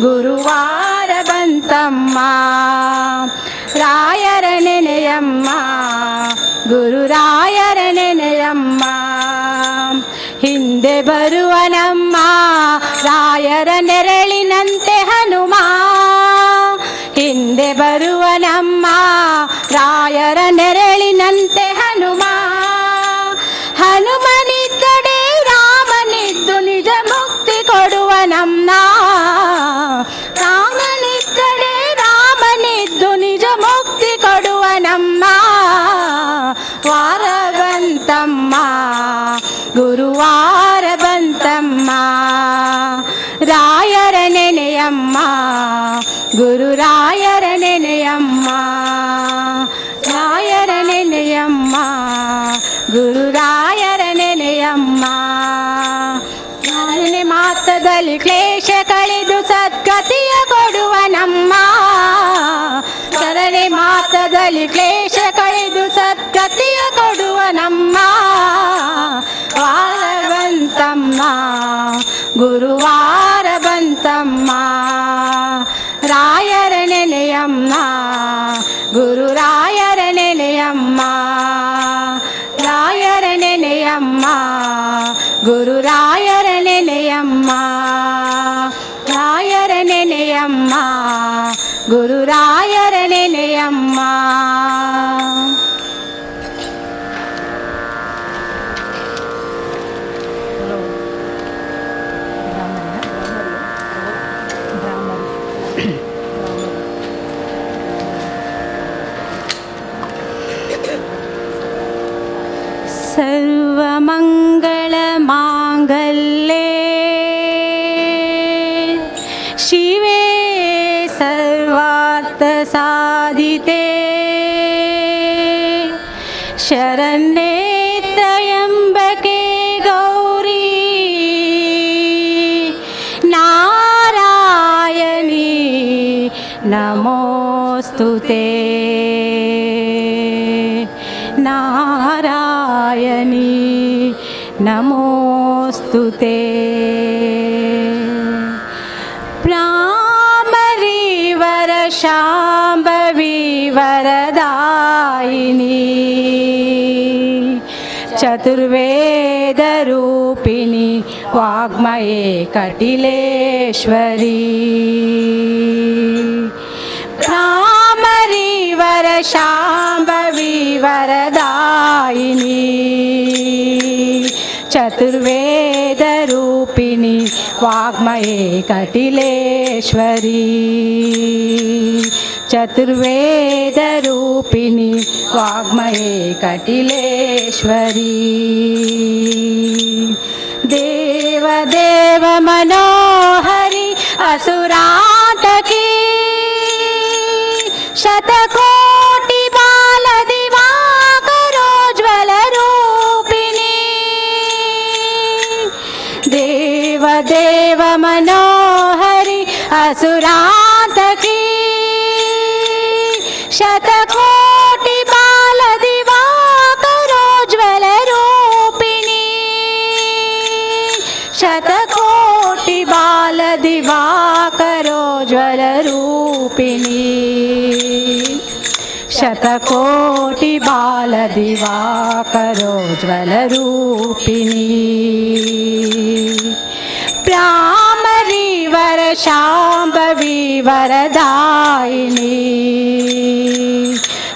ಗುರುವಾರ ಬಂತಮ್ಮ. ರಾಯರ ನೆನೆಯಮ್ಮ, ಗುರುರಾಯರ ನೆನೆಯಮ್ಮ. ಹಿಂದೆ ಬರುವನಮ್ಮ ರಾಯರ ನೆರಳಿನಂತೆ ಹನುಮ. ಹಿಂದೆ ಬರುವನಮ್ಮ ರಾಯರ ನೆರಳಿನಂತೆ ಹನುಮ. ಹನುಮನಿದ್ದಡೆ ರಾಮನಿದ್ದು ನಿಜ ಮುಕ್ತಿ ಕೊಡುವನಮ್ಮ. ರಾಮನಿದ್ದಡೆ ರಾಮನಿದ್ದು ನಿಜ ಮುಕ್ತಿ ಕೊಡುವನಮ್ಮ. ವಾರ ಬಂತಮ್ಮ, ಗುರುವಾರ ಬಂತಮ್ಮ. ರಾಯರ ನೆನೆಯಮ್ಮ, ಗುರುರಾಯರ ನೆನೆಯಮ್ಮ. ರಾಯರ ನೆನೆಯಮ್ಮ, ಗುರುರಾಯರ ನೆನೆಯಮ್ಮ. ಜ್ಞಾನನೆ ಮಾತದಲ್ಲಿ ಕ್ಲೇಶ ಕಳೆದು ಸದ್ಗತಿಯ ಕೊಡುವನಮ್ಮ. ಶರಣೆ ಮಾತದಲ್ಲಿ ಕ್ಲೇಶ ಕಳೆದು ಸದ್ಗತಿಯ ಕೊಡುವನಮ್ಮ. ವಾರ ಬಂತಮ್ಮ, ಗುರುವಾರ ಬಂತಮ್ಮ. ರಾಯರ ನೆನೆಯಮ್ಮ, ಗುರುರಾಯರ ನೆನೆಯಮ್ಮ. ರಾಯರ ನೆನೆಯಮ್ಮ, ಗುರುರಾಯರ ನೆನೆಯಮ್ಮ. ರಾಯರ ನೆನೆಯಮ್ಮ, ಗುರುರಾಯರ ನೆನೆಯಮ್ಮ. ಸರ್ವಮಂಗಳ ಮಾಂಗಲ್ಯೆ ಶಿವೆ ಸರ್ವಾರ್ಥ ಸಾಧಿತೆ ಶರಣ್ಯೇ ತ್ರಯಂಬಕೆ ಗೌರಿ ನಾರಾಯಣಿ ನಮೋಸ್ತುತೆ. ನಾರಾಯಣಿ ನಮೋಸ್ತುತೆ. ಭ್ರಾಮರಿ ವರ ಶಾಂಭವಿ ವರದಾಯಿನಿ ಚತುರ್ವೇದ ರೂಪಿಣಿ ವಾಗ್ಮಯೇ ಕಟಿಲೇಶ್ವರಿ. ಭ್ರಾಮರಿ ವರ ಶಾಂಭವಿ ವರದಾಯಿನಿ ಚತುರ್ವೇದ ರೂಪಿಣಿ ವಾಗ್ಮಯೇ ಕಟಿಲೇಶ್ವರಿ. ಚತುರ್ವೇದ ರೂಪಿಣಿ ವಾಗ್ಮಯೇ ಕಟಿಲೇಶ್ವರಿ. ದೇವ ದೇವ ಮನೋಹರಿ ಅಸುರಾಟಕಿ ಶತಕೋಟಿ ಬಾಲ ದಿವಾಕರೋಜ್ವಲ ರೂಪಿಣಿ. ದೇವ ದೇವ ಮನೋಹರಿ ಅಸುರಾಟಕಿ ಶತಕೋಟಿ ಬಾಲ ದಿವಾಕರೋಜ್ವಲ ರೂಪಿಣಿ. ಶತಕೋಟಿ ಬಾಲ ದಿವಾಕರೋಜ್ವಲ ರೂಪಿಣಿ. ಶತಕೋಟಿ ಬಾಲ ದಿವಾಕರೋಜ್ವಲ ರೂಪಿಣಿ. ಭ್ರಾಮರಿ ವರ ಶಾಂಭವಿ ವರದಾಯಿನಿ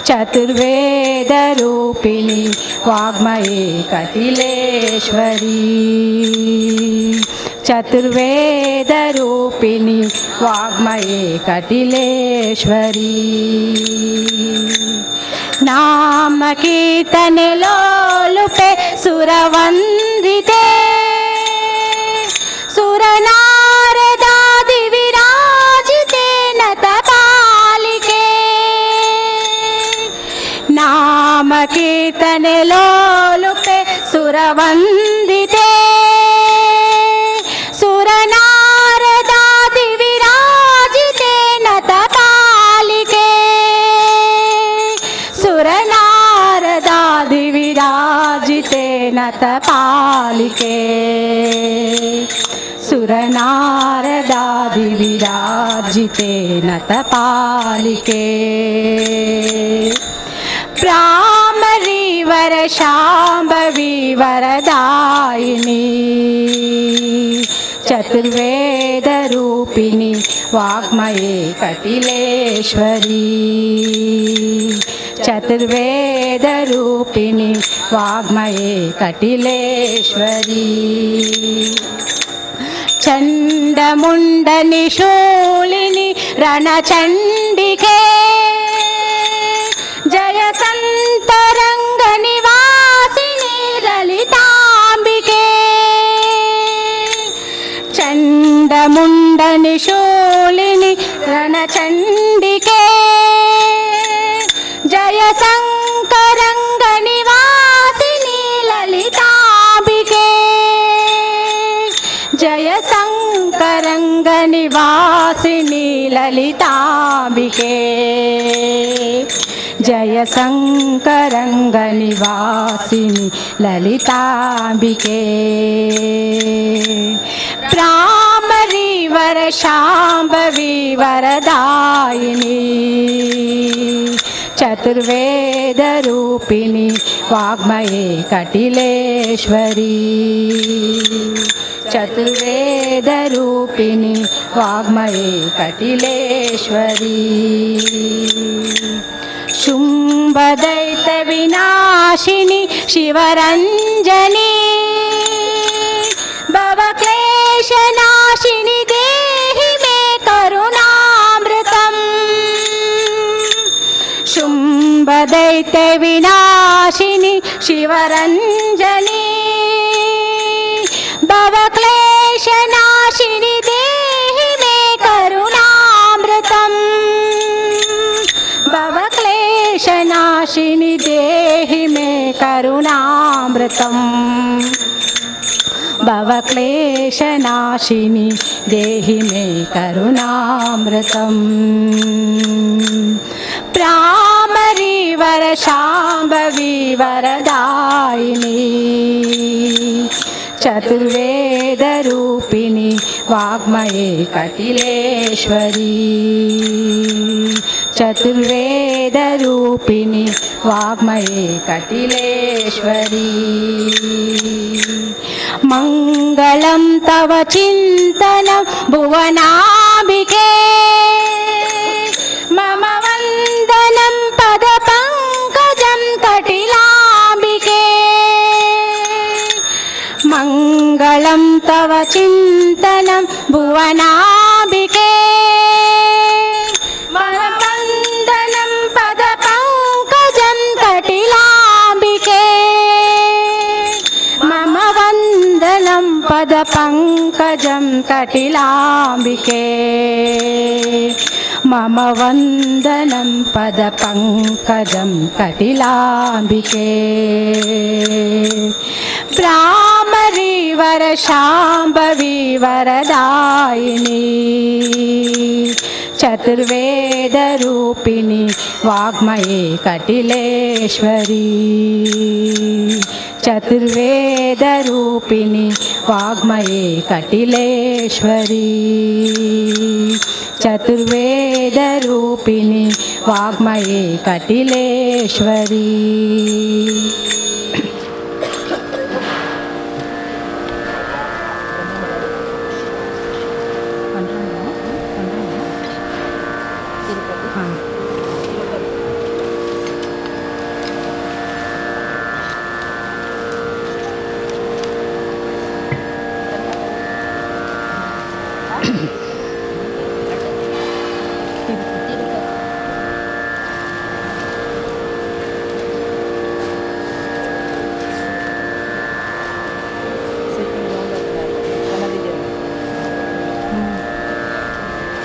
ಚತುರ್ವೇದ ರೂಪಿಣಿ ವಾಗ್ಮಯೇ ಕಟಿಲೇಶ್ವರಿ. ಚತುರ್ವೇದ ರೂಪಿಣಿ ವಾಗ್ಮಯೇ ಕಟಿಲೇಶ್ವರಿ. ನಾಮ ಕೀರ್ತನೆ ಲೋಲುಪೆ ಸುರವಂದಿತೆ ಸುರನಾರದಾದಿ ವಿರಾಜಿತೆ ನತ ಪಾಲಿಕೆ. ನಾಮ ಕೀರ್ತನೆ ಲೋಲುಪೆ ಸುರವಂದಿತೆ ಸುರನಾರದಾದಿ ವಿರಾಜಿತೆ ನತ ಪಾಲಿಕೆ. ಸುರನಾರದಾದಿ ವಿರಾಜಿತೆ ನತ ಪಾಲಿಕೆ. ಸುರನಾರದಾದಿ दिविराजिते नतपालिके भ्रामरी वरशाम्भवी वरदायिनी चतुर्वेदरूपिणी वाग्मये कटिलेश्वरी चतुर्वेदरूपिणी वाग्मये कटिलेश्वरी चण्डमुण्डनिशूलिनि रणचण्डिके जय सन्तरङ्गनिवासिनि ललिताम्बिके चण्डमुण्डनिशूलिनि रणचण्डिके जय शङ्करङ्गनिवासिनि ललिताम्बिके जय शङ्करङ्गनिवासिनि ललिताम्बिके जय शङ्करङ्गनिवासिनि ललिताम्बिके भ्रामरी वरशाम्भवी वरदायिनी चतुर्वेदरूपिणी वाग्मये कटिलेश्वरी चतुर्वेदरूपिणी वाग्मये कटिलेश्वरी शुम्भदैत्यविनाशिनी शिवरञ्जनी भवक्लेशनाशिनी देहि मे करुणामृतम् शुम्भदैत्यविनाशिनी शिवरञ्जनी भवक्लेशनाशिनी देहि मे करुणामृतम् भवक्लेशनाशिनी देहि मे करुणामृतम् भवक्लेशनाशिनी देहि मे करुणामृतम् भ्रामरी वरशाम्भवी वरदायिनी चतुर्वेदरूपिणी वाग्मये कटिलेश्वरी चतुर्वेदरूपिणी वाग्मये कटिलेश्वरी मङ्गलं तव चिन्तनं भुवनाम्बिके मम वन्दनं पदपङ्कजं कटिलाम्बिके मङ्गलं तव चिन्तनं भुवनाम्बिके मम वन्दनं पदपङ्कजं कटिलाम्बिके मम वन्दनं पदपङ्कजं कटिलाम्बिके मम वन्दनं पदपङ्कजं कटिलाम्बिके भ्रामरी वरशाम्भवी वरदायिनी चतुर्वेदरूपिणी वाग्मये कटिलेश्वरी चतुर्वेदरूपिणी वाग्मये कटिलेश्वरी चतुर्वेदरूपिणी वाग्मये कटिलेश्वरी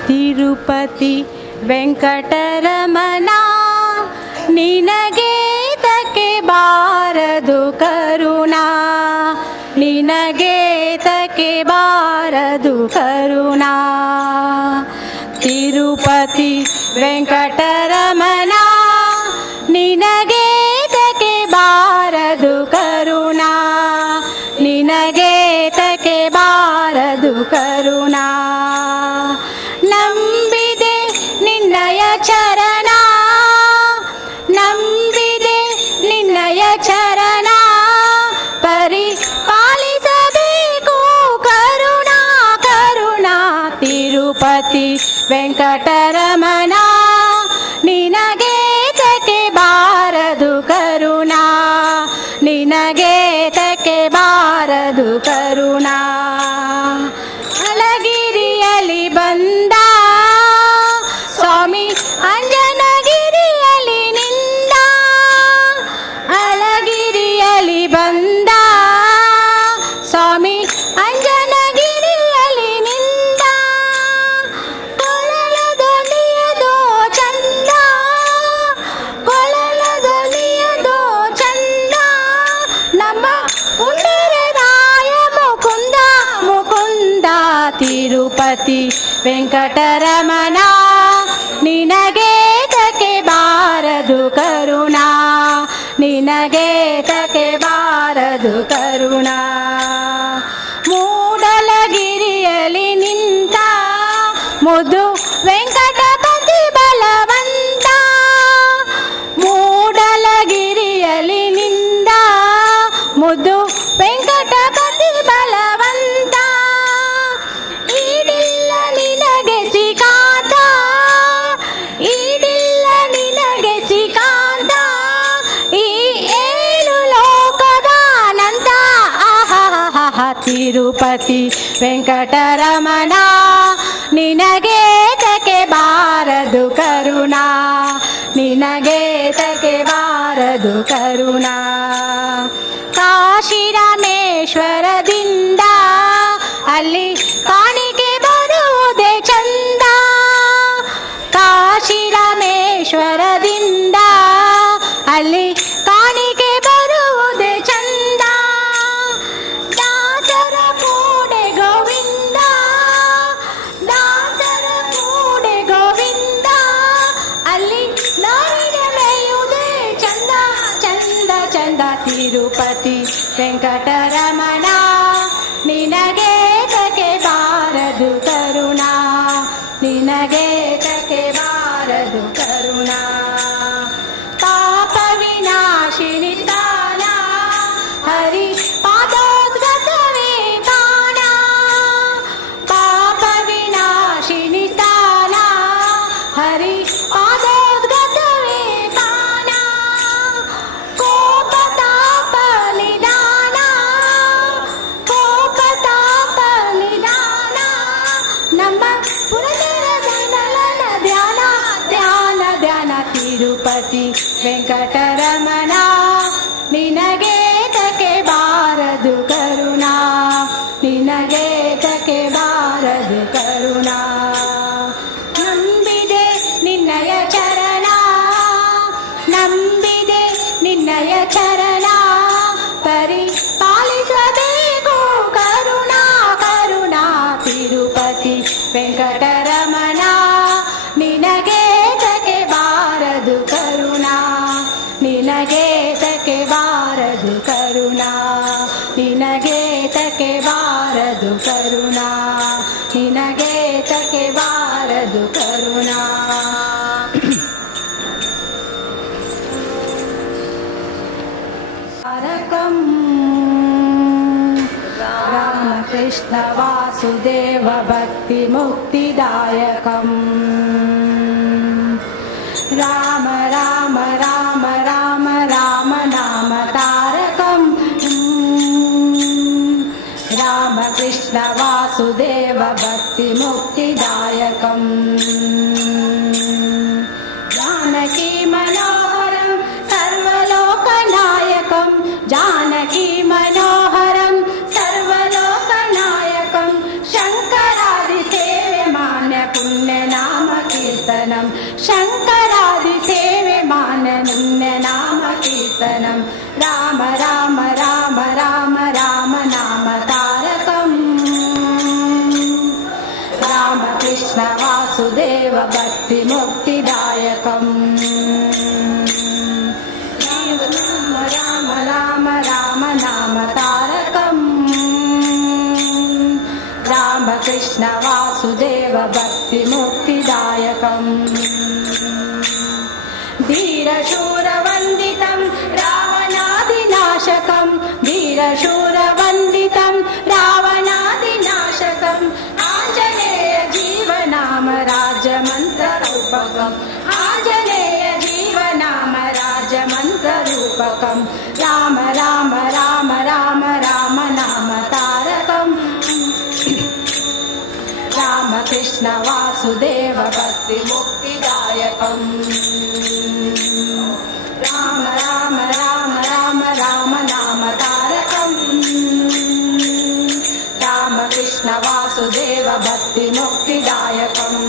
ತಿರುಪತಿ ವೆಂಕಟರಮಣ ನಿನಗೇತಕ್ಕೆ ಬಾರದು ಕರುಣಾ ನಿನಗೇತಕ್ಕೆ ಬಾರದು ಕರುಣಾ ತಿರುಪತಿ ವೆಂಕಟರಮಣ ನಿನಗೇತಕ್ಕೆ ಬಾರದು ಕರುಣಾ ನಿನಗೇತಕ್ಕೆ ಬಾರದು ಕರುಣಾ ಚರಣ ನಂಬಿದೆ ನಿನ್ನಯ ಚರಣ ಪರಿಪಾಲಿಸಬೇಕು ಕರುಣಾ ಕರುಣಾ ತಿರುಪತಿ ವೆಂಕಟರಮಣ ನಿನಗೆ ತಕೆ ಬಾರದು ಕರುಣಾ ನಿನಗೆ ತಕೆ ಬಾರದು ಕರುಣಾ ಅಳಗಿರಿಯಲ್ಲಿ ಬಂದ ಸ್ವಾಮಿ ಅಂಜನಗಿರಿಯಲ್ಲಿ ನಿಂದ ಅಳಗಿರಿಯಲ್ಲಿ ಬಂದ ಸ್ವಾಮಿ ಅಂಜನಗಿರಿಯಲ್ಲಿ ನಿಂದ ಕೊಳಲ ಧ್ವನಿಯದೋ ಚಂದ ಕೊಳಲ ಧ್ವನಿಯದೋ ಚಂದ ನಮ್ಮ ಪುಂಡರರಾಯ ಮುಕುಂದ ಮುಕುಂದ ತಿರುಪತಿ ವೆಂಕಟರಮಣ ನಿನಗೆ ತಕೆ ಬಾರದು ಕರುಣಾ ನಿನಗೆ ತಕೆ ಬಾರದು ಕರುಣಾ ಮೂಡಲಗಿರಿಯಲ್ಲಿ ನಿಂತ ಮುದು ವೆಂಕಟಪತಿ ಬಲವಂತ ಮೂಡಲಗಿರಿಯಲ್ಲಿ ನಿಂದ ಮುದು ವೆಂಕಟಪತಿ ಬಲವಂತ ಈಡಿಲ್ಲ ನಿನಗೆ ಸಿಕಾಂತ ಈಡಿಲ್ಲ ನಿನಗೆ ಸಿಕಾಂತ ಈ ಏಳು ಲೋಕದಾನಂದ ಆಹಾಹ ತಿರುಪತಿ ವೆಂಕಟರಮಣ ನಿನಗೆ ತಕೆ ಬಾರದು ಕರುಣಾ ನಿನಗೆ ತಕೆ ಬಾರದು ಕರುಣಾ ಕಾಶಿ ರಾಮೇಶ್ವರದಿಂದ ಅಲ್ಲಿ ಕಾಣಿಕೆ ಬರುವುದೇ ಚಂದ ಕಾಶಿ ರಾಮೇಶ್ವರದಿಂದ ಅಲ್ಲಿ ಕಾಣಿಕೆ ಬರುವುದೇ ಚಂದ ದಾಸರ ಕೂಡೆ ಗೋವಿಂದ ದಾಸರ ಕೂಡೆ ಗೋವಿಂದ ಅಲ್ಲಿ ನಾರಿನ ಮೇಯುವುದೇ ಚಂದ ಚಂದ ಚಂದ ತಿರುಪತಿ ವೆಂಕಟರಮಣ ನಿನಗೆ ತಕೆ ಬಾರದು ಕರುಣಾ ನಿನಗೆ ತಕೆ ಬಾರದು ಕರುಣಾ ಪಾಪ ವಿನಾಶಿನಿ ಸ್ಥಾನ ಹರಿ ಪಾದೋದ್ಗತವೇ ಕಾಣ ಪಾಪ ವಿನಾಶಿನಿ ಸ್ಥಾನ ಹರಿ ಪಾದೋದ್ಗತವೇ ಕಾಣ ಕೋಪ ತಾಪ ನಿಧಾನ ಕೋಪ ತಾಪ ನಿಧಾನ ನಮ್ಮ ಪುರದರ ನಲನ ಧ್ಯಾನ ಧ್ಯಾನ ಧ್ಯಾನ ತಿರುಪತಿ ವೆಂಕಟರಮಣ ನಿನಗೆ ತಕೆ ಬಾರದು ಕರುಣಾ ನಿನಗೆ ತಕೆ ಬಾರದು ಕರುಣಾ ನಂಬಿದೆ ನಿನ್ನಯ ಚರಣ ನಂಬಿದೆ ನಿನ್ನಯ ಚರಣ ಪರಿಪಾಲಿಸಬೇಕು ಕರುಣಾ ಕರುಣಾ ತಿರುಪತಿ ವೆಂಕಟರಮಣ ನಿನಗೆ ತಕೆ ಬಾರದು ಕರುಣಾ ನಿನಗೆ ತಕೆ ಬಾರದು ಕರುಣಾ ನಿನಗೆ ತಕೆ ಬಾರದು ಕರುಣಾ ನಿನಗೆ ತಕೆ ಬಾರದು ಕರುಣಾ ತಾರಕಂ ರಾಮಕೃಷ್ಣ ವಾಸುದೇವ ಭಕ್ತಿ ಮುಕ್ತಿದಾಯಕಂ ರಾಮ ರಾಮ ರಾಮ ರಾಮ ರಾಮ ನಾಮ ತಾರಕಂ ರಾಮಕೃಷ್ಣ ವಾಸುದೇವ ಭಕ್ತಿ ಮುಕ್ತಿದಾಯಕಂ ಜಾನಕಿ ಮನೋಹರಂ ಸರ್ವಲೋಕನಾಯಕಂ ಜಾನಕಿ ಮನೋಹರಂ ಸರ್ವಲೋಕನಾಯಕಂ ಶಂಕರಾದಿ ಸೇವೆ ಮಾನ್ಯ ಪುಣ್ಯ ನಾಮ ಕೀರ್ತನಂ ಶಂಕರಾದಿ ಸೇವೆ ಮಾನ್ಯ ಪುಣ್ಯ ನಾಮ ಕೀರ್ತನಂ ರಾಮ ರಾಮ ರಾಮ ರಾಮ ರಾಮ ನಾಮ ತಾರಕಂ ರಾಮಕೃಷ್ಣ ವಾಸುದೇವ ಭಕ್ತಿ ಮುಕ್ತಿದಾಯಕಂ ರಾಮ ರಾಮ ರಾಮ ನಾಮ ತಾರಕಂ ರಾಮಕೃಷ್ಣ ವಾಸುದೇವ ಭಕ್ತಿ ಮುಕ್ತಿದಾಯಕಂ वीरशूरवन्दितं रावणादिनाशकं वीरशूरवन्दितं रावणादिनाशकं आञ्जनेय जीवनाम राजमन्त्ररूपकम् आञ्जनेय जीवनाम राजमन्त्ररूपकं राम राम राम राम राम नाम तारकम् रामकृष्ण वासुदेव भक्ति मुक्तिदायकम् राम राम राम राम राम नाम तारकम् रामकृष्ण वासुदेव भक्ति मुक्तिदायकम्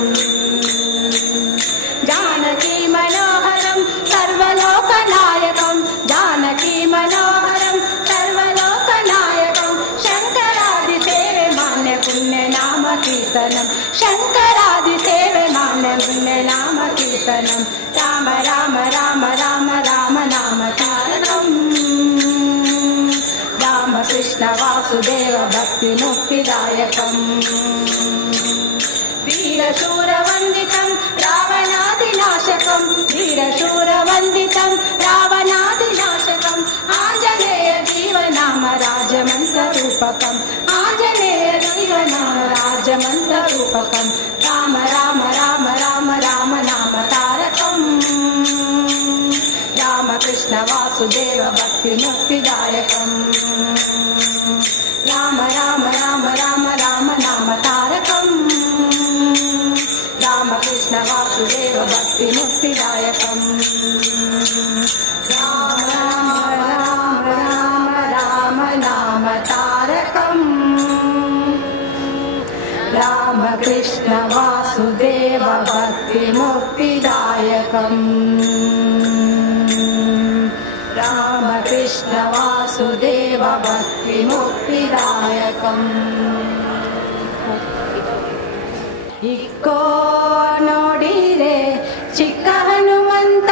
जानकी मनोहरं सर्वलोकनायकं जानकी मनोहरं सर्वलोकनायकं शङ्करादिसेवे मान्य पुण्य नाम कीर्तनं शङ्करादिसेवे मान्य पुण्य नाम कीर्तनं राम राम राम राम राम नाम तारकम् रामकृष्ण वासुदेव भक्ति मुक्तिदायकम् वीरशूरवन्दितं रावणादिनाशकं वीरशूरवन्दितं रावणादिनाशकम् आञ्जनेय जीवनाम राजमन्त्ररूपकम् आञ्जनेय जीवनाम राजमन्त्ररूपकम् राम राम राम राम राम नाम तारकम् रामकृष्ण वासुदेव भक्ति मुक्तिदायकम् राम राम राम राम राम नाम तारकम् रामकृष्ण वासुदेव भक्ति मुक्तिदायकम् राम राम राम राम राम नाम तारकम् रामकृष्ण वासुदेव भक्ति मुक्तिदायकम् रामकृष्ण वासुदेव भक्ति मुक्तिदायकम् इक्को नोडिरे चिक्क हनुमंत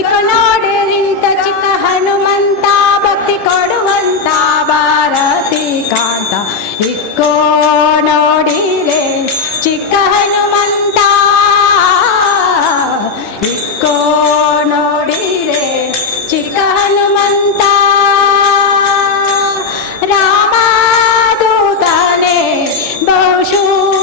इक्को नोडिरिंत चिक्क हनुमंत भक्ति कोडुवंत भारती कांत इक्को नोडिरे चिक्क हनुमंत इक्को नोडिरे चिक्क हनुमंत रामदूतने ಬಹುಶೂರ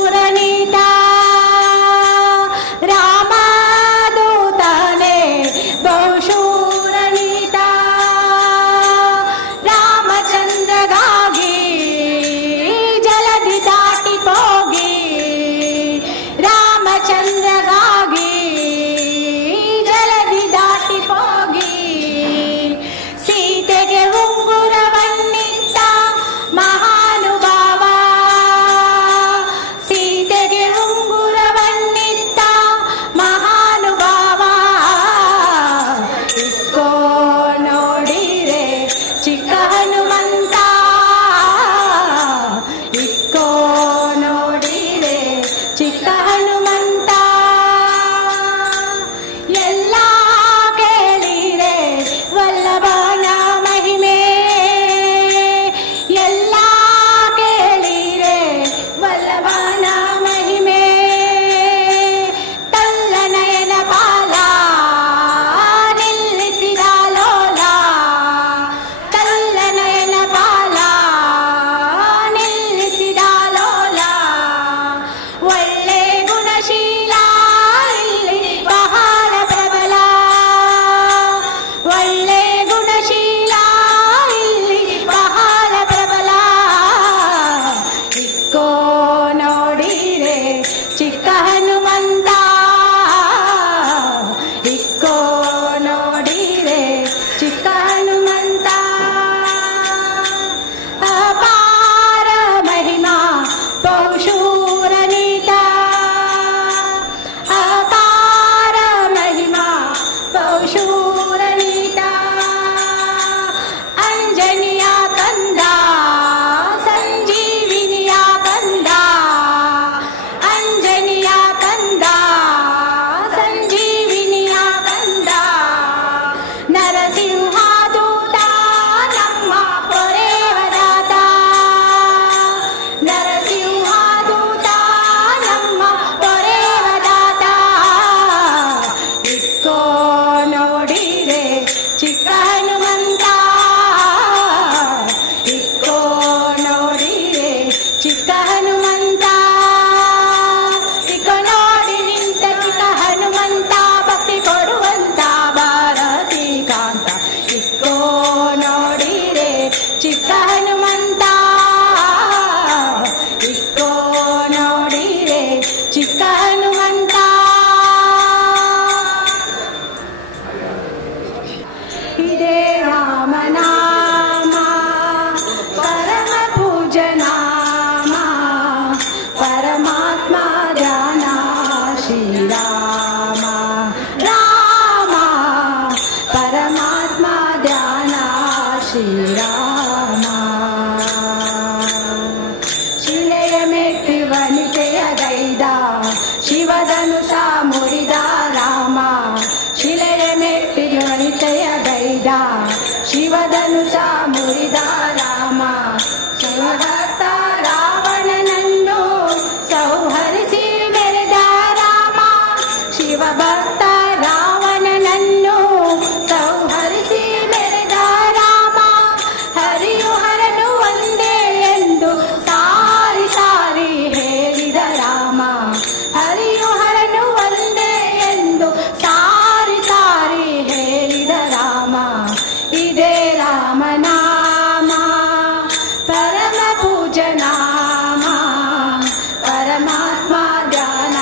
ಪರಮಾತ್ಮ ಧ್ಯಾನ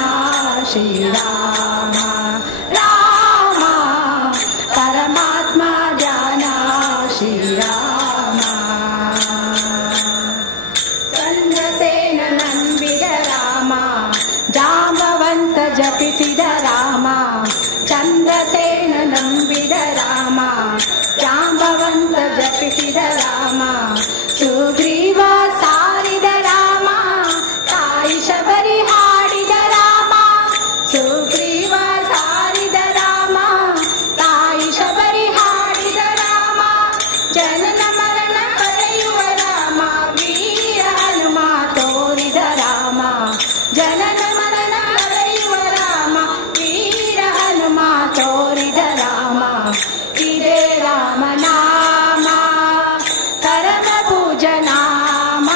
ಶ್ರೀರಾಮ ರಾಮ ಪರಮಾತ್ಮ ಧ್ಯಾನ ಶ್ರೀರಾಮ ಚಂದ್ರಸೇನ ನಂಬಿದ ರಾಮ ಜಾಂಬವಂತ ಜಪಿಸಿದ ರಾಮ ಚಂದ್ರಸೇನ ನಂಬಿದ ರಾಮ ಜಾಂಬವಂತ ಜಪಿಸಿದ ರಾಮ ಸುಗ್ರೀವ ಸಾರಿದ ರಾಮ ತಾಯಿ ಶಬರಿ ಹಾಡಿದ ರಾಮ ಸುಗ್ರೀವ ಸಾರಿದ ರಾಮ ತಾಯಿ ಶಬರಿ ಹಾಡಿದ ರಾಮ ಜನನ ಮರಣ ಕಳೆಯುವ ರಾಮ ವೀರ ಹನುಮ ತೋರಿದ ರಾಮ ಜನನ ಮರಣ ಕಳೆಯುವ ರಾಮ ವೀರ ಹನುಮ ತೋರಿದ ರಾಮ ಇದೇ ರಾಮನಾಮ ಪರಮ ಪೂಜನಾಮ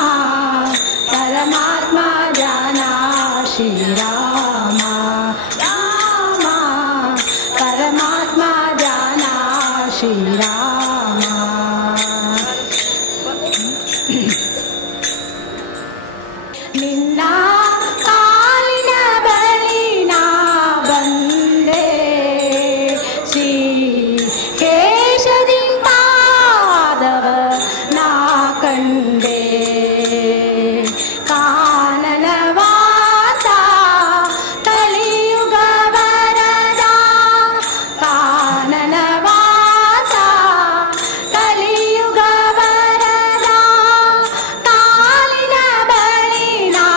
ಪರಮಾತ್ಮ ಧ್ಯಾನ ಶ್ರೀರಾಮ ರಾಮ ಪರಮಾತ್ಮ ಧ್ಯಾನ ಶ್ರೀರಾಮ ನಿನ್ನ ಕಾಲಿನ ಬಳಿ ನಾ ಬಂದೆ ಶ್ರೀ ಕೇಶದಿ ಪಾದವ ನಾ ಕಂಡೆ ಕಾನನ ವಾಸ ಕಲಿಯುಗ ವರದ ಕಾನನ ವಾಸ ಕಲಿಯುಗ ವರದ ಕಾಲಿನ ಬಳಿ ನಾ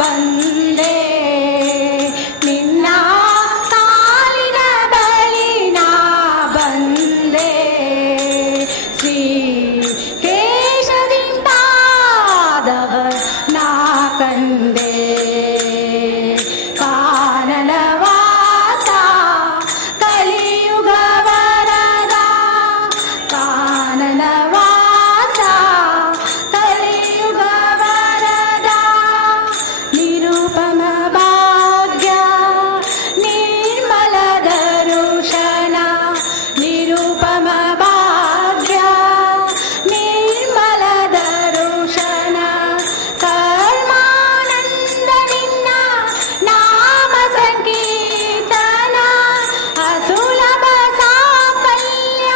ಬಂದೆ ನಿನ್ನ ಕಾಲಿನ ಬಳಿ ನಾ ಬಂದೆ ಶ್ರೀ ಕೇಶದಿ ಪಾದವ ನಾ ಕಂಡೆ ಕಾನನ ವಾಸ ಕಲಿಯುಗ ವರದ ಕಾನನ ವಾಸ ಕಲಿಯುಗ ವರದ ನಿರುಪಮ ಭಾಗ್ಯ ನಿರ್ಮಲ ದರುಶನ ನಿರುಪಮ ಭಾಗ್ಯ ನಿರ್ಮಲ ದರುಶನ ಕರ್ಮಾನಂದ ನಿನ್ನ ನಾಮ ಸಂಕೀರ್ತನ ಅಸುಲಭ ಸಾಫಲ್ಯ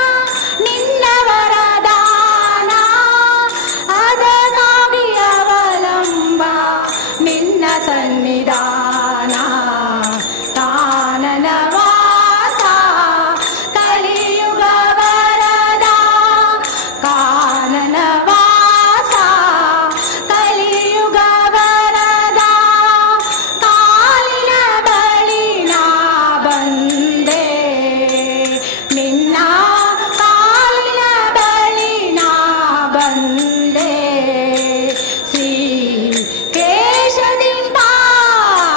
ನಿನ್ನ ವರದಾನ ಅದಕ್ಕಾಗಿ ಅವಲಂಬ ನಿನ್ನ ಸನ್ನಿಧಾನ ಕಾನನ ವಾಸ ಕಲಿಯುಗ ವರದ ಕಾನನ ವಾಸ ಕಲಿಯುಗ ವರದ ಕಾಲಿನ ಬಳಿ ನಾ ಬಂದೆ ನಿನ್ನ ಕಾಲಿನ ಬಳಿ ನಾ ಬಂದೆ ಶ್ರೀ ಕೇಶದಿ ಪಾದವ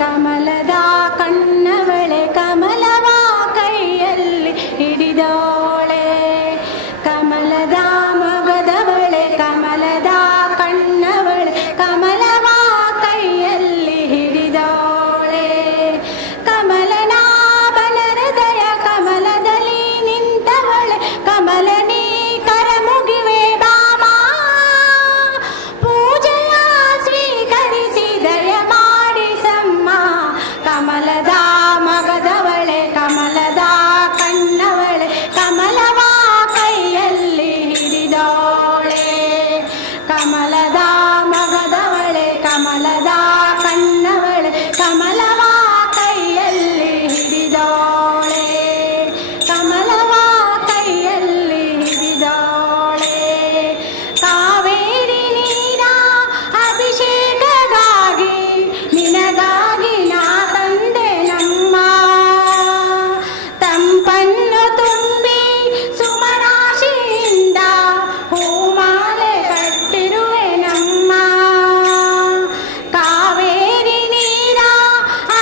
ಕಮಲದ ಕಣ್ಣವಳೆ ಕಮಲವ ಕೈಯಲ್ಲಿ ಹಿಡಿದೋಳೆ ಕಮಲದ ಮೊಗದವಳೆ ಕಮಲದ ಕಣ್ಣವಳೆ ಕಮಲವ ಕೈಯಲ್ಲಿ ಹಿಡಿದೋಳೆ ಕಮಲನಾಭನ ಹೃದಯ ಕಮಲದಲ್ಲಿ ನಿಂತವಳೆ ಕಮಲನಿ ಕರ ಮುಗಿವೆ ಬಾಮ ಪೂಜೆಯ ಸ್ವೀಕರಿಸಿ ದಯ ಮಾಡಿಸಮ್ಮ ಕಮಲದ ಮಗದವಳೆ ಕಮಲದ ಕಣ್ಣವಳೆ ಕಮಲವ ಕೈಯಲ್ಲಿ ಹಿಡಿದೋಳೆ ಕಮಲದ ಮಗದವಳೆ ಕಮಲದ ಕಣ್ಣವಳೆ ಕಮಲವ ಕೈಯಲ್ಲಿ ಹಿಡಿದೋಳೆ ಕಮಲವ ಕೈಯಲ್ಲಿ ಹಿಡಿದೋಳೆ ಕಾವೇರಿ ನೀರ ಅಭಿಷೇಕಗಾಗಿ ನಿನಗಾಗಿ ನಾ ತಂದೆ ನಮ್ಮ ತಂಪನ್ನು ತುಂಬಿ ಸುಮರಾಶಿಯಿಂದ ಹೂಮಾಲೆ ಕಟ್ಟಿರುವೆ ನಮ್ಮ ಕಾವೇರಿ ನೀರ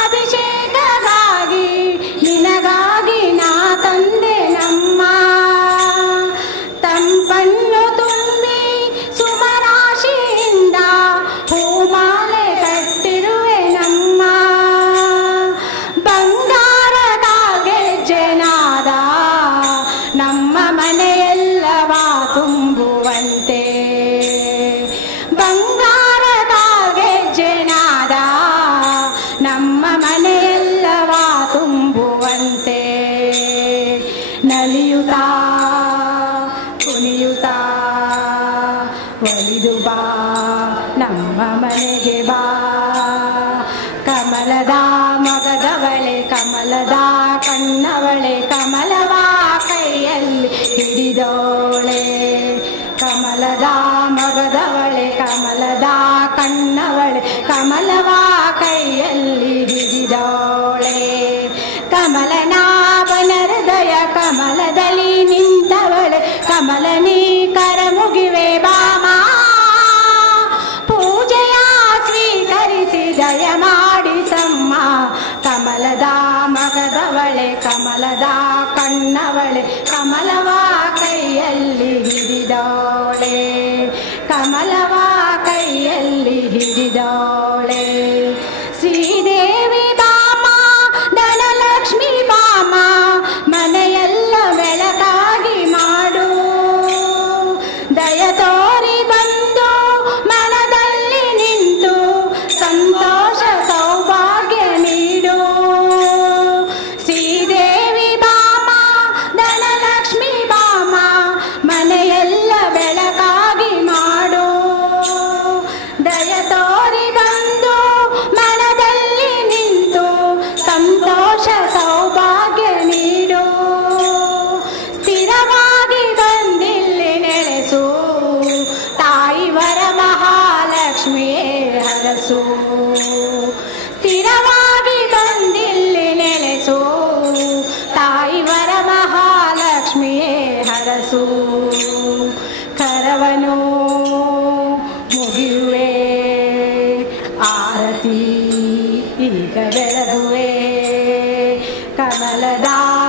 ಅಭಿಷೇಕಗಾಗಿ ನಿನಗಾಗಿ ನಾ ತಂದೆ ನಮ್ಮ ತಂಪನ್ನು ತುಂಬಿ ಸುಮರಾಶಿಯಿಂದ ಹೂಮಾಲೆ ಕಟ್ಟಿರುವೆ ನಮ್ಮ ಬಂಗಾರದ ಗೆಜ್ಜೆನಾದ ನಮ್ಮ ಮನೆಯೆಲ್ಲವ ತುಂಬುವಂತೆ ಬಂಗಾರದ ಗೆಜ್ಜೆನಾದ ನಮ್ಮ ಮನೆಯೆಲ್ಲವ ತುಂಬುವಂತೆ ನಲಿಯುತ್ತಾ ಕುಣಿಯುತ್ತಾ ಒಲಿದು ಬಾ ನಮ್ಮ ಮನೆಗೆ ಬಾ ಕಮಲದ ಮಗದವಳೆ ಕಮಲದ ಕಣ್ಣವಳೆ ಕಮಲವ ಕೈಯಲ್ಲಿ ಹಿಡಿದೋಳೆ ಕಮಲದ ಮಗದವಳೆ ಕಮಲದ ಕಣ್ಣವಳೆ ಕಮಲವ ಕೈಯಲ್ಲಿ ಹಿಡಿದೋಳೆ ಕಮಲನಾಭನ ಹೃದಯ ಕಮಲದಲ್ಲಿ ನಿಂತವಳೆ ಕಮಲನಿ ಕರ ಮುಗಿವೆ ಬಾಮ ಪೂಜೆಯ ಸ್ವೀಕರಿಸಿ ದಯ ಮಾಡಿಸಮ್ಮ ಕಮಲದ ಮಗದವಳೆ ಕಮಲದ ಕಣ್ಣವಳೆ ಕಮಲವ ಕೈಯಲ್ಲಿ ಹಿಡಿದೋಳೆ ಕಮಲವ ಕೈಯಲ್ಲಿ ಹಿಡಿದೋಳೆ ಶ್ರೀದೇವಿ ಬಾಮ ಧನಲಕ್ಷ್ಮಿ ಬಾಮ ಮನೆಯೆಲ್ಲ ಬೆಳಕಾಗಿ ಮಾಡು ದಯ ತೋರಿ ಬಂದು ಮನದಲ್ಲಿ ನಿಂತು ಸಂತೋಷ ಸೌಭಾಗ್ಯ ನೀಡು ಶ್ರೀದೇವಿ ಬಾಮ ಧನಲಕ್ಷ್ಮಿ ಬಾಮ ಮನೆಯೆಲ್ಲ ಬೆಳಕಾಗಿ ಮಾಡು ದಯ ತೋರಿ ಬಂದು ಮನದಲ್ಲಿ ನಿಂತು ಸಂತೋಷ ಸೌಭಾಗ್ಯ ನೀಡು ಸ್ಥಿರವಾಗಿ ಬಂದಿಲ್ಲಿ ನೆಲೆಸು ತಾಯಿ ವರ ಮಹಾಲಕ್ಷ್ಮಿಯೇ ಹರಸು ಸ್ಥಿರವಾಗಿ ಬಂದಿಲ್ಲಿ ನೆಲೆಸು ತಾಯಿ ವರ ಮಹಾಲಕ್ಷ್ಮಿಯೇ ಹರಸು ಕರವನು ಮುಗಿಯುವೆ ಆರತಿ ಈಗ ಬೆಳಗುವೆ ಕಮಲದ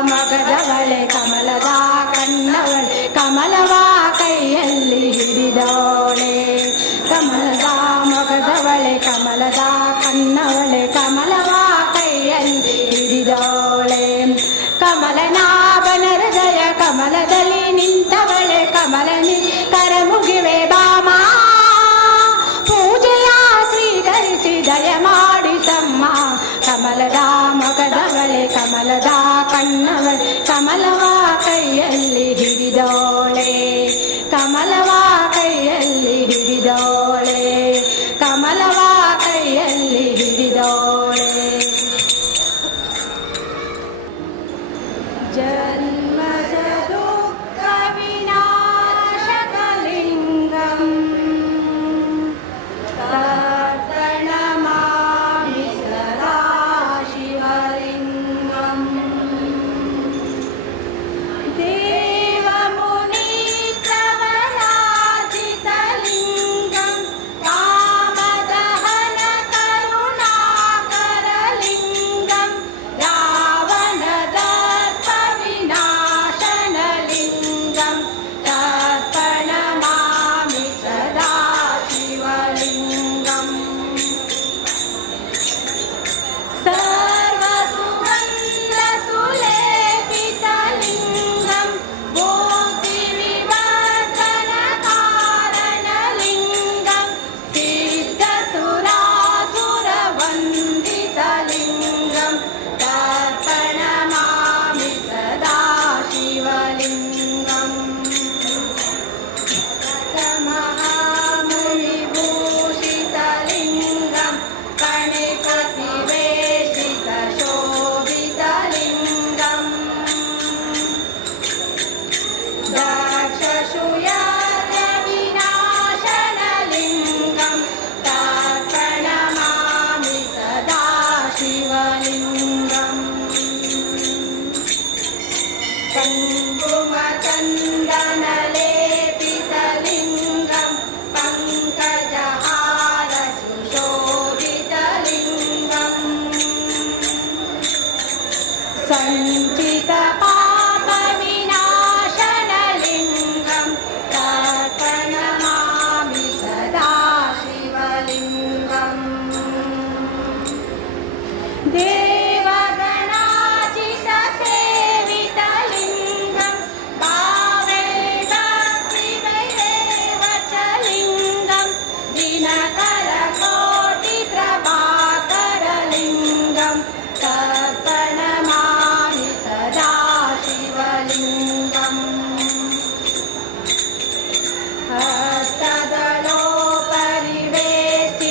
ಮಗದವಳೆ ಕಮಲದ ಕಣ್ಣವಳೆ ಕಮಲವ ಕೈಯಲ್ಲಿ ಹಿಡಿದೋಳೆ ಕಮಲದ ಮಗದವಳೆ ಕಮಲದ ಕಣ್ಣವಳೆ ಕಮಲವ ಕೈಯಲ್ಲಿ ಹಿಡಿದೋಳೆ ಕಮಲನಾಭನ ಹೃದಯ ಕಮಲದಲ್ಲಿ ನಿಂತವಳೆ ಕಮಲನಿ ಕರ ಮುಗಿವೆ ಬಾಮ ಪೂಜೆಯ ಸ್ವೀಕರಿಸಿ ದಯ ಮಾಡಿಸಮ್ಮ ಕಮಲದ ಮಗದವಳೆ ಕಮಲದ ಕಣ್ಣವಳೆ ಕಮಲವ ಕೈಯಲ್ಲಿ ಹಿಡಿದೋಳೆ ಕಮಲವ ಕೈಯಲ್ಲಿ ಹಿಡಿದೋಳೆ ಕಮಲವ ಕೈಯಲ್ಲಿ ಹಿಡಿದೋಳೆ ಜನ್ಮದ ದುಃಖ ವಿನಾಶಕಲಿಂಗಂ ತರ್ಪಣಮಾಮಿ ಸದಾ ಶಿವಲಿಂಗಂ ದೇವಮುನೀತ್ರವರಾಜಿತಲಿಂಗಂ ಕಾಮದಹನ ಕರುಣಾಕರ कुङ्कुमचन्दनलेपितलिङ्गं पङ्कजहार सुशोभितलिङ्गम् सञ्चितपापविनाशनलिङ्गं तर्पणमामि सदा शिवलिङ्गम् देवगणाचितसेवितलिङ्गं भावे भक्तिमयेव च लिङ्गं दिनकरकोटिप्रभाकरलिङ्गं तर्पणमामि सदा शिवलिङ्गम्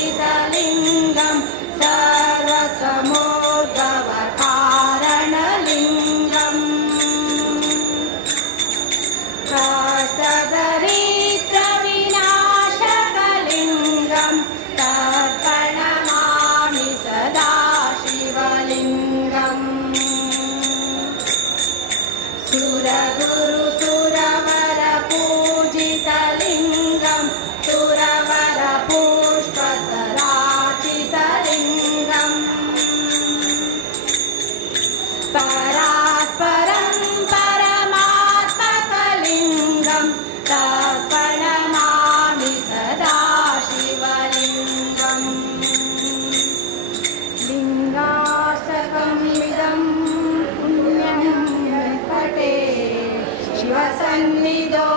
हस्तदलोपरिवेष्टितलिङ्गं सर्वसमोद्भवकारणलिङ्गम् हस्तदरिद्रविनाशकलिङ्गं तर्पणमामि सदा शिवलिङ्गम् सुरगुरुसुरवरपूजितलिङ्गं सुरवरपुष्पसराचितलिङ्गम् परात्परं परमात्मकलिङ्गं तर्पणमामि सदा शिवलिङ्गम् लिङ्गाष्टकमिदं पुण्यं पटे शिवसन्निधौ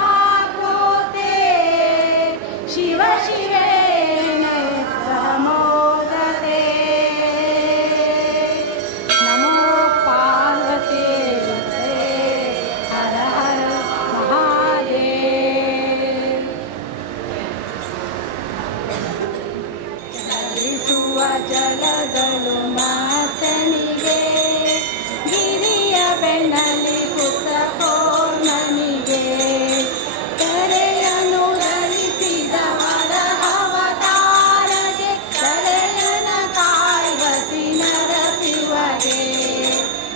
शिवलोकमहाभूते शिव शिवेन समोदते नमो पार्वती हर हर महादेव ಚಲಿಸುವ ಜಲಗಳು ಮಾಸನಿಗೆ ಗಿರಿಯ ಬೆನ್ನಲಿ ಪುಟ್ಟ ಪೌರ್ಣಮಿಗೆ ಕರೆಯನು ಧರಿಸಿದ ಅವತಾರಗೆ ಕರೆಯನ ಕಾಯ್ವಸಿ ನರಸಿವಗೆ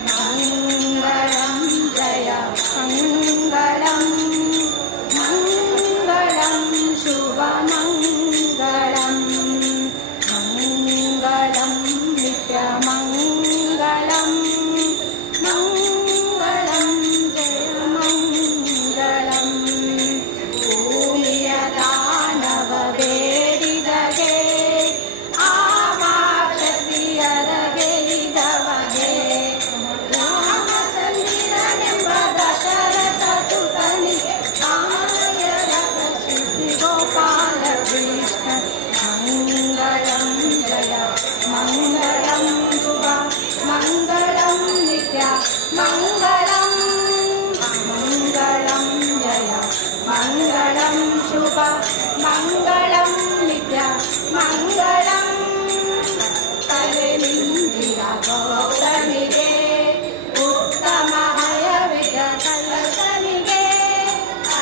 ಮಂಗಳಂ ಜಯ ಮಂಗಳಂ ಮಂಗಳಂ ಶುಭ ಮಂಗಳಂ ಮಂಗಳಂ ನಿತ್ಯಮಂಗಳಂ ಮಂಗಳಂ ಜಯ ಮಂಗಳಂ ಭೂಮಿಯ ದಾನವ ಬೇಡಿದಗೆ ಆವಾಕ್ಷತಿಯರಗೆರಿದವಗೆ ರಾಮಚಂದ್ರನೆಂಬ ದಶರಥ ಸುತನಿಗೆ ಕಾಮಯರ ಶ್ರೀ ಗೋಪಾಲ ಕೃಷ್ಣ ಮಂಗಳಂ ಜಯ ಮಂಗಳಂ ಶುಭ ಮಂಗಳಂ ನಿತ್ಯ ಮಂಗಳಂ ಮಂಗಳಂ ಜಯ ಮಂಗಳಂ ಶುಭ ಮಂಗಳಂ ನಿತ್ಯ ಮಂಗಳಂ ಕಲೆನಿಂದಿರ ಗೌತಮಿಗೆ ಉತ್ತಮ ಹಯವಿದ ಕಲಸನಿಗೆ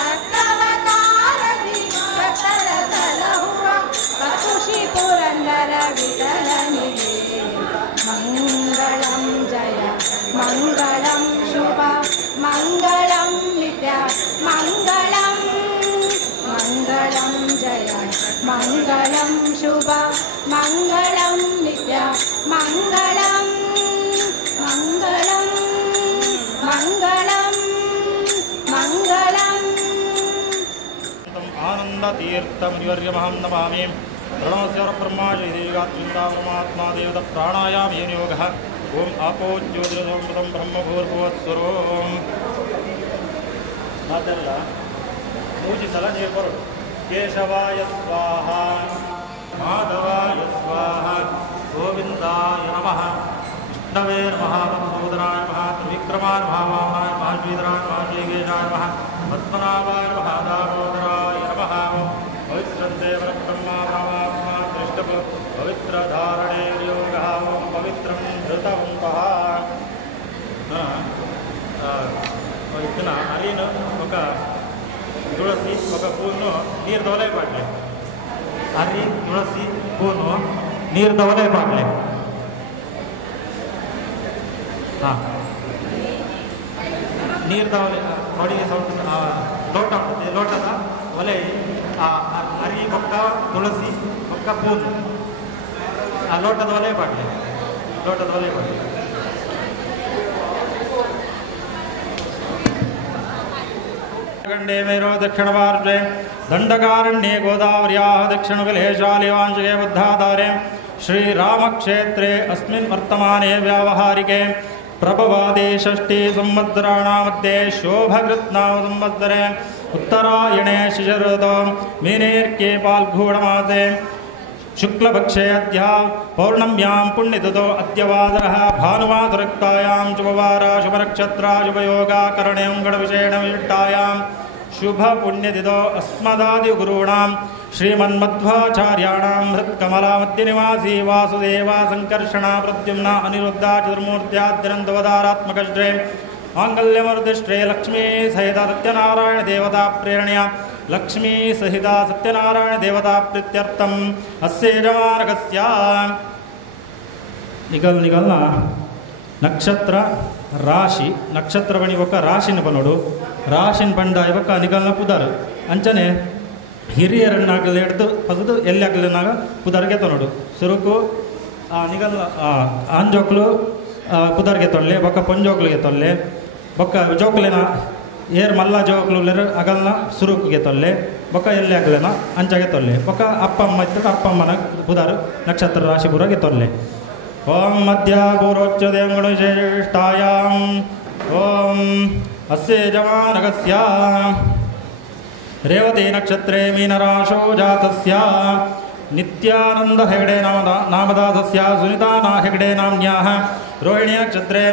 ಅರ್ಥವತಾರದಿ ಭಕ್ತರ ಸಲಹುವ ಕತುಷಿ ಪುರಂದರ ವಿಠಲನಿಗೆ ಮಂಗಳಂ ಜಯ ಮಂಗಳಂ ಶುಭ ಮಂಗಳಂ ನಿತ್ಯ ಮಂಗಳಂ ಮಂಗಳಂ ಜಯ ಮಂಗಳಂ ಶುಭ ಮಂಗಳಂ ನಿತ್ಯ ಮಂಗಳಂ ಮಂಗಳಂ ಮಂಗಳಂ ಮಂಗಳಂ आनन्दतीर्थमुनिवर्यमहं नमामि प्रणवस्य ब्रह्माजयदेगात्मिन्द्राब्रह्मात्मा देवत प्राणायामयोगः ओम आपो ज्योतिरसोमृतं ब्रह्मभूर्भुवस्वरों मातरल 3 ಸಲ ನೀರು ಬರೋದು ಕೇಶವಾಯ ಸ್ವಾಹ ಮಾಧವಾಯ ಸ್ವಾಹ ಗೋವಿಂದಾಯ ನಮಃ ವಿಷ್ಣವೇ ನಮಃ ಮಧುಸೂದನಾಯ ನಮಃ ತ್ರಿವಿಕ್ರಮಾಯ ನಮಃ ವಾಮನಾಯ ನಮಃ ಶ್ರೀಧರಾಯ ನಮಃ ಶ್ರೀಕೇಶಾಯ ನಮಃ ಪದ್ಮನಾಭಾಯ ನಮಃ ದಾಮೋದರಾಯ ನಮಃ ಪವಿತ್ರದೇವರ ಬ್ರಹ್ಮ ಬ್ರಹ್ಮಾತ್ಮ ದೃಷ್ಟಪ ಪವಿತ್ರ ಧಾರಣೆ ಯೋಗಃ ಓಂ ಪವಿತ್ರಂ ಧೃತವಂತಃ ಇದನ್ನ ಅಲ್ಲಿನ ఒక ತುಳಸಿ ఒక పూను ನೀರು ದವಲೆ ಬಾಟ್ಲೆ ಅಲ್ಲಿ ತುಳಸಿ పూನು ನೀರು ದವಲೆ ಬಾಟ್ಲೆ ಹಾಂ ನೀರ್ದ ಒಲೆ ಹೊಡಿಗೆ ಸೌಂಡ್ ಲೋಟ ಉಂಟು ಲೋಟದ ಒಲೆ ಅರಿ ಬೊಕ್ಕ ತುಳಸಿ ಬೊಕ್ಕ ಪೂನು ಆ ಲೋಟದ ಒಲೆ ಬಾಟ್ಲಿ ಲೋಟದ ಒಲೆ ಬಾಟ್ಲಿ ಗಂಡೇ ಮೇರೋ ದಕ್ಷಿಣ ಪಾರ್ಶ್ವೆ ದಂಡಕಾರಣ್ಯೇ ಗೋದಾವರ್ಯಾः ದಕ್ಷಿಣಕಲೆ ಶಾಲಿವಾಂಶಿಕೆ ಬುದ್ಧಾಧಾರೆ ಶ್ರೀರಾಮಕ್ಷೇತ್ರೆ ಅಸ್ಮಿನ್ ವರ್ತಮಾನೆ ವ್ಯಾವಹಾರಿಕೆ ಪ್ರಭವಾದಿ ಷಷ್ಠಿ ಸಂವತ್ಸರಾಣಾमध्ये ಶೋಭಕೃತ್ನಾಮ ಸಂವತ್ಸರೆ उत्तरायणे शिशरतो मीनेर्के फाल्गुणमासे शुक्लपक्षे अद्य पौर्णम्यां पुण्यतिथौ अद्यवासरः भानुवासरक्तायां शुभवार शुभनक्षत्रा शुभयोगाकरणें गणविशेण विशिष्टायां शुभपुण्यतिथौ अस्मदादिगुरूणां श्रीमन्मध्वाचार्याणां हृत्कमलामध्यनिवासी वासुदेवा सङ्कर्षणा प्रद्युम्ना अनिरुद्धा चतुर्मूर्त्याद्यनन्दवदारात्मकश्रे मांगल्यमर्दिष्ट्रे लक्ष्मी सहित सत्यनारायण देवता प्रेरणया लक्ष्मी सहित सत्यनारायण देवता प्रीत्यर्थम अस्य यजमानकस्य निगल नक्षत्र राशि नक्षत्र बणी ఒక రాశిని పనోడు రాశిని పండ ఇవక నిగల్న పుదర్ ಅಂಚನೆ ಹಿರಿಯರನ್ನಾಗಲಿ ಹಿಡಿದು ಪಸದು ಎಲ್ಲಾಗಲಿನಾಗ ಪುದರ್ಗೆ ತೊನೋಡು ಸುರುಕು ನಿಗಲ್ ಆಂಜೋಕ್ಲು ಪುದರ್ಗೆ ತೊಳ್ಳೆ ಬೊಕ್ಕ ಪೊಂಜೋಕ್ಲಿಗೆ ತೊಳ್ಳೆ ಬೊಕ್ಕ ಜೋಕ್ಲೆನ ಏರ್ ಮಲ್ಲ ಜೋಕ್ಲು ಅಗಲ್ನ ಸುರುಕಿಗೆ ತೊಳ್ಳೆ ಬೊಕ್ಕ ಎಲ್ಲೇ ಆಗಲೆನ ಅಂಚಾಗೆ ತೊಳ್ಳೆ ಬೊಕ್ಕ ಅಪ್ಪಮ್ಮ ಇತ್ತು ಅಪ್ಪಮ್ಮನ ಪುದರ್ ನಕ್ಷತ್ರ ರಾಶಿ ಪುರಗೆ ತೊಳ್ಳೆ ಓಂ ಮಧ್ಯ ಪೂರ್ವೋಚ್ಚದೇಂಗುಣಶ್ರೇಷ್ಠಾಯಾಂ ಓಂ ಅಸ್ಯ ಯಜಮಾನಕಸ್ಯ ರೇವತಿ ನಕ್ಷತ್ರೇ ಮೀನರಾಶೋ ಜಾತಸ್ಯ नित्यानंद हेगड़े नामदासस्य सुनीता हेगड़े नाम्न्याः रोहिणी नक्षत्रे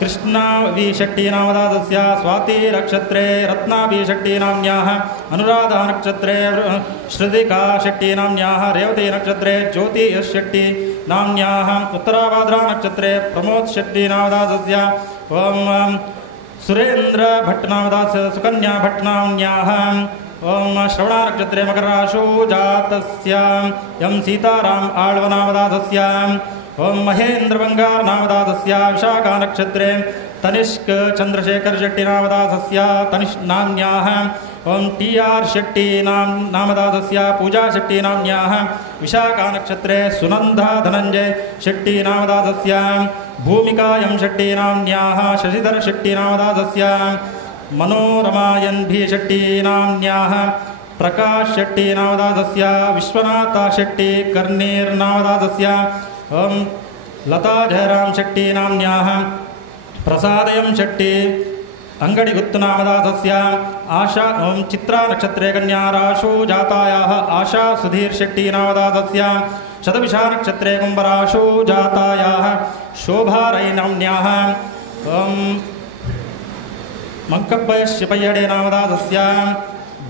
कृष्णा वी शेट्टी नामदासस्य स्वाति नक्षत्रे रत्ना वी शेट्टी नाम्न्याः अनुराधा नक्षत्रे श्रुतिका शेट्टी नाम्न्याः रेवती नक्षत्रे ज्योति यश शेट्टी नाम्न्याः उत्तराभाद्रा नक्षत्रे प्रमोद शेट्टी नामदासस्य सुरेंद्र भट्ट नामदासस्य सुकन्या भट्ट नाम्न्याः ओम श्रवण नक्षत्रे मकर राशौ जातस्य यम सीताराम आळ्व नामदासस्य ओम महेंद्र बंगार नामदासस्य विशाखा नक्षत्रे तनिष्क चंद्रशेखर शेट्टी नामदासस्य तनिष्क नाम्न्याः ओम टी आर शेट्टी नामदासस्य पूजा शेट्टी नाम्न्याः विशाखा नक्षत्रे सुनंदा धनंजय शेट्टी नामदासस्य भूमिका यम शेट्टी नाम्न्याः शशिधर शेट्टी नामदासस्य मनोरमायन भी शेट्टी नाम्न्याः प्रकाश शेट्टी नामदासस्य विश्वनाथ शेट्टी कर्णीर नामदासस्य ओम लता जयराम शेट्टी नाम्न्याः प्रसादयम शेट्टी अंगड़ी गुत्तु नामदासस्य आशा ओम चित्रा नक्षत्रे कन्या राशौ जातायाः आशा सुधीर शेट्टी नामदासस्य शतभिषा नक्षत्रे कुंभराशौ जातायाः शोभा रೈ नाम्न्याः ओम मंकप्पयश्यपय्यडे नामदासस्य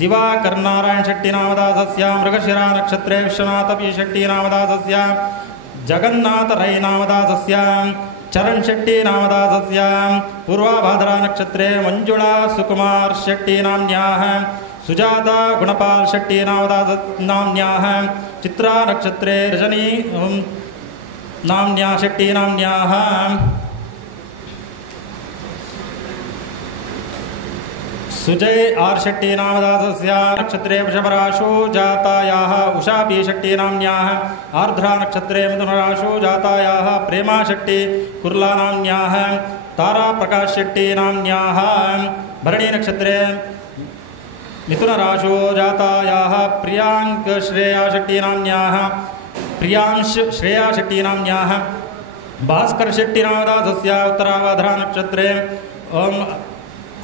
दिवाकर नारायण शेट्टी नामदासस्य मृगशिरा नक्षत्रे विश्वनाथ पी शेट्टी नामदासस्य जगन्नाथ रೈ नामदासस्य चरण शेट्टी नामदासस्य पूर्वाभाद्रा नक्षत्रे मंजुळा सुकुमार शेट्टी नाम्न्याः सुजाता गुणपाल शेट्टी नाम्न्याः चित्रा नक्षत्रे रजनी नाम्न्या शेट्टी नाम्न्याः सुजय आर शेट्टी नामदासस्य नक्षत्रे वृषभराशौ जातायाः उषा बी शेट्टी नाम्न्याः आर्द्रा नक्षत्रे मिथुनराशौ जातायाः प्रेमा शेट्टी कुर्ला नाम्न्याः तारा प्रकाश शेट्टी नाम्न्याः भरणी नक्षत्रे मिथुनराशौ जातायाः प्रियांक श्रेया शेट्टी नाम्न्याः प्रियांश श्रेया शेट्टी नाम्न्याः भास्कर शेट्टी नामदासस्य उत्तराभाद्रा नक्षत्रे ओम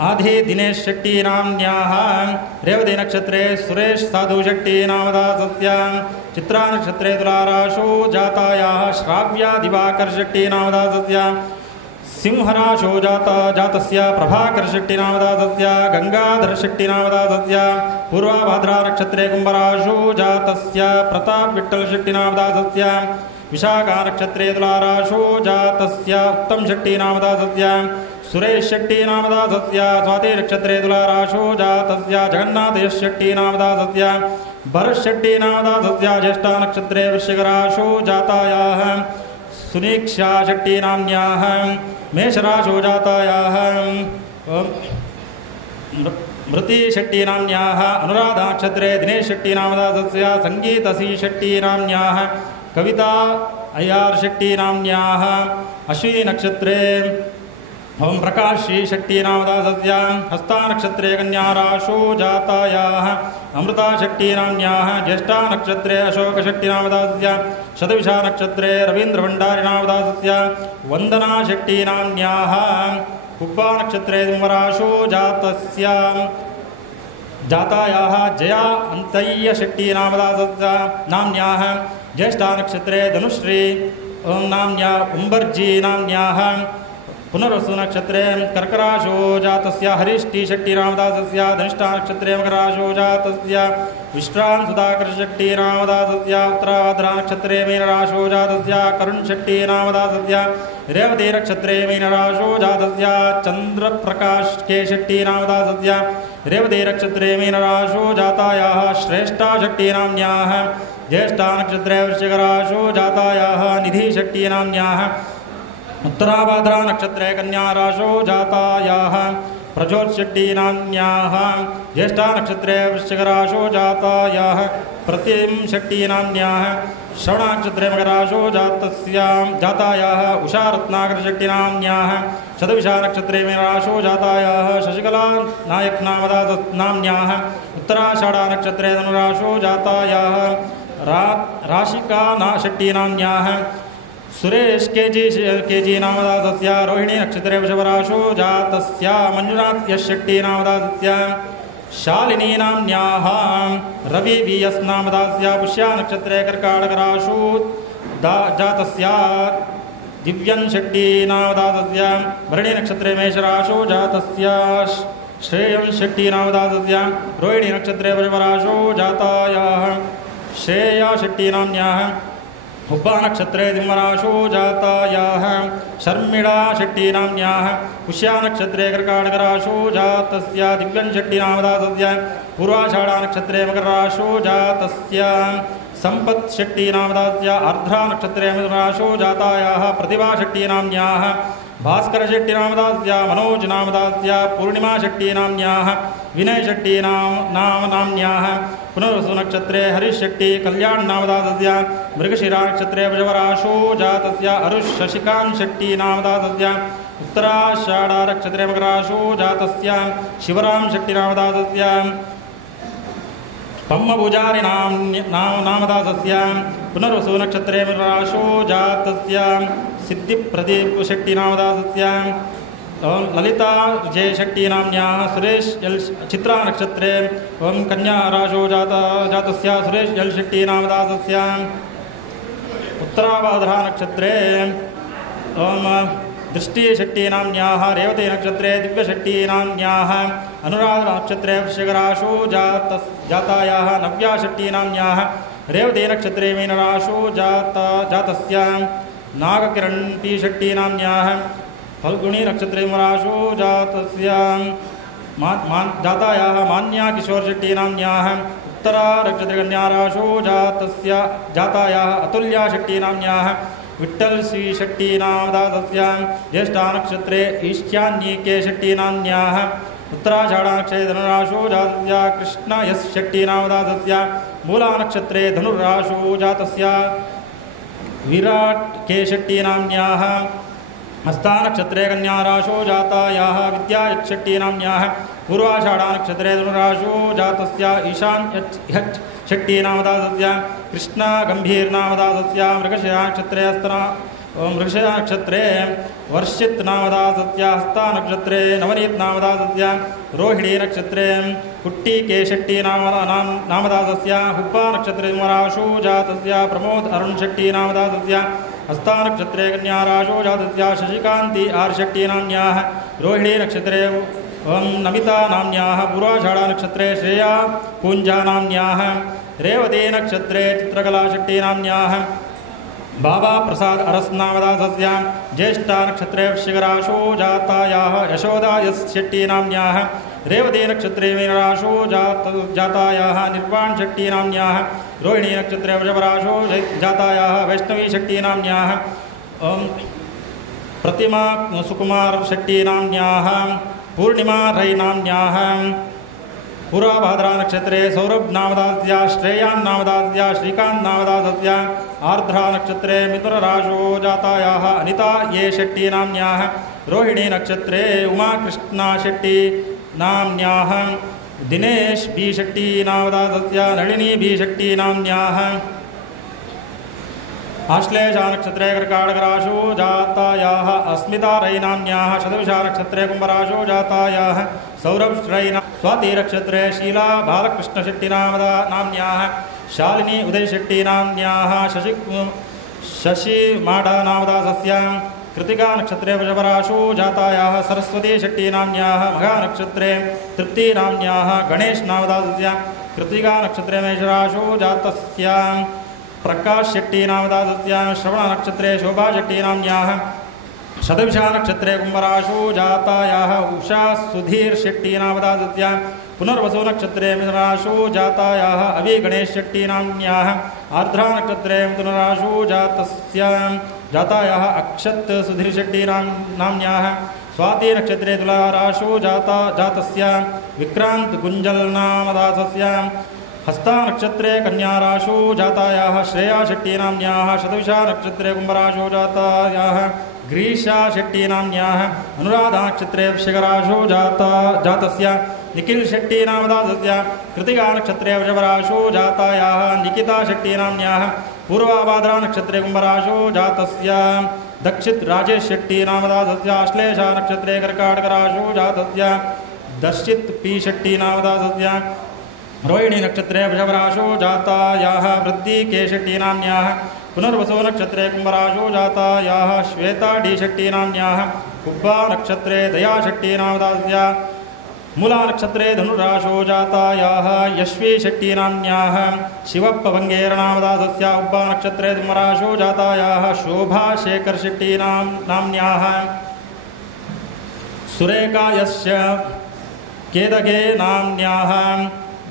आधे दिनेश शेट्टी नाम्न्याः रेवती नक्षत्रे सुरेश साधु शेट्टी नामदासस्य चित्रा नक्षत्रे तुलाराशौ जातायाः श्राव्या दिवाकर शेट्टी नामदासस्य सिंहराशौ जातस्य प्रभाकर शेट्टी नामदासस्य गंगाधर शेट्टी नामदासस्य पूर्वाभाद्रा नक्षत्रे कुंभराशौ जातस्य प्रताप विठ्ठल शेट्टी नामदासस्य विशाखा नक्षत्रे तुलाराशौ जातस्य उत्तम शेट्टी नामदासस्य सुरेश शेट्टी नामदासस्य स्वाति नक्षत्रे तुलाराशौ जातस्य जगन्नाथ यश शेट्टी नामदासस्य भरत शेट्टी नामदासस्य ज्येष्ठा नक्षत्रे वृश्चिक राशौ जातायाः सुनीक्षा षट्टीनाम्न्याः मेषराशो जातायाः मृति षट्टीनाम्न्याः अनुराधा नक्षत्रे दिनेश षट्टीनामदासस्य संगीतसी षट्टीनाम्न्याः कविता अय्यार षट्टीनाम्न्याः अश्विनी नक्षत्रे ओम प्रकाश श्री षट्टीनामदासस्य हस्ता नक्षत्रे कन्याराशो जातायाः अमृता षट्टीनाम्न्याः ज्येष्ठा नक्षत्रे अशोक षट्टीनामदासस्य शतविशा नक्षत्रे रवीन्द्र भण्डारिनामदासस्य वन्दना षट्टीनाम्न्याः कुब्बा नक्षत्रे धूमराशो जातस्य जातायाः जया अन्तय्य षट्टीनामदासस्य नाम्न्याः ज्येष्ठा नक्षत्रे धनुश्री नाम्न्या उम्बर्जी नाम्न्याः पुनर्वसु नक्षत्रे कर्कराशो जातस्य हरिष्टि षट्टीनामदासस्य धनिष्ठा नक्षत्रे मकराशो जातस्य विश्राम सुधाकर षट्टीनामदासस्य उत्तराभाद्रा नक्षत्रे मीनराशो जातस्य करुण षट्टीनामदासस्य रेवती नक्षत्रे मीनराशो जातस्य चन्द्रप्रकाश के षट्टीनामदासस्य रेवती नक्षत्रे मीनराशो जातायाः श्रेष्ठा षट्टीनाम्न्याः ज्येष्ठा नक्षत्रे वृश्चिकराशो जातायाः निधि षट्टीनाम्न्याः उत्तराभाद्रा नक्षत्रे कन्याराशो जातायाः प्रज्योत्षट्टीनाम्न्याः ज्येष्ठा नक्षत्रे वृश्चिकराशो जातायाः प्रतिम षट्टीनाम्न्याः श्रवण नक्षत्रे मकराशो जातायाः उषा रत्नाकर षट्टीनाम्न्याः शतविशा नक्षत्रे मीनराशो जातायाः शशिकला नायक नाम्न्याः उत्तराषाढा नक्षत्रे धनुराशो जातायाः राशिका षट्टीनाम्न्याः सुरेश केजी नामदासस्य रोहिणी नक्षत्रे वृषभराशो जातस्य मंजुनाथ यश षट्टीनामदासस्य शालिनी नाम्न्याः रवि वीएस नामदासस्य पुष्या नक्षत्रे कर्काटकराशो जातस्य दिव्यन षट्टीनामदासस्य भरणी नक्षत्रे मेषराशो जातस्य श्रेयं षट्टीनामदासस्य रोहिणी नक्षत्रे वृषभराशो जातायाः श्रेया षट्टीनाम्न्याः हुब्बा नक्षत्रे धूमराशो जातायाः शर्मिळा षट्टीनाम्न्याः पुष्या नक्षत्रे कर्काटकराशो जातस्य दिव्यं षट्टीनामदासस्य पूर्वाषाढा नक्षत्रे मकरराशो जातस्य संपत् षट्टीनामदासस्य आर्द्रा नक्षत्रे मिथुनराशो जातायाः प्रतिभा षट्टीनाम्न्याः भास्कर षट्टीनामदासस्य मनोज नामदासस्य पूर्णिमा षट्टीनाम्न्याः विनय षट्टीनाम्न्याः पुनर्वसु नक्षत्रे हरीश षट्टी कल्याण नामदासस्य मृगशिरा नक्षत्रे वृषभराशो जातस्य अरुष शशिकांत षट्टीनामदासस्य उत्तराषाढा नक्षत्रे मकराशो जातस्य शिवराम षट्टीनामदासस्य पम्मभुजारि नामदासस्य पुनर्वसु नक्षत्रे मृगराशो जातस्य सिद्धिप्रदीप षट्टीनामदासस्य ललिता जय षट्टीनाम्न्याः सुरेश एल चित्रा नक्षत्रे ओम कन्या राशो जातस्य सुरेश एल षट्टीनामदासस्य उत्तराभाद्रा नक्षत्रे ओम दृष्टि षट्टीनाम्न्याः रेवती नक्षत्रे दिव्य षट्टीनाम्न्याः अनुराधा नक्षत्रे वृश्चिकराशो जातायाः नव्या षट्टीनाम्न्याः रेवती नक्षत्रे मीनराशो जातस्य नागकिरणटी षट्टीनाम्न्याः फल्गुणी नक्षत्रे मराशो जातस्य जातायाः मान्या किशोर षट्टीनाम्न्याः उत्तरा नक्षत्रे कन्याराशो जातस्य जातायाः अतुल्या षट्टीनाम्न्याः विठ्ठल श्री षट्टीनामदासस्य ज्येष्ठा नक्षत्रे ईशान्यके षट्टीनाम्न्याः उत्तराषाढा नक्षत्रे धनुराशो जातस्य कृष्ण यश षट्टीनामदासस्य मूला नक्षत्रे धनुराशो जातस्य विराट के षट्टीनाम्न्याः हस्ता नक्षत्रे कन्याराशो जातायाः विद्या षट्टीनाम्न्याः पूर्वाषाढा नक्षत्रे धनुराशो जातस्य ईशान यच षट्टीनामदासस्य कृष्ण गंभीर नामदासस्य मृगशिरा नक्षत्रे मृगशिरा नक्षत्रे वर्षित नामदासस्य हस्ता नक्षत्रे नवनीत नामदासस्य रोहिणी नक्षत्रे कुट्टी के षट्टीनामदासस्य हुब्बा नक्षत्रे धूमराशो जातस्य प्रमोद अरुण षट्टीनामदासस्य हस्ता नक्षत्रे कन्याराशो जातस्य शशिकांति आर षट्टीनाम्न्याः रोहिणी नक्षत्रे ओम नमिता नाम्न्याः पूर्वाषाढा नक्षत्रे श्रेया पूंजा नाम्न्याः रेवती नक्षत्रे चित्रकला षट्टीनाम्न्याः बाबा प्रसाद अरस नामदासस्य ज्येष्ठा नक्षत्रे वृश्चिकराशो जातायाः यशोदा यस षट्टीनाम्न्याः रेवती नक्षत्रे मीनराशो जातायाः निर्वाण षट्टीनाम्न्याः रोहिणी नक्षत्रे वृषभराशो जातायाः वैष्णवी षट्टीनाम्न्याः प्रतिमा सुकुमार शेट्टी नाम्न्याः पूर्णिमा रೈ नाम्न्याः पूर्वाभाद्रा नक्षत्रे सौरभ नामदास्य श्रेयान् नामदास्य श्रीकांत नामदास्य आर्द्रा नक्षत्रे मिथुन राशो जातायाः अनिता ये शेट्टी नाम्न्याः रोहिणी नक्षत्रे उमा कृष्णा शेट्टी नाम्न्याः दिनेश बी शेट्टी नामदास्य नलिनी बी शेट्टी नाम्न्याः आश्लेषा नक्षत्रे कर्काटकराशो जातायाः अस्मिता रೈ नाम्न्याः शतविषा नक्षत्रे कुंभराशो जातायाः सौरभ रೈ स्वाति नक्षत्रे शीला बालकृष्ण शेट्टी नाम्न्याः शालिनी उदय शेट्टी नाम्न्याः शशि माडा नामदासस्य कृतिका नक्षत्रे वृषभराशो जातायाः सरस्वती शेट्टी नाम्न्याः मघा नक्षत्रे तृप्ति नाम्न्याः गणेश नामदासस्य कृतिका नक्षत्रे मेषराशो जातस्य प्रकाश शेट्टी नामदासस्य श्रवण नक्षत्रे शोभा शेट्टी नाम्न्याः शतविषा नक्षत्रे कुंभराशो जातायाः उषा सुधीर शेट्टी नामदासस्य पुनर्वसु नक्षत्रे मिथुनराशो जातायाः अवि गणेश शेट्टी नाम्न्याः आर्द्रा नक्षत्रे मिथुनराशो जातायाः अक्षत सुधीर शेट्टी नाम्न्याः स्वाति नक्षत्रे तुलाराशो जातस्य विक्रांत गुंजल नामदासस्य हस्ता नक्षत्रे कन्याराशो जातायाः श्रेया शेट्टी नाम्न्याः शतविषा नक्षत्रे कुंभराशो जातायाः ग्रीषा शेट्टी नाम्न्याः अनुराधा नक्षत्रे वृश्चिकराशो जातस्य निखिल शेट्टी नामदासस्य कृतिका नक्षत्रे वृषभराशो जातायाः निकिता शेट्टी नाम्न्याः पूर्वाभाद्रा नक्षत्रे कुंभराशो जातस्य दक्षित राजेश शेट्टी नामदासस्य आश्लेषा नक्षत्रे कर्काटकराशो जातस्य दर्शित पी शेट्टी नामदासस्य रोहिणी नक्षत्रे वृषभराशो जातायाः वृद्धि के शेट्टी नाम्न्याः पुनर्वसु नक्षत्रे कुंभराशो जातायाः श्वेता डी शेट्टी नाम्न्याः कुब्बा नक्षत्रे दया शेट्टी नामदासस्य मूला नक्षत्रे धनुराशो जातायाः यश्वी शेट्टी नाम्न्याः शिवप्प बंगेर नामदासस्य उब्बा नक्षत्रे धुमराशो जातायाः शोभा शेखर शेट्टी नाम्न्याः सुरेखा यस्य केदगे नाम्न्याः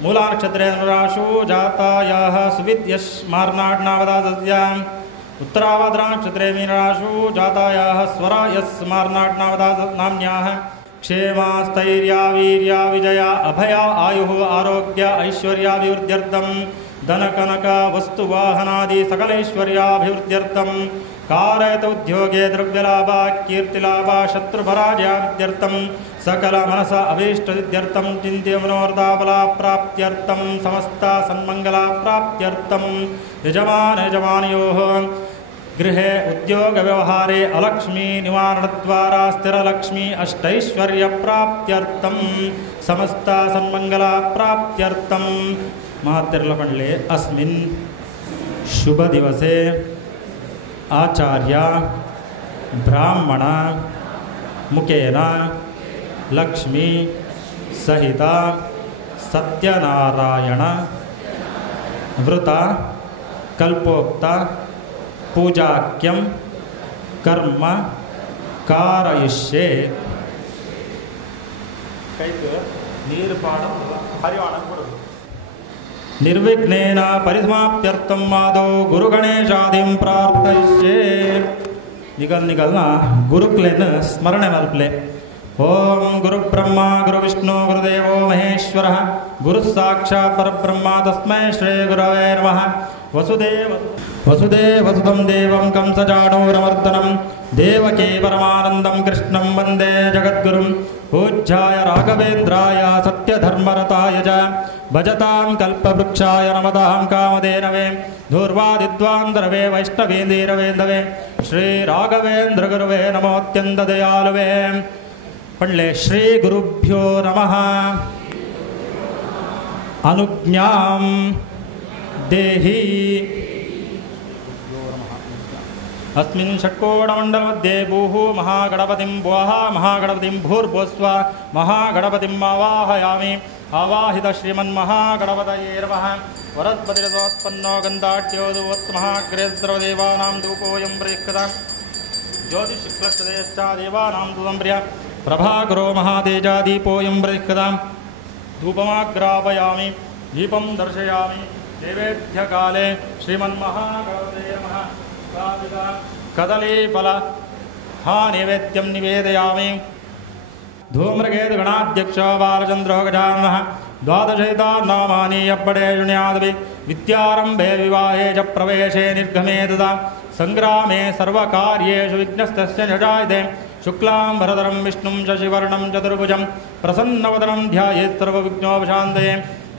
मूला नक्षत्रे धनुराशो जातायाः सुविद् यश मार्नाड नामदासस्य उत्तराभाद्रा नक्षत्रे मीनराशो जातायाः स्वरा यश मार्नाड नाम्न्याः क्षेमा स्थैर्या वीर्या विजया अभया आयुः आरोग्य ऐश्वर्याभिवृद्ध्यर्थं धनकनक वस्तुवाहनादि सकलैश्वर्याभिवृद्ध्यर्थं कारयत उद्योगे द्रव्यलाभ कीर्तिलाभ शत्रुपराजयार्थं सकल मनस अभीष्टसिद्ध्यर्थं चिन्त्य मनोरथाफला प्राप्त्यर्थं समस्त सन्मंगला प्राप्त्यर्थं यजमानयोः गृहे उद्योग व्यवहारे अलक्ष्मी निवारणद्वारा स्थिरलक्ष्मी अष्टैश्वर्य प्राप्त्यर्थं समस्त सन्मंगला प्राप्त्यर्थं मातृलपण्डले अस्मिन् शुभ दिवसे आचार्य ब्राह्मण मुखेन लक्ष्मी सहित सत्यनारायण वृत कल्पोक्त पूजाक्यं कर्म कारयिष्ये निर्विघ्नेन परिसमाप्त्यर्थं मादौ गुरुगणेशादिं प्रार्थयिष्ये निगलना गुरुक्लेन स्मरण मल्पले ओम गुरुब्रह्मा गुरुविष्णु गुरुदेवो महेश्वरः गुरुस्साक्षात् परब्रह्म तस्मै श्री गुरवे नमः वसुदेवसुतं देवं कंसचाणूरमर्दनं देवकी परमानन्दं कृष्णं वन्दे जगद्गुरुं पूज्याय राघवेन्द्राय सत्यधर्मरताय च भजतां कल्पवृक्षाय नमतां कामधेनवे धूर्वादिद्वान्दरवे वैष्णवेन्दीरवेन्दवे श्रीराघवेन्द्रगुरुवे नमोऽत्यन्तदयालवे पण्ले श्रीगुरुभ्यो नमः अनुज्ञां देहि अस्मिन् षट्कोणमण्डलमध्ये भूः महागणपतिं भुवः महागणपतिं भूर्भुवस्व महागणपतिम् आवाहयामि आवाहित श्रीमन्महागणपतये नमः वरस्पतिरसोत्पन्नो गन्धाट्योदुवत्महाग्रेस्रवदेवानां धूपोऽयं प्रयुक्तः ज्योतिषुक्लश्चदेश्च देवानां दुदम्ब्र्य प्रभाकरो महातेजादीपोऽयं प्रयुक्तः धूपमाग्रापयामि दीपं दर्शयामि देवेभ्यः काले श्रीमन्महागणपतये नमः कदलीफल नैवेद्यं निवेदयामि धूम्रकेतु गणाध्यक्ष बालचन्द्रो गजाननः द्वादशैतानामानि यप्पडे शुण्यादपि विद्यारम्भे विवाहे च प्रवेशे निर्गमे तदा सङ्ग्रामे सर्वकार्येषु विघ्नस्तस्य न जायते शुक्लाम्बरधरं विष्णुं शशिवर्णं चतुर्भुजं प्रसन्नवदनं ध्यायेत् सर्वविघ्नोपशान्तये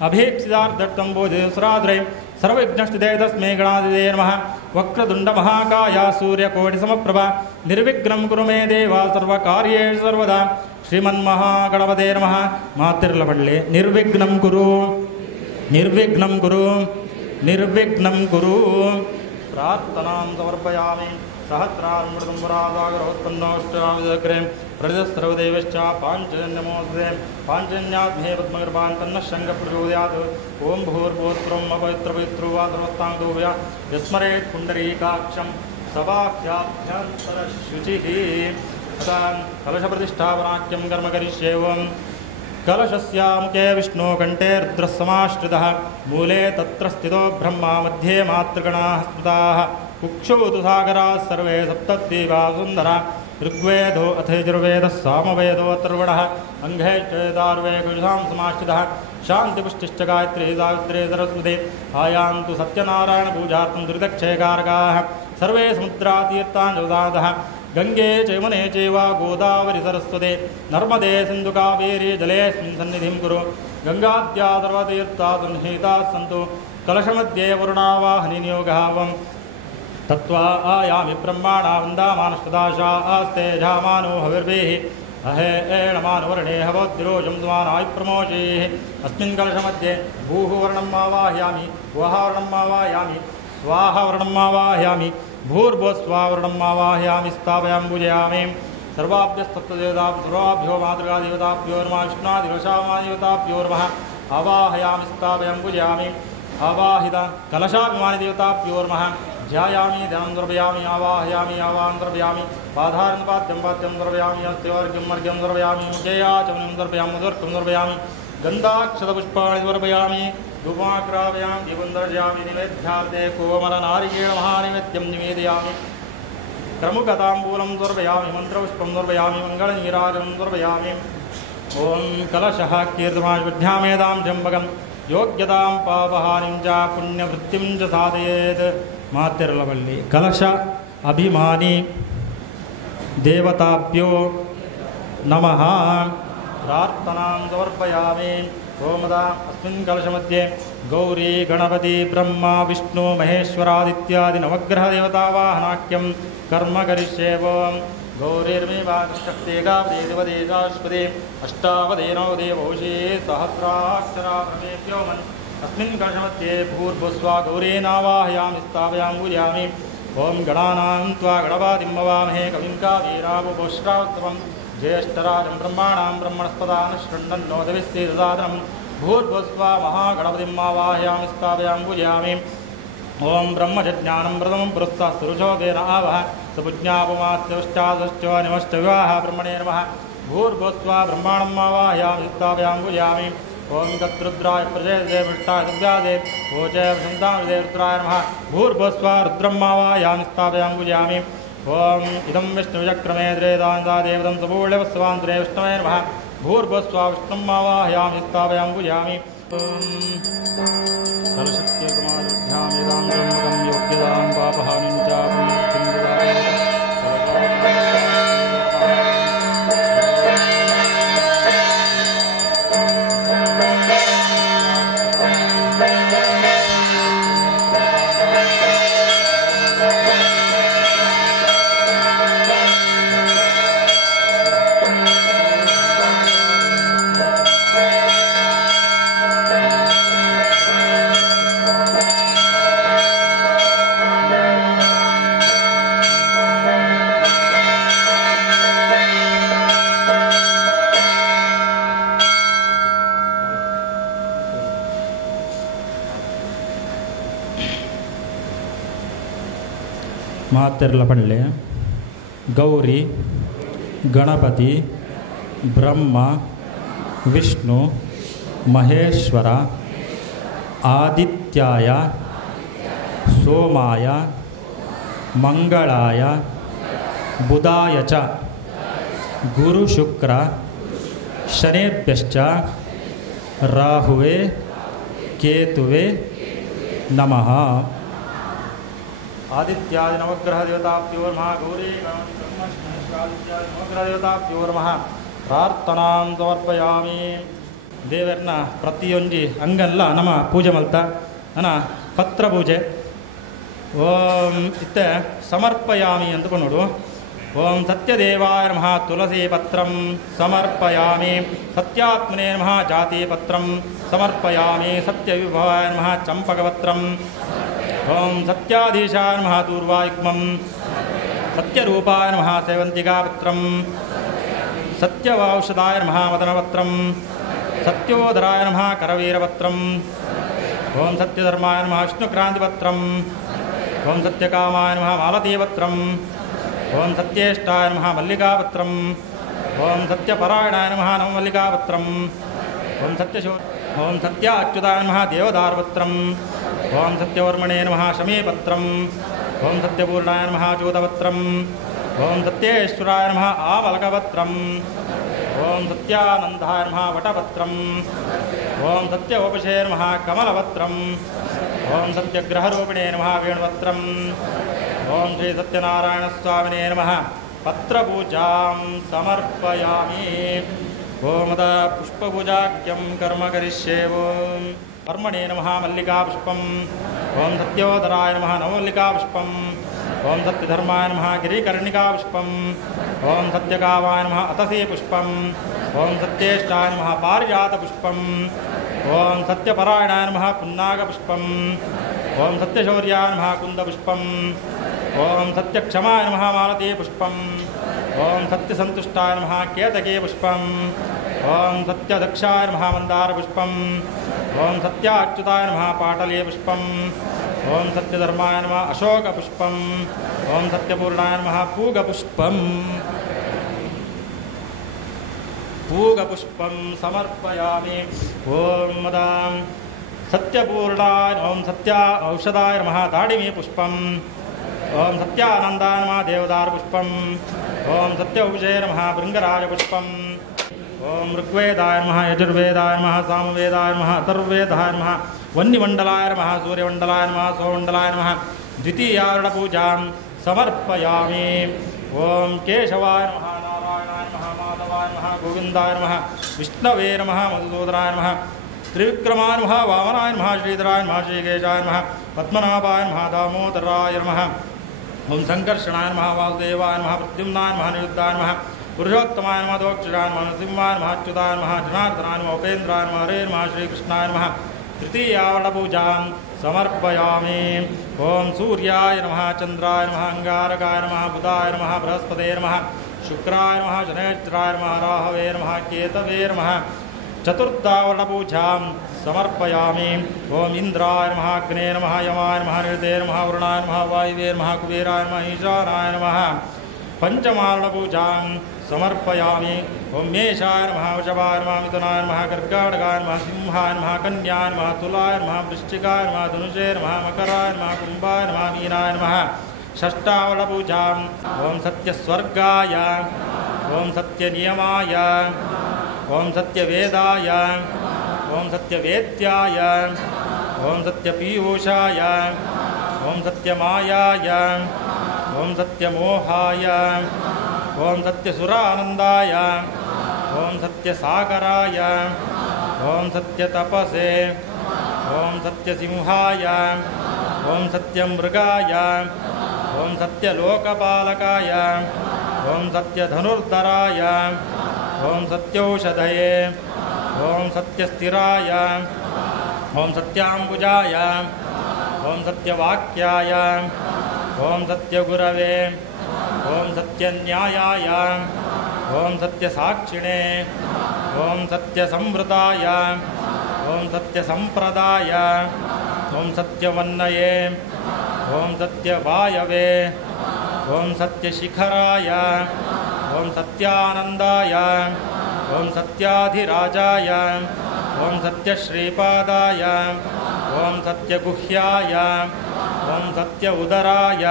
अभीप्सितार्थं बोधिसहस्राद्रे सर्वविघ्नस्थिते तस्मै गणाधिपतये नमः वक्रतुण्डमहाकाय सूर्यकोटिसमप्रभा निर्विघ्नं कुरु मे देव सर्वकार्येषु सर्वदा श्रीमन्महागणपते नमः मातिर्लपल्ले निर्विघ्नं कुरु निर्विघ्नं कुरु निर्विघ्नं कुरु प्रार्थनां समर्पयामि सहस्रार्मृतमुरादागरोत्पन्नोष्टाविदग्रे प्रजस्त्रवदेवश्च पाञ्चजन्यमोऽस्ते पाञ्चजन्यात्मे पद्मकृपान् तन्नः शङ्खप्रचोदयात् ॐ भूर्भुवस्त्रम् अपवित्रपवित्रो वा सर्वस्ताङ्गोभया यस्मरेत् पुण्डरीकाक्षं सभाख्याभ्यन्तरशुचिः तदा कलशप्रतिष्ठापनाख्यं कर्म करिष्येवं कलशस्य मुखे विष्णुकण्ठे रुद्रः मूले तत्र स्थितो ब्रह्मा मध्ये मातृगणाः स्मृताः कुक्षौ तु सागराः सर्वे सप्तद्वीपाः सुन्दरा ऋग्वेदो अथ यजुर्वेदः सामवेदो अथर्वणः अङ्घे चेदार्वे कुशां समाश्रितः शान्तिपुष्टिश्च गायत्री सावित्री सरस्वती आयान्तु सत्यनारायणपूजार्थं दुरितक्षयकारकाः सर्वे समुद्रातीर्थाञ्जलदातः गंगे चैमने चैव गोदावरी सरस्वती नर्मदे सिंधु कावेरी जलेऽस्मिन् सन्निधिं कुरु गंगाद्या सर्वतीर्थाः संहिताः सन्तु कलशमध्ये वरुणावाहनि नियोगः तत्त्वा आयामि ब्रह्माणा वन्दामानस्पदाशा आस्ते झामानो हविर्भिः अहे एणमानुवर्णे हवद्रोजं द्वानाय प्रमोचेः अस्मिन् कलशमध्ये भूः वर्णम् आवाहयामि वः वर्णम् आवाहयामि स्वाहा वर्णम् आवाहयामि भूर्भुवस्वावर्णम् आवाहयामि स्थापयामि पूजयामि सर्वाभ्यो मातृकादेवताभ्यो नमः विष्णुदेवताभ्यो नमः आवाहयामि स्थापयामि पूजयामि आवाहित कलशाभिमानिदेवताभ्यो नमः ध्यायामि ध्यानं द्रव्यामि आवाहयामि आवाहनं द्रव्यामि पाधारं पाद्यं द्रव्यामि अस्त्योर्घ्यं अर्घ्यं द्रव्यामि मुखेयाचमनं द्रव्यामि मुदर्कं द्रव्यामि गन्धाक्षतपुष्पाणि द्रव्यामि धूपाग्रावयामि दीपं दर्शयामि निवेद्यार्थे कोमलनारिकेळमहानैवेद्यं निवेदयामि क्रमुकताम्बूलं द्रव्यामि मन्त्रपुष्पं द्रव्यामि मङ्गलनीराजनं द्रव्यामि ॐ कलशः कीर्तमाविद्यामेदां जम्बकं योग्यतां पापहानिं च पुण्यवृत्तिं च साधयेत् मातिर्लवल्ली कलश अभिमानी देवताभ्यो नमः प्रार्थनां समर्पयामि ओमदा अस्मिन् कलशमध्ये गौरी गणपति ब्रह्मा विष्णु महेश्वरादित्यादि नवग्रहदेवतावाहनाख्यं कर्म करिष्येवं गौरीर्मेवाष्टक्तेकावदेवदेशाश्वते अष्टावदे नवदे वौषे सहस्राक्षरा प्रमेभ्यो मन् अस्मिन् कलशमध्ये भूर्भुवस्वा गौरीनावाहयामि स्थापयामि पूजयामि ओं गणानां त्वा गणपतिं भवामहे कविं कावीरावुपोष्ट्रावत्तमं ज्येष्ठराजं ब्रह्माणां ब्रह्मणस्पदान् शृण्वन्नोदविश्रीददानं भूर्भुवस्वा महागणपतिम् आवाहयामि स्थापयामि पूजयामि ओं ब्रह्मजज्ञानं प्रथमं पुरस्ताः सुरुचोकेन आवह सपुज्ञापमास्यष्टादश्च निमश्च विवाह ब्रह्मणे नमः भूर्भुवस्वा ब्रह्माणम् आवाहयामि स्थापयामि पूजयामि ओं कत्रुद्राय प्रजयदे पृष्ठाय दिव्यादे ओचे वसन्तामदे रुद्राय नमः भूर्भुवस्वा रुद्रम् आवाहयामि स्थापयामि पूजयामि ओं इदं विष्णुचक्रमे द्रेदान्तादेवतं सपूर्णवस्वान्तरे विष्णवे नमः भूर्भुवस्वा विष्णुम् आवाहयामि स्थापयामि पूजयामि कलशक्त्यमायुध्यामिदां योग्यतां पापहानिं च पुण्यं ಮಾತಿರ್ಲಪಳ್ಳಿ ಗೌರಿ ಗಣಪತಿ ಬ್ರಹ್ಮ ವಿಷ್ಣು ಮಹೇಶ್ವರ ಆದಿತ್ಯಾಯ ಸೋಮಾಯ ಮಂಗಳಾಯ ಬುಧಾಯ ಚ ಗುರು ಶುಕ್ರ ಶನೇಭ್ಯಶ್ಚ ರಾಹುವೇ ಕೇತುವೆ ನಮಃ. ಆದಿತ್ಯಾದಿ ನವಗ್ರಹ ದೇವತಾಭ್ಯೋರ್ಮಃ ಗೌರಿ ಆದಿತ್ಯಾದಿ ನವಗ್ರಹ ದೇವತಾಭ್ಯೋರ್ಮಃ ಪ್ರಾರ್ಥನಾಂ ಸಮರ್ಪಯಾಮಿ. ದೇವರನ್ನ ಪ್ರತಿಯೊಂದು ಅಂಗಲ್ಲ ನಮ್ಮ ಪೂಜೆ ಮಲ್ತ ಅನ ಪತ್ರ ಪೂಜೆ ಓಂ ಇತ್ತೆ ಸಮರ್ಪಯಾಮಿ ಅಂದ್ಕೊಂಡು ಓಂ ಸತ್ಯದೇವಾಯ ನಮಃ ತುಳಸಿ ಪತ್ರಂ ಸಮರ್ಪಯಾಮಿ. ಸತ್ಯಾತ್ಮನೇ ನಮಃ ಜಾತಿ ಪತ್ರಂ ಸಮರ್ಪಯಾಮಿ. ಸತ್ಯವಿಭವಾಯ ನಮಃ ಚಂಪಕಪತ್ರಂ. ಓಂ ಸತ್ಯಾಧೀಶಾಯ ನಮಃ ದೂರ್ವಾಯುಗ್ಮಂ. ಸತ್ಯರೂಪಾಯ ನಮಃ ಸೇವಂತಿಕಾಪತ್ರಂ. ಸತ್ಯೌಷಧಾಯ ನಮಃ ಮದನಪತ್ರಂ. ಸತ್ಯೋದರಾಯ ನಮಃ ಕರವೀರಪತ್ರಂ. ಓಂ ಸತ್ಯಧರ್ಮಾಯ ನಮಃ ವಿಷ್ಣುಕ್ರಾಂತಿಪತ್ರಂ. ಓಂ ಸತ್ಯಕಾಮಾಯ ನಮಃ ಮಾಲತೀಪತ್ರಂ. ಓಂ ಸತ್ಯೇಷ್ಟಾಯ ನಮಃ ಮಲ್ಲಿಕಾಪತ್ರಂ. ಓಂ ಸತ್ಯಪರಾಯಣಾಯ ನಮಃ ನವಮಲ್ಲಿಕಾಪತ್ರಂ. ಓಂ ಓಂ ಸತ್ಯಾಚ್ಯುತಾಯ ನಮಃ ದೇವದಾರಪತ್ರಂ. ಓಂ ಸತ್ಯವರ್ಮಣೇ ನಮಃ ಶಮೀಪತ್ರಂ. ಓಂ ಸತ್ಯಪೂರ್ಣಾಯ ನಮಃ ಚೂತಪತ್ರಂ. ಓಂ ಸತ್ಯೇಶ್ವರಾಯ ನಮಃ ಆಮಲಕಪತ್ರಂ. ಓಂ ಸತ್ಯಾನಂದಾಯ ನಮಃ ವಟಪತ್ರಂ. ಓಂ ಸತ್ಯೋಪಶೇ ನಮಃ ಕಮಲಪತ್ರಂ. ಓಂ ಸತ್ಯಗ್ರಹರೂಪಿಣೇ ನಮಃ ವೇಣುಪತ್ರಂ. ಓಂ ಶ್ರೀ ಸತ್ಯನಾರಾಯಣ ಸ್ವಾಮಿನೇ ನಮಃ ಪತ್ರಪೂಜಾಂ ಸಮರ್ಪಯಾಮಿ. ಓಮದ ಪುಷ್ಪಪೂಜಾಖ್ಯಂ ಕರ್ಮ ಕರಿಷ್ಯೇ. ಓಂ ಕರ್ಮಣೇ ನಮಃ ಮಲ್ಲಿಕಾಪುಷ್ಪಂ. ಓಂ ಸತ್ಯೋದರಾಯ ನಮಃ ನವಮಲ್ಲಿಕಾಪುಷ್ಪಂ. ಓಂ ಸತ್ಯಧರ್ಮಾಯ ನಮಃ ಗಿರಿಕರ್ಣಿಕಾಪುಷ್ಪಂ. ಓಂ ಸತ್ಯಕಾಮಾಯ ನಮಃ ಅತಸೀ ಪುಷ್ಪಂ. ಓಂ ಸತ್ಯೇಷ್ಟಾಯ ನಮಃ ಪಾರಿಜಾತಪುಷ್ಪಂ. ಓಂ ಸತ್ಯಪರಾಯಣಾಯ ನಮಃ ಪುನ್ನಾಗಪುಷ್ಪಂ. ಓಂ ಸತ್ಯಶೌರ್ಯಾಯ ನಮಃ ಕುಂದಪುಷ್ಪಂ. ಓಂ ಸತ್ಯಕ್ಷಮಾಯ ನಮಃ ಮಾಲತೀಪುಷ್ಪಂ. ಓಂ ಸತ್ಯಸಂತುಷ್ಟಾಯ ನಮಃ ಕೇತಕೀಪುಷ್ಪಂ. ಓಂ ಸತ್ಯದಕ್ಷಾಯ ನಮಃ ಮಂದಾರಪುಷ್ಪಂ. ಓಂ ಸತ್ಯಾಚ್ಯುತಾಯ ನಮಃ ಪಾಟಲೀಪುಷ್ಪಂ. ಓಂ ಸತ್ಯಧರ್ಮಾಯ ನಮಃ ಅಶೋಕಪುಷ್ಪಂ. ಓಂ ಸತ್ಯಪೂರ್ಣಾಯ ನಮಃ ಪೂಗಪುಷ್ಪಂ. ಪೂಗಪುಷ್ಪಂ ಸಮರ್ಪಯಾಮಿ. ಓಂ ಮದಾಂ ಸತ್ಯಪೂರ್ಣಾಯ ಓಂ ಸತ್ಯ ಔಷಧಾಯ ನಮಃ ದಾಡಿಮೀ ಪುಷ್ಪಂ. ಓಂ ಸತ್ಯಾನಂದಾಯ ನಮಃ ದೇವದಾರಪುಷ್ಪಂ. ಓಂ ಸತ್ಯೌಷೇ ನಮಃ ಭೃಂಗರಾಜಪುಷ್ಪಂ. ಓಂ ಋಗ್ವೇದಾಯ ನಮಃ ಯಜುರ್ವೇದಾಯ ನಮಃ ಸಾಮವೇದಾಯ ನಮಃ ಅಥರ್ವವೇದಾಯ ನಮಃ ವನ್ಯಮಂಡಲಾಯ ನಮಃ ಸೂರ್ಯಮಂಡಲಾಯ ನಮಃ ಸೋಮಮಂಡಲಾಯ ನಮಃ ದ್ವಿತೀಯಾರ್ಣಪೂಜಾಂ ಸಮರ್ಪಯಾಮಿ. ಓಂ ಕೇಶವಾಯ ನಮಃ ನಾರಾಯಣಾಯ ನಮಃ ಮಾಧವಾಯ ನಮಃ ಗೋವಿಂದಾಯ ನಮಃ ವಿಷ್ಣವೇ ನಮಃ ಮಧುಸೂದನಾಯ ನಮಃ ತ್ರಿವಿಕ್ರಮಾಯ ನಮಃ ವಾಮನಾಯ ನಮಃ ಶ್ರೀಧರಾಯ ನಮಃ ಶ್ರೀಕೇಶಾಯ ನಮಃ ಪದ್ಮನಾಭಾಯ ನಮಃ ದಾಮೋದರಾಯ ನಮಃ. ಓಂ ಸಂಕರ್ಷಣಾಯ ನಮಃ ವಾಸುದೇವಾಯ ನಮಃ ಪ್ರದ್ಯುಮ್ನಾಯ ನಮಃ ನಿರುದ್ಧಾಯ ನಮಃ ಪುರುಷೋತ್ತಮಾಯ ನಮಃ ದೋಕ್ಷರಾಯ ನಮಃ ನರಸಿಂಹಾಯ ನಮಃ ಅಚ್ಯುತಾಯ ನಮಃ ಜನಾರ್ದನಾಯ ನಮಃ ಉಪೇಂದ್ರಾಯ ನಮಃ ಹರೇ ನಮಃ ಶ್ರೀಕೃಷ್ಣಾಯ ನಮಃ. ತೃತೀಯಾವಳಪೂಜಾಂ ಸಮರ್ಪಯಾಮಿ. ಓಂ ಸೂರ್ಯಾಯ ನಮಃ ಚಂದ್ರಾಯ ನಮಃ ಅಂಗಾರಕಾಯ ನಮಃ ಬುಧಾಯ ನಮಃ ಬೃಹಸ್ಪತೇ ನಮಃ ಶುಕ್ರಾಯ ನಮಃ ಶನೇಶ್ವರಾಯ ನಮಃ ರಾಹವೇ ನಮಃ ಕೇತವೇ ನಮಃ. ಚತುರ್ಥಾವರಣಪೂಜಾಂ ಸಮರ್ಪಯಾಮಿ. ಓಂ ಇಂದ್ರಾಯ ನಮಃ ಅಗ್ನೇ ನಮಃ ಯಮಾಯ ನಮಃ ನಿರುತೆ ನಮಃ ವರುಣಾಯ ನಮಃ ವಾಯುವೇ ನಮಃ ಕುಬೇರಾಯ ನಮಃ ಈಶಾನಾಯ ನಮಃ. ಪಂಚಮಾವರಣಪೂಜಾಂ ಸಮರ್ಪಯಾಮಿ. ಓಂ ಮೇಷಾಯ ನಮಃ ವೃಷಭಾಯ ನಮಃ ಮಿಥುನಾಯ ನಮಃ ಕರ್ಕಾಟಕಾಯ ನಮಃ ಸಿಂಹಾಯ ನಮಃ ಕನ್ಯಾಯ ನಮಃ ತುಲಾಯ ನಮಃ ವೃಶ್ಚಿಕಾಯ ನಮಃ ಧನುಷೇ ನಮಃ ಮಕರಾಯ ನಮಃ ಕುಂಭಾಯ ನಮಃ ಮೀನಾಯ ನಮಃ. ಷಷ್ಠಾವರಣಪೂಜಾಂ ಓಂ ಸತ್ಯಸ್ವರ್ಗಾಯ. ಓಂ ಸತ್ಯನಿಯಮಾಯ. ಓಂ ಸತ್ಯವೇದಾಯ. ಓಂ ಸತ್ಯವೇದ್ಯಾಯ. ಓಂ ಸತ್ಯಪೀಯೂಷಾಯ. ಓಂ ಸತ್ಯಮಾಯಾಯ. ಓಂ ಸತ್ಯಮೋಹಾಯ. ಓಂ ಸತ್ಯಸುರಾನಂದಾಯ. ಓಂ ಸತ್ಯಸಾಗರಾಯ. ಓಂ ಸತ್ಯತಪಸೆ. ಓಂ ಸತ್ಯಸಿಂಹಾಯ. ಓಂ ಸತ್ಯಮೃಗಾಯ. ಓಂ ಸತ್ಯಲೋಕಪಾಲಕಾಯ. ಓಂ ಸತ್ಯಧನುರ್ಧರಾಯ. ಓಂ ಸತ್ಯೌಷಧಯೇ. ಓಂ ಸತ್ಯಸ್ಥಿರಾಯ. ಓಂ ಸತ್ಯಾಂಬುಜಾಯ. ಓಂ ಸತ್ಯವಾಕ್ಯಾಯ. ಓಂ ಸತ್ಯಗುರವೇ. ಓಂ ಸತ್ಯನ್ಯಾಯಾಯ. ಓಂ ಸತ್ಯಸಾಕ್ಷಿಣೇ. ಓಂ ಸತ್ಯಸಂವೃತಾಯ. ಓಂ ಸತ್ಯಸಂಪ್ರದಾಯ. ಓಂ ಸತ್ಯವನ್ನಯೇ. ಓಂ ಸತ್ಯವಾಯವೇ. ಓಂ ಸತ್ಯಶಿಖರಾಯ. ಓಂ ಸತ್ಯಾನಂದಾಯ. ಓಂ ಸತ್ಯಾಧಿರಾಜಾಯ. ಓಂ ಸತ್ಯಶ್ರೀಪಾದಾಯ. ಓಂ ಸತ್ಯಗುಹ್ಯಾಯ. ಓಂ ಸತ್ಯ ಉದರಾಯ.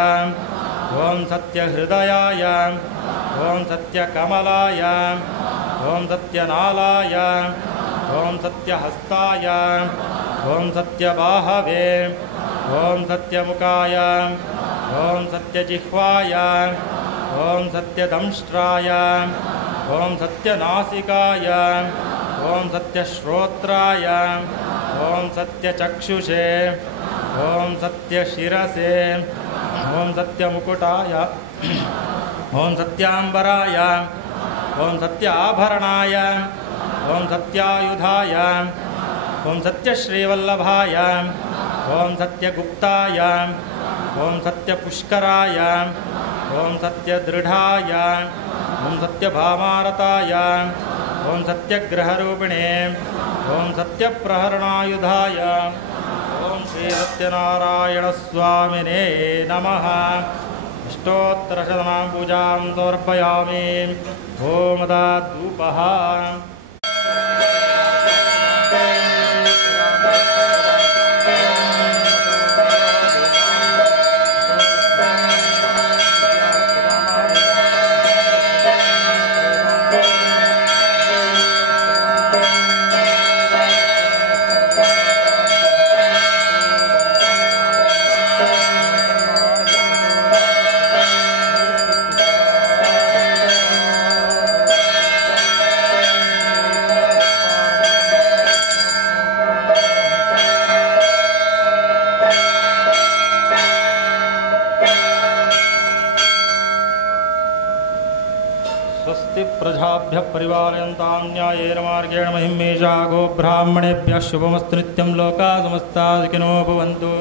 ಓಂ ಸತ್ಯಹೃದಯಾಯ ಓಂ ಸತ್ಯಕಮಲಾಯ ಓಂ ಸತ್ಯನಾಲಾಯ ಓಂ ಸತ್ಯಹಸ್ತಾಯ ಓಂ ಸತ್ಯಬಾಹವೇ ಓಂ ಸತ್ಯಮುಖಾಯ ಓಂ ಸತ್ಯಜಿಹ್ವಾಯ ಓಂ ಸತ್ಯದಂಷ್ಟ್ರಾಯ ಓಂ ಸತ್ಯನಾಸಿಕಾಯ ಓಂ ಸತ್ಯಶ್ರೋತ್ರಾಯ ಓಂ ಸತ್ಯಚಕ್ಷುಷೇ ಓಂ ಸತ್ಯಶಿರಸೆ ಓಂ ಸತ್ಯಮುಕುಟಾಯ ಓಂ ಸತ್ಯಾಂಬರಾಯ ಓಂ ಸತ್ಯಾಭರಣಾಯ ಓಂ ಸತ್ಯಾಯುಧಾಯ ಓಂ ಸತ್ಯಶ್ರೀವಲ್ಲಭಾಯ ಓಂ ಸತ್ಯಗುಪ್ತಾಯ ಓಂ ಸತ್ಯಪುಷ್ಕರಾಯ ಓಂ ಸತ್ಯದೃಢಾಯ ಓಂ ಸತ್ಯಭಾಮಾರತಾಯ ಓಂ ಸತ್ಯಗ್ರಹರೂಪಿಣೆ ಓಂ ಸತ್ಯಪ್ರಹರಣಾಯುಧಾಯ ಓಂ ಶ್ರೀ ಸತ್ಯನಾರಾಯಣ ಸ್ವಾಮಿನೇ ನಮಃ. ಅಷ್ಟೋತ್ತರಶತನಾಂ ಪೂಜಾಂ ಸಮರ್ಪಯಾಮಿ. ಹೋಮದಾಧೂಪಃ. प्रजाभ्य परिवारयन्तां न्यायेन मार्गेण महिमेषा गोब्राह्मणेभ्यः शुभमस्तु नित्यं लोकाः समस्ताः सुखिनो भवन्तु.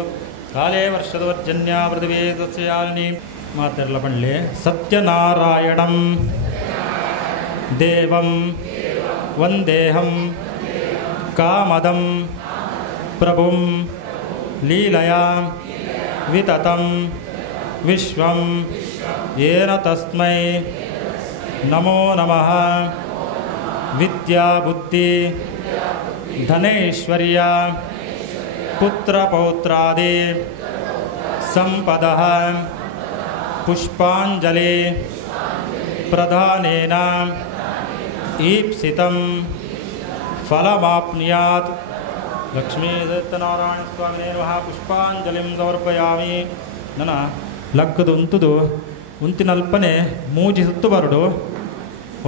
काले वर्षदवर्जन्या पृथिवी सस्यालिनी मातर्लपण्ले सत्यनारायणं देवं वन्देहं कामदं प्रभुं लीलया विततं विश्वं येन तस्मै नमो नमः. विद्या बुद्धि धनैश्वर्य पुत्रपौत्रादि संपदः पुष्पांजलि प्रदानेन ईप्सितं फलमाप्नुयात्. लक्ष्मी सत्यनारायण स्वामिने नमः. पुष्पांजलिं समर्पयामि. ನನ್ನ ಲಕ್ಕದು ಉಂತುದು ಉಂತಿನಲ್ಪನೆ ಮೂಜಿ ಸುತ್ತುಬರಡು.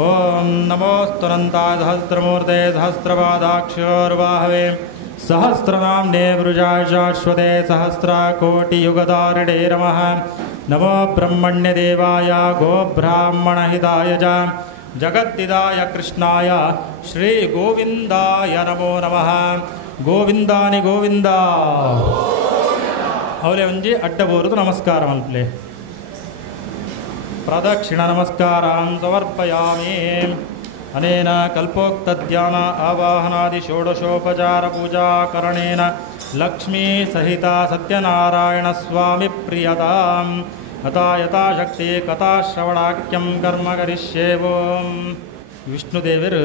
ಓಂ ನಮೋಸ್ತುನಂತಾಯ ಸಹಸ್ರಮೂರ್ತೆ ಸಹಸ್ರಪಾದಾಕ್ಷೋರ್ವಾಹವೇ ಸಹಸ್ರನಾಮ್ನೇ ವೃಜಾಯ ಶಾಶ್ವತೆ ಸಹಸ್ರಕೋಟಿಯುಗಧಾರಿಣೇ ನಮಃ. ನಮೋ ಬ್ರಹ್ಮಣ್ಯದೇವಾಯ ಗೋಬ್ರಾಹ್ಮಣಹಿತಾಯ ಚ ಜಗತ್ತಿದಾಯ ಕೃಷ್ಣಾಯ ಶ್ರೀ ಗೋವಿಂದಾಯ ನಮೋ ನಮಃ. ಗೋವಿಂದಾನಿ ಗೋವಿಂದ ಅವಲೇ ಒಂಜಿ ಅಡ್ಡಬೋರುದು ನಮಸ್ಕಾರ ಮಲ್ಪಲೆ ಪ್ರದಕ್ಷಿಣ ನಮಸ್ಕಾರಾಂ ಸಮರ್ಪಯಾಮಿ. ಅನೇನ ಕಲ್ಪೋಕ್ತಧ್ಯಾನ ಆವಾಹನಾದಿ ಷೋಡಶೋಪಚಾರ ಪೂಜಾಕರಣೇನ ಲಕ್ಷ್ಮೀ ಸಹಿತ ಸತ್ಯನಾರಾಯಣ ಸ್ವಾಮಿ ಪ್ರಿಯತಾಂ. ಅತಾ ಯಥಾಶಕ್ತಿ ಕಥಾಶ್ರವಣಾಖ್ಯಂ ಕರ್ಮ ಕರಿಷ್ಯೇವೋಂ. ವಿಷ್ಣುದೇವರು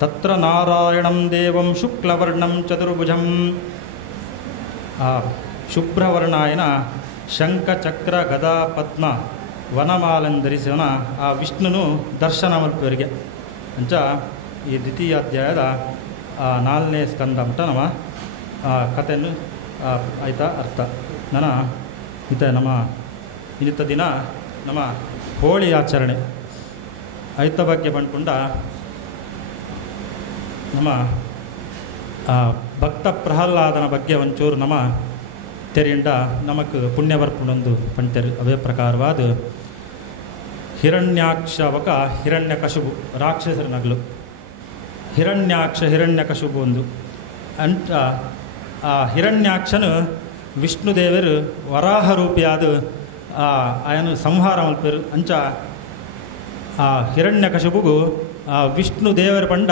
ತತ್ರ ನಾರಾಯಣಂ ದೇವಂ ಶುಕ್ಲವರ್ಣಂ ಚತುರ್ಭುಜಂ. ಆ ಶುಭ್ರವರ್ಣಾಯನ ಶಂಖ ಚಕ್ರ ಗದಾ ಪದ್ಮ ವನಮಾಲನ್ನು ಧರಿಸೋಣ ಆ ವಿಷ್ಣುನು ದರ್ಶನ ಮಲ್ಪವರಿಗೆ ಅಂಚ ಈ ದ್ವಿತೀಯ ಅಧ್ಯಾಯದ 4ನೇ ಸ್ಕಂದ ಮಟ್ಟ ನಮ್ಮ ಕಥೆಯನ್ನು ಆಯ್ತಾ ಅರ್ಥ ನನ್ನ ಇತ ನಮ್ಮ ಇನ್ನಿತ್ತ ದಿನ ನಮ್ಮ ಹೋಳಿ ಆಚರಣೆ ಐತ ಬಗ್ಗೆ ಬಂದ್ಕೊಂಡ ನಮ್ಮ ಭಕ್ತ ಪ್ರಹ್ಲಾದನ ಬಗ್ಗೆ ಒಂಚೂರು ನಮ್ಮ ತೆರೆಯಿಂದ ನಮಕ್ ಪುಣ್ಯ ಬರ್ಪುಂಡೊಂದು ಪಂಟರು ಅವೇ ಪ್ರಕಾರವಾದ ಹಿರಣ್ಯಾಕ್ಷವಕ ಹಿರಣ್ಯಕಶುಬು ರಾಕ್ಷಸರ ನಗಲು ಹಿರಣ್ಯಾಕ್ಷ ಹಿರಣ್ಯಕಶುಬು ಒಂದು ಅಂಟ ಆ ಹಿರಣ್ಯಾಕ್ಷನು ವಿಷ್ಣುದೇವರು ವರಾಹ ರೂಪಿಯಾದ ಆಯನು ಸಂಹಾರ ಮಲ್ಪರು ಅಂಚ ಆ ಹಿರಣ್ಯಕಶುಬುಗು ಆ ವಿಷ್ಣುದೇವರ ಪಂಡ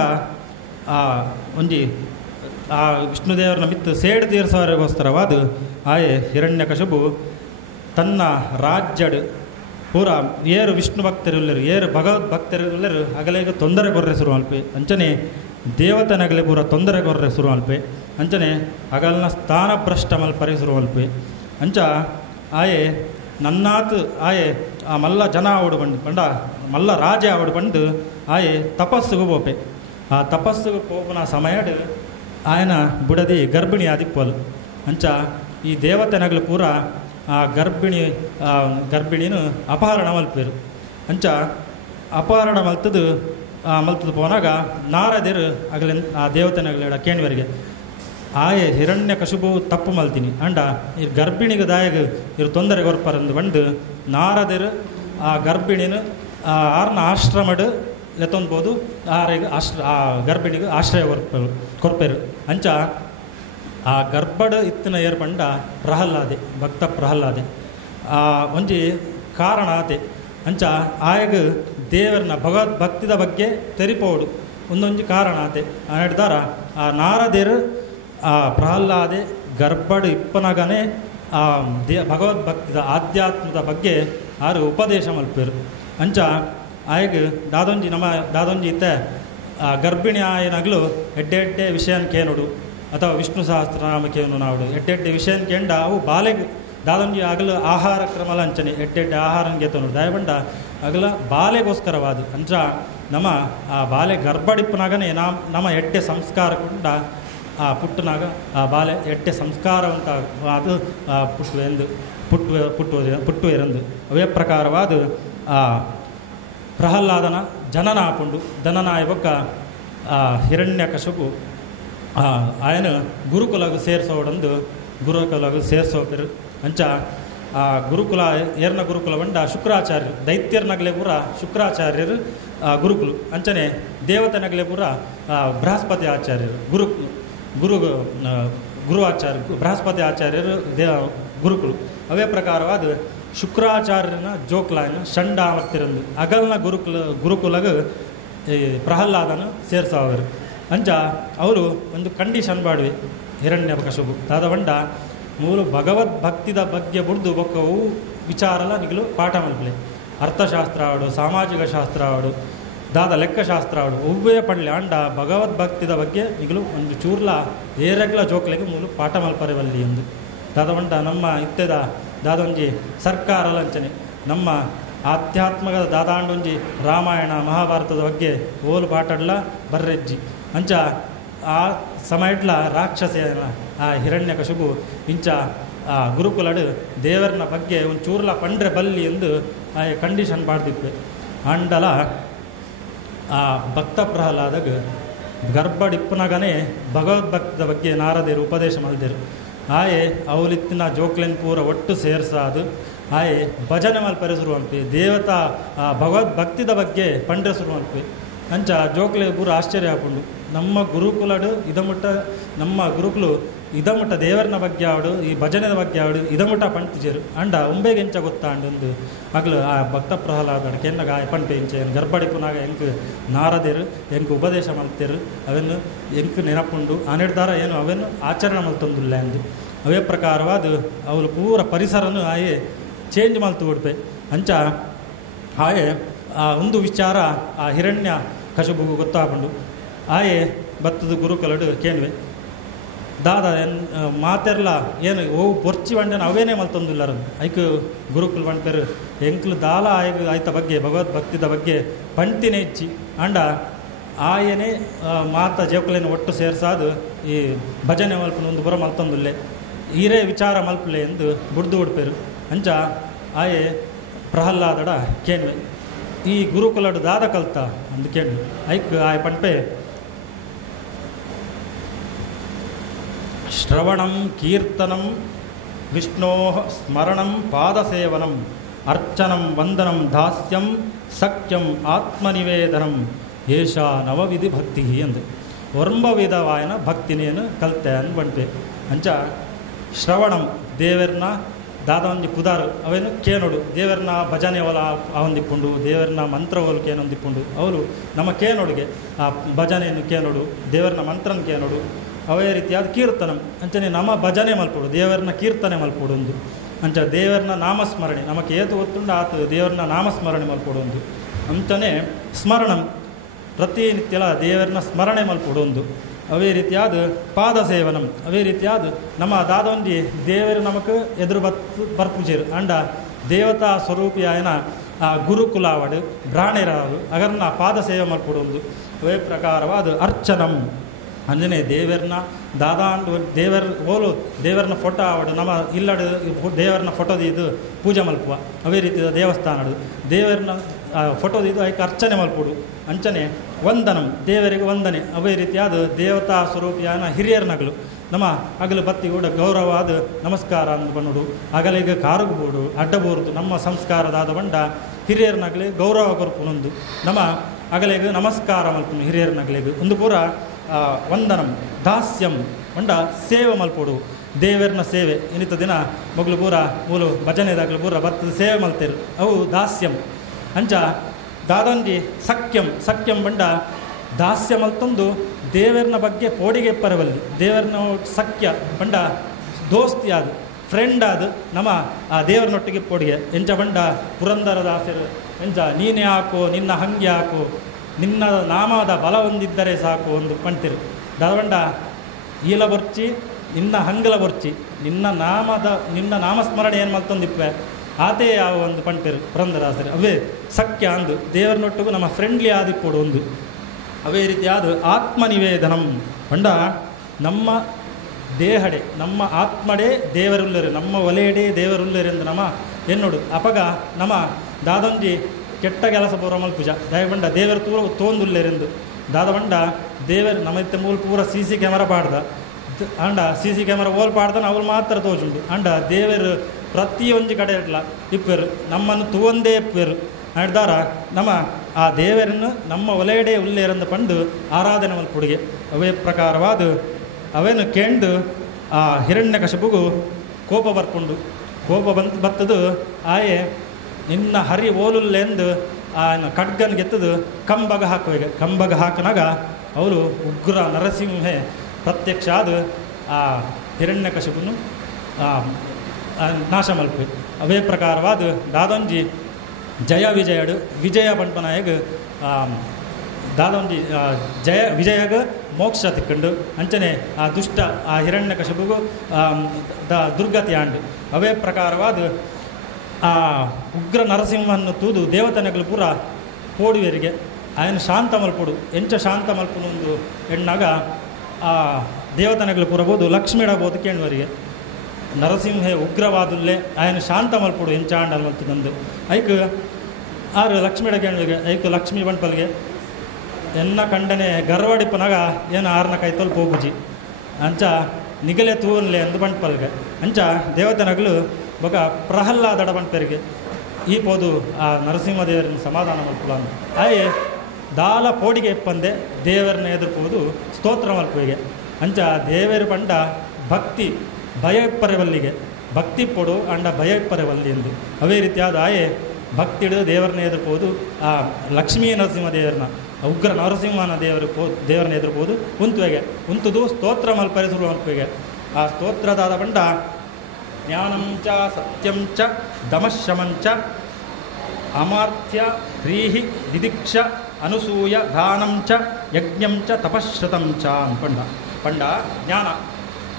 ಒಂಜಿ ಆ ವಿಷ್ಣುದೇವರನ್ನ ಮಿತ್ತು ಸೇಡು ತೀರಿಸೋರಿಗೋಸ್ಕರವಾದ ಆಯೆ ಹಿರಣ್ಯಕಶಿಪು ತನ್ನ ರಾಜ್ಯಡ್ ಪೂರ ಏರು ವಿಷ್ಣು ಭಕ್ತರಿಲ್ಲರು ಏರು ಭಗವದ್ ಭಕ್ತರಿಲ್ಲರು ಹಗಲೆಗೆ ತೊಂದರೆ ಕೊರ್ರೆ ಶುರು ಅಲ್ಪೆ ಅಂಚನೆ ದೇವತನಗಲೆ ಪೂರ ತೊಂದರೆ ಕೊರ್ರೆ ಶುರು ಅಲ್ಪೆ ಅಂಚನೆ ಹಗಲ್ನ ಸ್ಥಾನಭ್ರಷ್ಟ ಮಲ್ಪರೆ ಶುರು ಅಲ್ಪೆ ಅಂಚ ಆಯೆ ನನ್ನಾತ್ ಆಯೆ ಆ ಮಲ್ಲ ಜನ ಆವಡು ಬಂಡ ಮಲ್ಲ ರಾಜ ಆವಡು ಬಂದು ಆಯೆ ತಪಸ್ಸುಗೂ ಪೋಪೆ. ಆ ತಪಸ್ಸುಗೂ ಪೋಪನ ಸಮಯಡ್ ಆಯನ ಬುಡದಿ ಗರ್ಭಿಣಿ ಆದಿಪ್ಪಲು ಅಂಚ ಈ ದೇವತೆನಗಳು ಪೂರ ಆ ಗರ್ಭಿಣಿನ ಅಪಹರಣ ಮಲ್ಪೇರು. ಅಂಚ ಅಪಹರಣ ಮಲ್ತದು ಪೋನಾಗ ನಾರದೇರು ಆಗಲಿ ಆ ದೇವತೆನಗಳ ಕೇಣಿವರಿಗೆ ಆಯೆ ಹಿರಣ್ಯ ಕಶುಬು ತಪ್ಪು ಮಲ್ತೀನಿ ಅಂಡ ಈ ಗರ್ಭಿಣಿಗೆ ದಾಯಗ ಇರು ತೊಂದರೆ ಕೊರ್ಪರಂದು ಬಂದು ನಾರದೇರು ಆ ಗರ್ಭಿಣಿನ ಆರ್ನ ಆಶ್ರಮಡ್ ಲೆತ್ತೊಂದ್ಬೋದು ಆರೆಗೆ ಆ ಗರ್ಭಿಣಿಗೆ ಆಶ್ರಯ ಕೊರ್ಪೇರು. ಅಂಚ ಆ ಗರ್ಭಡ್ ಇತ್ತಿನ ಏರ್ಪಂಡ ಪ್ರಹ್ಲಾದೆ ಭಕ್ತ ಪ್ರಹ್ಲಾದೆ ಒಂಜಿ ಕಾರಣ ಆತೆ. ಅಂಚ ಆಯಗ ದೇವರನ್ನ ಭಗವದ್ಭಕ್ತಿದ ಬಗ್ಗೆ ತೆರಿಪೋಡು ಒಂದೊಂದು ಕಾರಣ ಆತೆ. ಹಿಡ್ದಾರ ಆ ನಾರದೇರು ಆ ಪ್ರಹ್ಲಾದೆ ಗರ್ಭಡ್ ಇಪ್ಪನಾಗನೇ ಆ ಭಗವದ್ಭಕ್ತಿದ ಆಧ್ಯಾತ್ಮದ ಬಗ್ಗೆ ಆರು ಉಪದೇಶ ಮಲ್ಪೇರು. ಅಂಚ ಆಯಗ ದಾದೊಂಜಿ ಇತ್ತೆ ಗರ್ಭಿಣಿ ಆಯನಗಲು ಎಡ್ಡೆ ವಿಷಯನ ಕೇನುಡು ಅಥವಾ ವಿಷ್ಣು ಸಹಸ್ರನಾಮ ಕೇನು ನಾವುಡು ಎಡ್ಡೆ ವಿಷಯನ ಕೇಂಡ ಅವು ಬಾಲೆಗೆ ದಾದೊಂಜಿ ಆಗಲು ಆಹಾರ ಕ್ರಮಲ ಅಂಚನೆ ಎಡ್ಡೆ ಆಹಾರನ್ಗೆ ತೊಂಡು ದಯಬಂಡ ಆಗಲ ಬಾಲೆಗೋಸ್ಕರವಾದ ಅಂಚ ನಮ್ಮ ಆ ಬಾಲೆ ಗರ್ಭಡಿಪ್ಪನಾಗನೇ ನಮ್ಮ ಎಡ್ಡೆ ಸಂಸ್ಕಾರ ಕೊಂಡ ಆ ಪುಟ್ಟನಾಗ ಆ ಬಾಲೆ ಎಡ್ಡೆ ಸಂಸ್ಕಾರವಂತ ಅದು ಪುಟ್ಟು ಎರಂದು ಅವೇ ಪ್ರಕಾರವಾದ ಆ ಪ್ರಹ್ಲಾದನ ಜನನ ಆಪುಂಡು ಜನನಾಯ ಬೊಕ್ಕ ಆ ಹಿರಣ್ಯಕಶಿಪು ಆಯನ ಗುರುಕುಲಗ ಸೇರಿಸೋಡಂದು ಗುರುಕುಲಗ ಸೇರಿಸೋರು. ಅಂಚ ಆ ಗುರುಕುಲ ಏರ್ನ ಗುರುಕುಲ ಬಂಡ ಶುಕ್ರಾಚಾರ್ಯರು ದೈತ್ಯರ್ನಗಲೇ ಪೂರ ಶುಕ್ರಾಚಾರ್ಯರು ಗುರುಕುಲು ಅಂಚನೆ ದೇವತೆನಗಲೇ ಪೂರ ಬೃಹಸ್ಪತಿ ಆಚಾರ್ಯರು ಗುರು ಆಚಾರ್ಯ ಬೃಹಸ್ಪತಿ ಆಚಾರ್ಯರು ಗುರುಕುಲು. ಅವೇ ಪ್ರಕಾರವಾದ ಶುಕ್ರಾಚಾರ್ಯನ ಜೋಕ್ಲಾಯನ ಶಂಡ ಮತ್ತಿರಂದು ಅಗಲ್ನ ಗುರುಕುಲಗ ಈ ಪ್ರಹ್ಲಾದನ ಸೇರಿಸೋವರು. ಅಂಚ ಅವರು ಒಂದು ಕಂಡೀಷನ್ ಬಾಡುವೆ ಹಿರಣ್ಯಕಶಿಪು ದಾದ ಬಂಡ ಮೂಲು ಭಗವದ್ಭಕ್ತಿದ ಬಗ್ಗೆ ಬುಡ್ದು ಬೊಕ್ಕವು ವಿಚಾರಲ ನಿಗಲು ಪಾಠ ಮಲ್ಪಲೆ ಅರ್ಥಶಾಸ್ತ್ರ ಆವಡು ಸಾಮಾಜಿಕ ಶಾಸ್ತ್ರ ಆವಡು ದಾದ ಲೆಕ್ಕಶಾಸ್ತ್ರ ಆವಡು ಒವ್ವೇ ಪಡ್ಲೆ ಅಂಡ ಭಗವದ್ಭಕ್ತಿದ ಬಗ್ಗೆ ನಿಗಲು ಒಂದು ಚೂರ್ಲ ಏರೆಗ್ಲ ಜೋಕ್ಲೆಗೆ ಮೂಲು ಪಾಠ ಮಲ್ಪರೆವಲ್ಲಿ ಎಂದು ದಾದ ಬಂಡ ನಮ್ಮ ಇತ್ತೆದ ದಾದೊಂಜಿ ಸರ್ಕಾರ ಲಂಚನೆ ನಮ್ಮ ಆಧ್ಯಾತ್ಮಕ ದಾದಾಂಡೊಂಜಿ ರಾಮಾಯಣ ಮಹಾಭಾರತದ ಬಗ್ಗೆ ಓಲು ಪಾಠಡ್ಲ ಬರ್ರೆಜ್ಜಿ ಅಂಚ ಆ ಸಮಯಡ್ಲ ರಾಕ್ಷಸೇನ ಆ ಹಿರಣ್ಯಕಶಿಪು ಇಂಚ ಆ ಗುರುಕುಲಡು ದೇವರನ ಬಗ್ಗೆ ಒಂದು ಚೂರ್ಲ ಪಂಡ್ರೆ ಬಲ್ಲಿ ಎಂದು ಆ ಕಂಡೀಷನ್ ಪಾಡ್ದಿಪ್ಪೆ ಅಂಡಲ ಆ ಭಕ್ತ ಪ್ರಹ್ಲಾದಾಗ ಗರ್ಭಡಿಪ್ಪನಾಗನೇ ಭಗವದ್ಭಕ್ತದ ಬಗ್ಗೆ ನಾರದೇರು ಉಪದೇಶ ಮಾಡಿದರು. ಆಯೆ ಅವಲಿತ್ತಿನ ಜೋಕ್ಲೆನ್ ಪೂರ ಒಟ್ಟು ಸೇರ್ಸಾದು ಆಯೆ ಭಜನೆ ಮಲ್ಪರೆ ಶುರುವಂಪಿ ದೇವತಾ ಭಗವದ್ಭಕ್ತಿದ ಬಗ್ಗೆ ಪಂಡ್ರೆ ಶುರುವಂಪಿ ಅಂಚ ಜೋಕ್ಲೆ ಪೂರ ಆಶ್ಚರ್ಯ ಹಾಕೊಂಡು ನಮ್ಮ ಗುರುಕುಲಡು ನಮ್ಮ ಗುರುಕುಲು ಇದಮುಟ್ಟ ದೇವರನ ಬಗ್ಗೆ ಆವಡು ಈ ಭಜನೆದ ಬಗ್ಗೆ ಆವಡು ಇದಮುಟ್ಟ ಪಂಟಿಜರು ಅಂಡ ಒಂಬೇಗೆ ಎಂಚ ಗೊತ್ತಾಂಡು ಆಗ್ಲು ಆ ಭಕ್ತ ಪ್ರಹ್ಲಾದ ಕೆನ್ನಗ ಆ ಪಂಟೆ ಎಂಚ ಗರ್ಭಡಿಪುನಾಗ ಎಂಕ್ ನಾರದೇರು ಎಂಕ್ ಉಪದೇಶ ಮಲ್ತೇರು ಅವನ್ನು ಎಂಕ್ ನೆನಪುಂಡು ಆನೆಡ್ದಾರ ಏನು ಅವನ್ನು ಆಚರಣೆ ಮಲ್ತೊಂದಿಲ್ಲ ಎಂದು ಅವೇ ಪ್ರಕಾರವಾದ ಅವಳು ಪೂರ ಪರಿಸರನು ಆಯೆ ಚೇಂಜ್ ಮಲ್ತು ಬಿಡ್ಪೆ ಅಂಚ ಆಯೆ ಆ ಒಂದು ವಿಚಾರ ಆ ಹಿರಣ್ಯ ಕಶಿಪುಗೂ ಗೊತ್ತಾಕೊಂಡು ಆಯೆ ಬತ್ತದ ಗುರುಕುಲಡು ಕೇಳುವೆ ದಾದ ಮಾತೆರ್ಲ ಏನು ಓ ಪೊರ್ಚಿ ಬಂಡನ ಅವೇನೇ ಮಲ್ತೊಂದಿಲ್ಲರು ಐಕ್ ಗುರುಕುಲ್ ಬಂಟರು ಎಂಕ್ಲು ದಾಲ ಆಯ್ತ ಬಗ್ಗೆ ಭಗವದ್ಭಕ್ತಿದ ಬಗ್ಗೆ ಪಂಟಿನೇ ಇಚ್ಚಿ ಅಂಡ ಆಯನೇ ಮಾತ ಜೇಕುಲೇನ ಒಟ್ಟು ಸೇರ್ಸಾದು ಈ ಭಜನೆ ಮಲ್ಪನ ಒಂದು ಬುರ ಮಲ್ತೊಂದುಲ್ಲೆ ಈರೇ ವಿಚಾರ ಮಲ್ಪಲೆ ಎಂದು ಬುಡ್ದು ಉಡ್ಪೇರು ಅಂಚ ಆಯೆ ಪ್ರಹ್ಲಾದಡ ಕೇಣ್ವೆ ಈ ಗುರುಕುಲಡು ದಾದ ಕಲ್ತ ಅಂದು ಕೇಳಿ ಐಕ್ ಆಯ ಪಂಪೆ ಶ್ರವಣಂ ಕೀರ್ತನಂ ವಿಷ್ಣೋ ಸ್ಮರಣಂ ಪಾದಸೇವನಂ ಅರ್ಚನಂ ವಂದನಂ ದಾಸ್ಯಂ ಸಖ್ಯಂ ಆತ್ಮನಿವೇದನಂ ಏಷ ನವವಿಧಿ ಭಕ್ತಿ ಅಂದು ಒರ್ಂಬ ವಿಧವಾಯನ ಭಕ್ತಿನೇನು ಕಲ್ತೆ ಅಂದು ಬಂಟೆ ಅಂಚ ಶ್ರವಣಂ ದೇವರನ್ನ ದಾದ ಒಂಜಿ ಪುದಾರು ಅವೇನು ಕೇನೋಡು ದೇವರನ್ನ ಭಜನೆ ಒಲ ಅವಂದಿಪ್ಪುಂಡು ದೇವರನ್ನ ಮಂತ್ರ ಒಲು ಕೇನೊಂದಿಪ್ಪುಂಡು ಅವಳು ನಮ್ಮ ಕೇನೋಡುಗೆ ಆ ಭಜನೆಯನ್ನು ಕೇನೋಡು ದೇವರನ್ನ ಮಂತ್ರನ ಕೇನೋಡು ಅವೇ ರೀತಿಯಾದ ಕೀರ್ತನಂ ಅಂಚನೆ ನಮ್ಮ ಭಜನೆ ಮಲ್ಪೋಡು ದೇವರನ್ನ ಕೀರ್ತನೆ ಮಲ್ಪೋಡು ಒಂದು ಅಂಚ ದೇವರನ್ನ ನಾಮಸ್ಮರಣೆ ನಮಗೆ ಏತು ಗೊತ್ತುಂಡು ಆತು ದೇವರನ್ನ ನಾಮಸ್ಮರಣೆ ಮಲ್ಪೋಡು ಒಂದು ಅಂಚನೆ ಸ್ಮರಣಂ ಪ್ರತಿನಿತ್ಯಲ ದೇವರನ್ನ ಸ್ಮರಣೆ ಮಲ್ಪೋಡು ಒಂದು ಅವೇ ರೀತಿಯಾದ ಪಾದ ಸೇವನಂ ಅವೇ ರೀತಿಯಾದ ನಮ್ಮ ದಾದೊಂಜಿ ದೇವರು ನಮಕ್ ಎದುರು ಬರ್ಪುಜೇರು ಅಂಡ ದೇವತಾ ಸ್ವರೂಪಿಯಾಯನ ಆ ಗುರುಕುಲಾವಡು ಬ್ರಾಣೆರಾರು ಅಗರ್ನ ಪಾದ ಸೇವೆ ಮಲ್ಪಡೊಂದು ಅವೇ ಪ್ರಕಾರವಾದ ಅರ್ಚನಂ ಅಂಜನೆ ದೇವರನ್ನ ದಾದಾಂಡು ದೇವರ ಓಲು ದೇವರನ್ನ ಫೋಟೋ ಆವಡು ನಮ್ಮ ಇಲ್ಲಡು ದೇವರನ್ನ ಫೋಟೋದಿದ್ದು ಪೂಜೆ ಮಲ್ಪುವ ಅವೇ ರೀತಿಯ ದೇವಸ್ಥಾನಡು ದೇವರನ್ನ ಫೋಟೋದಿದ್ದು ಅದಕ್ಕೆ ಅರ್ಚನೆ ಮಲ್ಪುಡು ಅಂಚನೆ ವಂದನಂ ದೇವರಿಗೆ ವಂದನೆ ಅವೇ ರೀತಿಯಾದ ದೇವತಾ ಸ್ವರೂಪಿಯಾನ ಹಿರಿಯರ ನಗಲು ನಮ್ಮ ಅಗಲು ಬತ್ತಿ ಕೂಡ ಗೌರವಾದ ನಮಸ್ಕಾರ ಅಂದ್ಕೊಂಡು ಅಗಲಿಗೆ ಕಾರುಗೂಡು ಅಡ್ಡಬೋರ್ದು ನಮ್ಮ ಸಂಸ್ಕಾರದಾದ ಬಂಡ ಹಿರಿಯರ ನಗಲಿ ಗೌರವ ಕೊರ್ಪುನೊಂದು ನಮ್ಮ ಅಗಲಿಗೆ ನಮಸ್ಕಾರ ಮಲ್ಪುನು ಹಿರಿಯರ ನಗಲಿಗೆ ಒಂದು ಪೂರ ವಂದನಂ ದಾಸ್ಯಂ ಬಂಡ ಸೇವೆ ಮಲ್ಪೋಡು ದೇವರನ್ನ ಸೇವೆ ಇನ್ನಿತ ದಿನ ಮಗಳು ಪೂರ ಮೂಲು ಭಜನೆದಾಗಲು ಪೂರ ಭತ್ತದ ಸೇವೆ ಮಲ್ತೇರು ಅವು ದಾಸ್ಯಂ ಅಂಚ ದಾದಂಜಿ ಸಖ್ಯಂ ಬಂಡ ದಾಸ್ಯ ಮಲ್ತೊಂದು ದೇವರನ ಬಗ್ಗೆ ಪೋಡಿಗೆ ಪರವಲ್ಲಿ ದೇವರನ ಸಖ್ಯ ಬಂಡ ದೋಸ್ತಿ ಆದ ಫ್ರೆಂಡ್ ಆದ ನಮ್ಮ ಆ ದೇವರನೊಟ್ಟಿಗೆ ಪೋಡಿಗೆ ಎಂಚ ಬಂಡ ಪುರಂದರದಾಸರು ಎಂಚ ನೀನೇ ಹಾಕು ನಿನ್ನ ಹಂಗೆ ಹಾಕು ನಿನ್ನ ನಾಮದ ಬಲ ಹೊಂದಿದ್ದರೆ ಸಾಕು ಒಂದು ಪಂಟಿರು ದಾದಂಡ ಈಲ ಬರ್ಚಿ ನಿನ್ನ ಹಂಗಲ ಬರ್ಚಿ ನಿನ್ನ ನಾಮಸ್ಮರಣೆ ಏನು ಮಲ್ತೊಂದಿಪ್ಪೆ ಆತೇ ಯಾವ ಒಂದು ಪಂಟಿರು ಪುರಂದರದಾಸರು ಅವೇ ಸಖ್ಯ ಅಂದು ದೇವರನೊಟ್ಟಿಗೂ ನಮ್ಮ ಫ್ರೆಂಡ್ಲಿ ಆದಿಪ್ಪೋಡು ಒಂದು ಅವೇ ರೀತಿಯಾದ ಆತ್ಮನಿವೇದನಂ ಬಂಡ ನಮ್ಮ ದೇಹಡೆ ನಮ್ಮ ಆತ್ಮಡೇ ದೇವರುಲ್ಲರು ನಮ್ಮ ಒಲೆಯಡೇ ದೇವರುಲ್ಲರು ಎಂದು ನಮ್ಮ ಎನ್ನೋಡು ಅಪಗ ನಮ್ಮ ದಾದಂಜಿ ಕೆಟ್ಟ ಕೆಲಸ ಪೂರ ಮಲ್ಪುಜ ದಯಬಂಡ ದೇವರು ತೂರ ತೋಂದುಲ್ಲೆರೆಂದು ದಾದಬಂಡ ದೇವರು ನಮ್ಮತ್ತೆ ಮೂಲ ಪೂರ CC ಕ್ಯಾಮರಾ ಪಾಡ್ದ ಅಂಡ CC ಕ್ಯಾಮರಾ ಓಲ್ ಪಾಡ್ದಾನ ಅವ್ರು ಮಾತ್ರ ತೋಜುಂಡು ಅಂಡ ದೇವರು ಪ್ರತಿಯೊಂದು ಕಡೆ ಇರಲ್ಲ ಇಪ್ಪರು ನಮ್ಮನ್ನು ತೂವಂದೇ ಇಪ್ಪರು ನಡೆದಾರ ನಮ್ಮ ಆ ದೇವರನ್ನು ನಮ್ಮ ಒಲೆಯಡೆ ಉಲ್ಲೇರಂದು ಪಂಡು ಆರಾಧನೆ ಮಲ್ಪುಡಿಗೆ ಅವೇ ಪ್ರಕಾರವಾದ ಅವೇನು ಕೇಂಡು ಆ ಹಿರಣ್ಯಕಶಿಪುಗೂ ಕೋಪ ಬರ್ಕೊಂಡು ಕೋಪ ಬತ್ತದು ಆಯೆ ನಿನ್ನ ಹರಿ ಓಲುಲ್ಲೆಂದು ಆ ಖಡ್ಗನ್ ಗೆತ್ತದು ಕಂಬಗ ಹಾಕುವಾಗ ಕಂಬಗ ಹಾಕಿನಾಗ ಅವರು ಉಗ್ರ ನರಸಿಂಹೆ ಪ್ರತ್ಯಕ್ಷ ಆದ ಆ ಹಿರಣ್ಯಕಶಿಪುನು ನಾಶ ಮಲ್ಪೆ ಅವೇ ಪ್ರಕಾರವಾದ ದಾದಂಜಿ ಜಯ ವಿಜಯಡು ವಿಜಯ ಪಂಪನಾಯಗ ದಾದಂಜಿ ವಿಜಯಗ ಮೋಕ್ಷ ತಿಕ್ಕೊಂಡು ಅಂಚನೆ ಆ ದುಷ್ಟ ಆ ಹಿರಣ್ಯಕಶಿಪುಗೂ ದುರ್ಗತಿ ಆಂಡು ಅವೇ ಪ್ರಕಾರವಾದ ಆ ಉಗ್ರ ನರಸಿಂಹನ್ನು ತೂದು ದೇವತನೆಗಳು ಪೂರ ಪೋಡುವರಿಗೆ ఆయన ಶಾಂತ ಮಲ್ಪುಡು ಎಂಚ ಶಾಂತ ಮಲ್ಪುನೊಂದು ಎಣ್ಣಾಗ ಆ ದೇವತನೆಗಳು ಪೂರ ಬೋದು ಲಕ್ಷ್ಮೀಡಬೋದು ಕೇಳುವರಿಗೆ ನರಸಿಂಹೆ ಉಗ್ರವಾದುಲ್ಲೇ ఆయన ಶಾಂತ ಮಲ್ಪುಡು ಎಂಚ ಆಂಡಲ್ ಮಲ್ತದಂದು ಐಕ್ ಆರು ಲಕ್ಷ್ಮೀಡ ಕೇಳುವಿಗೆ ಐಕ್ ಲಕ್ಷ್ಮೀ ಬಂಟ್ಪಲ್ಗೆ ಎನ್ನ ಕಂಡನೆ ಗರ್ವಡಿಪ್ಪನಾಗ ಏನು ಆರ್ನ ಕೈ ತೊಲ್ ಹೋಗುಜಿ ಅಂಚ ನಿಗಲೆ ತೂನ್ಲೆ ಅಂದು ಬಂಟ್ಪಲ್ಗೆ ಅಂಚ ದೇವತನಗಳು ಬೊಕ ಪ್ರಹ್ಲಾದಡ ಬಂಟ್ಪೆರಿಗೆ ಈ ಪೋದು ಆ ನರಸಿಂಹದೇವರನ್ನ ಸಮಾಧಾನ ಮಲ್ಪುಲ ಅಂತ ಆಯೆ ದಾಲ ಪೋಡಿಗೆ ಎಪ್ಪಂದೆ ದೇವರನ್ನ ಎದುರ್ಪೋದು ಸ್ತೋತ್ರ ಮಲ್ಪುವಿಗೆ ಅಂಚ ದೇವರು ಪಂಡ ಭಕ್ತಿ ಭಯಪರೆವಲ್ಲಿಗೆ ಭಕ್ತಿ ಪೊಡು ಅಂಡ ಭಯಪರೆವಲ್ಲಿ ಎಂದು ಅವೇ ರೀತಿಯಾದ ಆಯೆ ಭಕ್ತಿಡು ದೇವರನ್ನ ಎದುರ್ಬೋದು ಆ ಲಕ್ಷ್ಮೀ ನರಸಿಂಹದೇವರನ್ನ ಉಗ್ರ ನರಸಿಂಹನ ದೇವರನ್ನ ಎದುರ್ಬೋದು ಕುಂತುವೆಗೆ ಕುಂತುದು ಸ್ತೋತ್ರ ಮಲ್ಪರೆ ಶುರು ಮಲ್ಪುವಿಗೆ ಆ ಸ್ತೋತ್ರದಾದ ಬಂಡ ಜ್ಞಾನಂ ಚ ಸತ್ಯಂ ಚ ದಮಶಮಂಚ ಅಮಾರ್ಥ್ಯ ವ್ರೀಹಿ ದಿದಿಕ್ಷ ಅನುಸೂಯ ದಾನಂ ಚ ಯಜ್ಞಂ ಚ ತಪಶ್ಶತಂ ಚ ಪಂಡ ಜ್ಞಾನ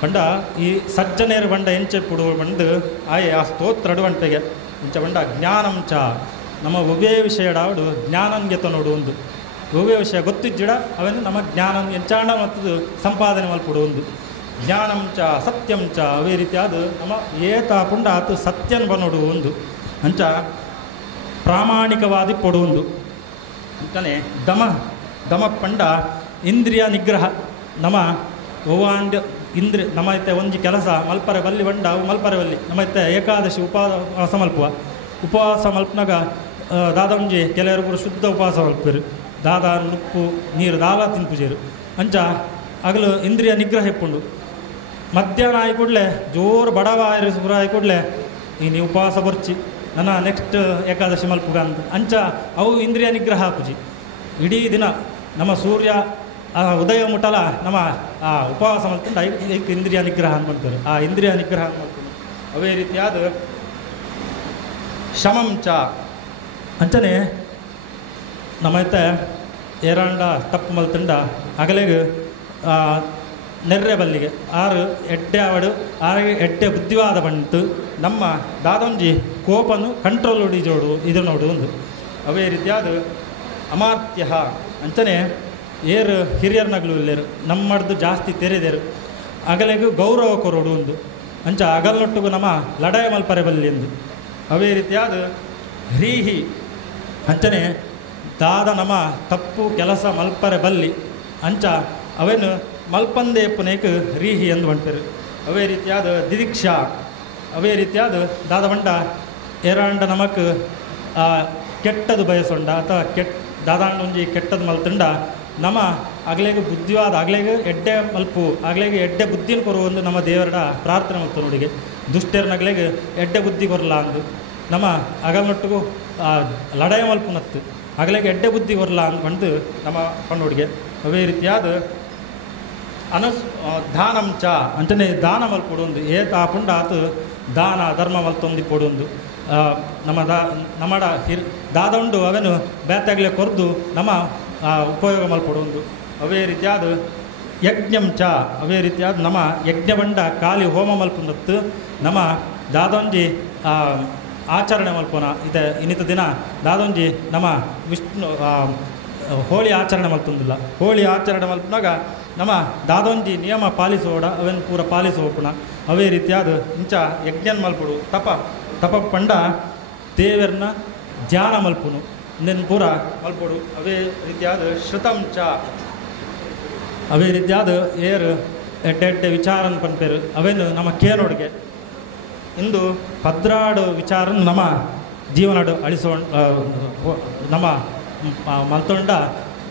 ಪಂಡ ಈ ಸಜ್ಜನೇರು ಬಂಡ ಎಂಚೆಪ್ಪುಡು ಬಂದು ಆಯೆ ಆ ಸ್ತೋತ್ರಡು ಬಂಟೆಗೆ ಇಂಚ ಬಂಡ ಜ್ಞಾನಂ ಚ ನಮ್ಮ ಒವ್ವೇ ವಿಷಯಡಾವಡು ಜ್ಞಾನಂಗೆ ನೋಡು ಒಂದು ಒವ್ವೇ ವಿಷಯ ಗೊತ್ತಿಜ್ಜಿಡ ಅವೇನು ನಮ್ಮ ಜ್ಞಾನ ಎಂಚಾಂಡ ಮತ್ತು ಸಂಪಾದನೆ ಮಲ್ಪುಡು ಒಂದು ಜ್ಞಾನಂ ಚ ಸತ್ಯಂ ಚ ಅವೇ ರೀತಿಯಾದ ನಮ್ಮ ಏತ ಪುಂಡ ಆತು ಸತ್ಯನ್ ಬನೋಡು ಒಂದು ಅಂಚ ಪ್ರಾಮಾಣಿಕವಾದಿ ಪೊಡು ಒಂದು ಅಂತಾನೆ ದಮ ಪಂಡ ಇಂದ್ರಿಯ ನಿಗ್ರಹ ನಮ್ಮ ಓವಾಂಡ್ ಇಂದ್ರಿಯ ನಮ್ಮ ಇತ್ತೆ ಒಂಜಿ ಕೆಲಸ ಮಲ್ಪರೆ ಬಲ್ಲಿ ಬಂಡ ಅವು ಮಲ್ಪರೆ ಬಲ್ಲಿ ನಮ್ಮ ಇತ್ತೆ ಏಕಾದಶಿ ಉಪವಾಸ ಮಲ್ಪುವ ಉಪವಾಸ ಮಲ್ಪನಾಗ ದಾದ ಒಂಜಿ ಕೆಲವರು ಕೂಡ ಶುದ್ಧ ಉಪವಾಸ ಮಲ್ಪರು ದಾದ ಉಪ್ಪು ನೀರು ದಾಲ ತಿನ್ಪುಜೇರು ಅಂಚ ಆಗಲು ಇಂದ್ರಿಯ ನಿಗ್ರಹ ಇಪ್ಪುಂಡು ಮಧ್ಯಾಹ್ನ ಆಗಿ ಕೂಡಲೇ ಜೋರು ಬಡವ ಸುರ ಆಗಿ ಕೂಡಲೇ ಈ ನೀವು ಉಪವಾಸ ಬರ್ಚಿ ನನ್ನ ನೆಕ್ಸ್ಟ್ ಏಕಾದಶಿ ಮಲ್ಪುಗ ಅಂತ ಅಂಚ ಅವು ಇಂದ್ರಿಯ ನಿಗ್ರಹ ಹಾಕುಜಿ ಇಡೀ ದಿನ ನಮ್ಮ ಸೂರ್ಯ ಉದಯ ಮುಟ್ಟಲ ನಮ್ಮ ಆ ಉಪವಾಸ ಮಲ್ಕೊಂಡು ಐಕ್ ಇಂದ್ರಿಯ ನಿಗ್ರಹ ಅನ್ಕೊಂತಾರೆ ಆ ಇಂದ್ರಿಯ ನಿಗ್ರಹ ಅನ್ಕೊಂತಾರೆ ಅವೇ ರೀತಿಯಾದ ಶಮಂ ಚ ಅಂಚನೆ ನಮ್ಮೈತೆ ಏರಾಂಡ ತಪ್ಪು ಮಲ್ತಂಡ ಅಗಲೆಗೆ ನೆರ್ರೆ ಬಲ್ಲಿಗೆ ಆರು ಎಡ್ಡೆ ಆವಡು ಆರು ಎಡ್ಡೆ ಬುದ್ಧಿವಾದ ಬಂತು ನಮ್ಮ ದಾದಂಜಿ ಕೋಪನು ಕಂಟ್ರೋಲ್ ಹೊಡಿಜೋಡು ಇದು ನೋಡು ಒಂದು ಅವೇ ರೀತಿಯಾದ ಅಮಾತ್ಯ ಅಂಚನೆ ಏರು ಹಿರಿಯರ್ನಗಳು ಇಲ್ಲೇರು ನಮ್ಮಡ್ದು ಜಾಸ್ತಿ ತೆರೆದೇರು ಅಗಲೆಗೂ ಗೌರವ ಕೊರೋಡು ಒಂದು ಅಂಚ ಅಗಲ್ನೊಟ್ಟಿಗೂ ನಮ್ಮ ಲಡಾಯ ಮಲ್ಪರೆ ಬಲ್ಲಿ ಎಂದು ಅವೇ ರೀತಿಯಾದ ಹ್ರೀಹಿ ಅಂಚನೆ ದಾದ ನಮ್ಮ ತಪ್ಪು ಕೆಲಸ ಮಲ್ಪರೆ ಬಲ್ಲಿ ಅಂಚ ಅವೇನು ಮಲ್ಪಂದೆ ಪುನೇಕ್ ರೀಹಿ ಎಂದು ಬಂಟರು ಅವೇ ರೀತಿಯಾದ ದಿದಿಕ್ಷಾ ಅವೇ ರೀತಿಯಾದ ದಾದ ಬಂಡ ಏರಾಂಡ ನಮಕ್ ಕೆಟ್ಟದು ಬಯಸೊಂಡ ಅಥವಾ ದಾದಾಂಡ ಒಂಜಿ ಕೆಟ್ಟದು ಮಲ್ತಂಡ ನಮ್ಮ ಆಗ್ಲೇಗೆ ಬುದ್ಧಿವಾದ ಆಗ್ಲೇಗೆ ಎಡ್ಡೆ ಮಲ್ಪು ಆಗ್ಲೇಗೆ ಎಡ್ಡೆ ಬುದ್ಧಿನ ಕೊರುವ ಒಂದು ನಮ್ಮ ದೇವರ ಪ್ರಾರ್ಥನೆ ಮಲ್ತು ನೋಡಿಗೆ ದುಷ್ಟರ್ನಗ್ಲೇಗೆ ಎಡ್ಡೆ ಬುದ್ಧಿ ಕೊರಲ್ಲ ಅಂದು ನಮ್ಮ ಅಗಲ್ನೊಟ್ಟಿಗೂ ಲಡಾಯ ಮಲ್ಪು ನತ್ತು ಆಗ್ಲೇಗೆ ಎಡ್ಡೆ ಬುದ್ಧಿ ಕೊರಲ್ಲ ಅಂದು ಬಂದು ನಮ್ಮ ಪಣ್ಣುಡಿಗೆ ಅವೇ ರೀತಿಯಾದ ದಾನಂಚ ಅಂಚನೆ ದಾನ ಮಲ್ಪೊಡೊಂದು ಏತ ಪುಂಡ ಆತು ದಾನ ಧರ್ಮ ಮಲ್ತೊಂದು ಪೊಡೊಂದು ನಮ್ಮಡ ದಾದ ಉಂಡು ಅವೇನು ಬ್ಯಾತಾಗ್ಲೆ ಕೊರ್ದು ನಮ್ಮ ಉಪಯೋಗ ಮಲ್ಪೊಡೊಂದು ಅವೇ ರೀತಿಯಾದ ಯಜ್ಞಂಚ ಅವೇ ರೀತಿಯಾದ ನಮ್ಮ ಯಜ್ಞ ಬಂಡ ಖಾಲಿ ಹೋಮ ಮಲ್ಪೊಂದತ್ತು ನಮ್ಮ ದಾದೊಂಜಿ ಆಚರಣೆ ಮಲ್ಪೋನ ಇದೆ ಇನ್ನಿತ ದಿನ ದಾದೊಂಜಿ ನಮ್ಮ ವಿಷ್ಣು ಹೋಳಿ ಆಚರಣೆ ಮಲ್ತೊಂದಿಲ್ಲ ಹೋಳಿ ಆಚರಣೆ ಮಲ್ಪನಾಗ ನಮ್ಮ ದಾದೊಂಜಿ ನಿಯಮ ಪಾಲಿಸೋಡ ಅವೇನು ಪೂರ ಪಾಲಿಸೋಪುಣ ಅವೇ ರೀತಿಯಾದ ಇಂಚ ಯಜ್ಞನ್ ಮಲ್ಪುಡು ತಪ ಪಂಡ ದೇವರನ್ನ ಧ್ಯಾನ ಮಲ್ಪುನು ಇನ್ನೇನು ಪೂರ ಮಲ್ಪುಡು ಅವೇ ರೀತಿಯಾದ ಶ್ರುತಂಚ ಅವೇ ರೀತಿಯಾದ ಏರು ಎಡ್ಡೆ ವಿಚಾರನ ಪಂಪೇರು ಅವೇನು ನಮ್ಮ ಕೇನೋಡಿಗೆ ಇಂದು ಭದ್ರಾಡು ವಿಚಾರನ ನಮ್ಮ ಜೀವನಾಡು ಅಳಿಸೋ ನಮ್ಮ ಮಲ್ತೊಂಡ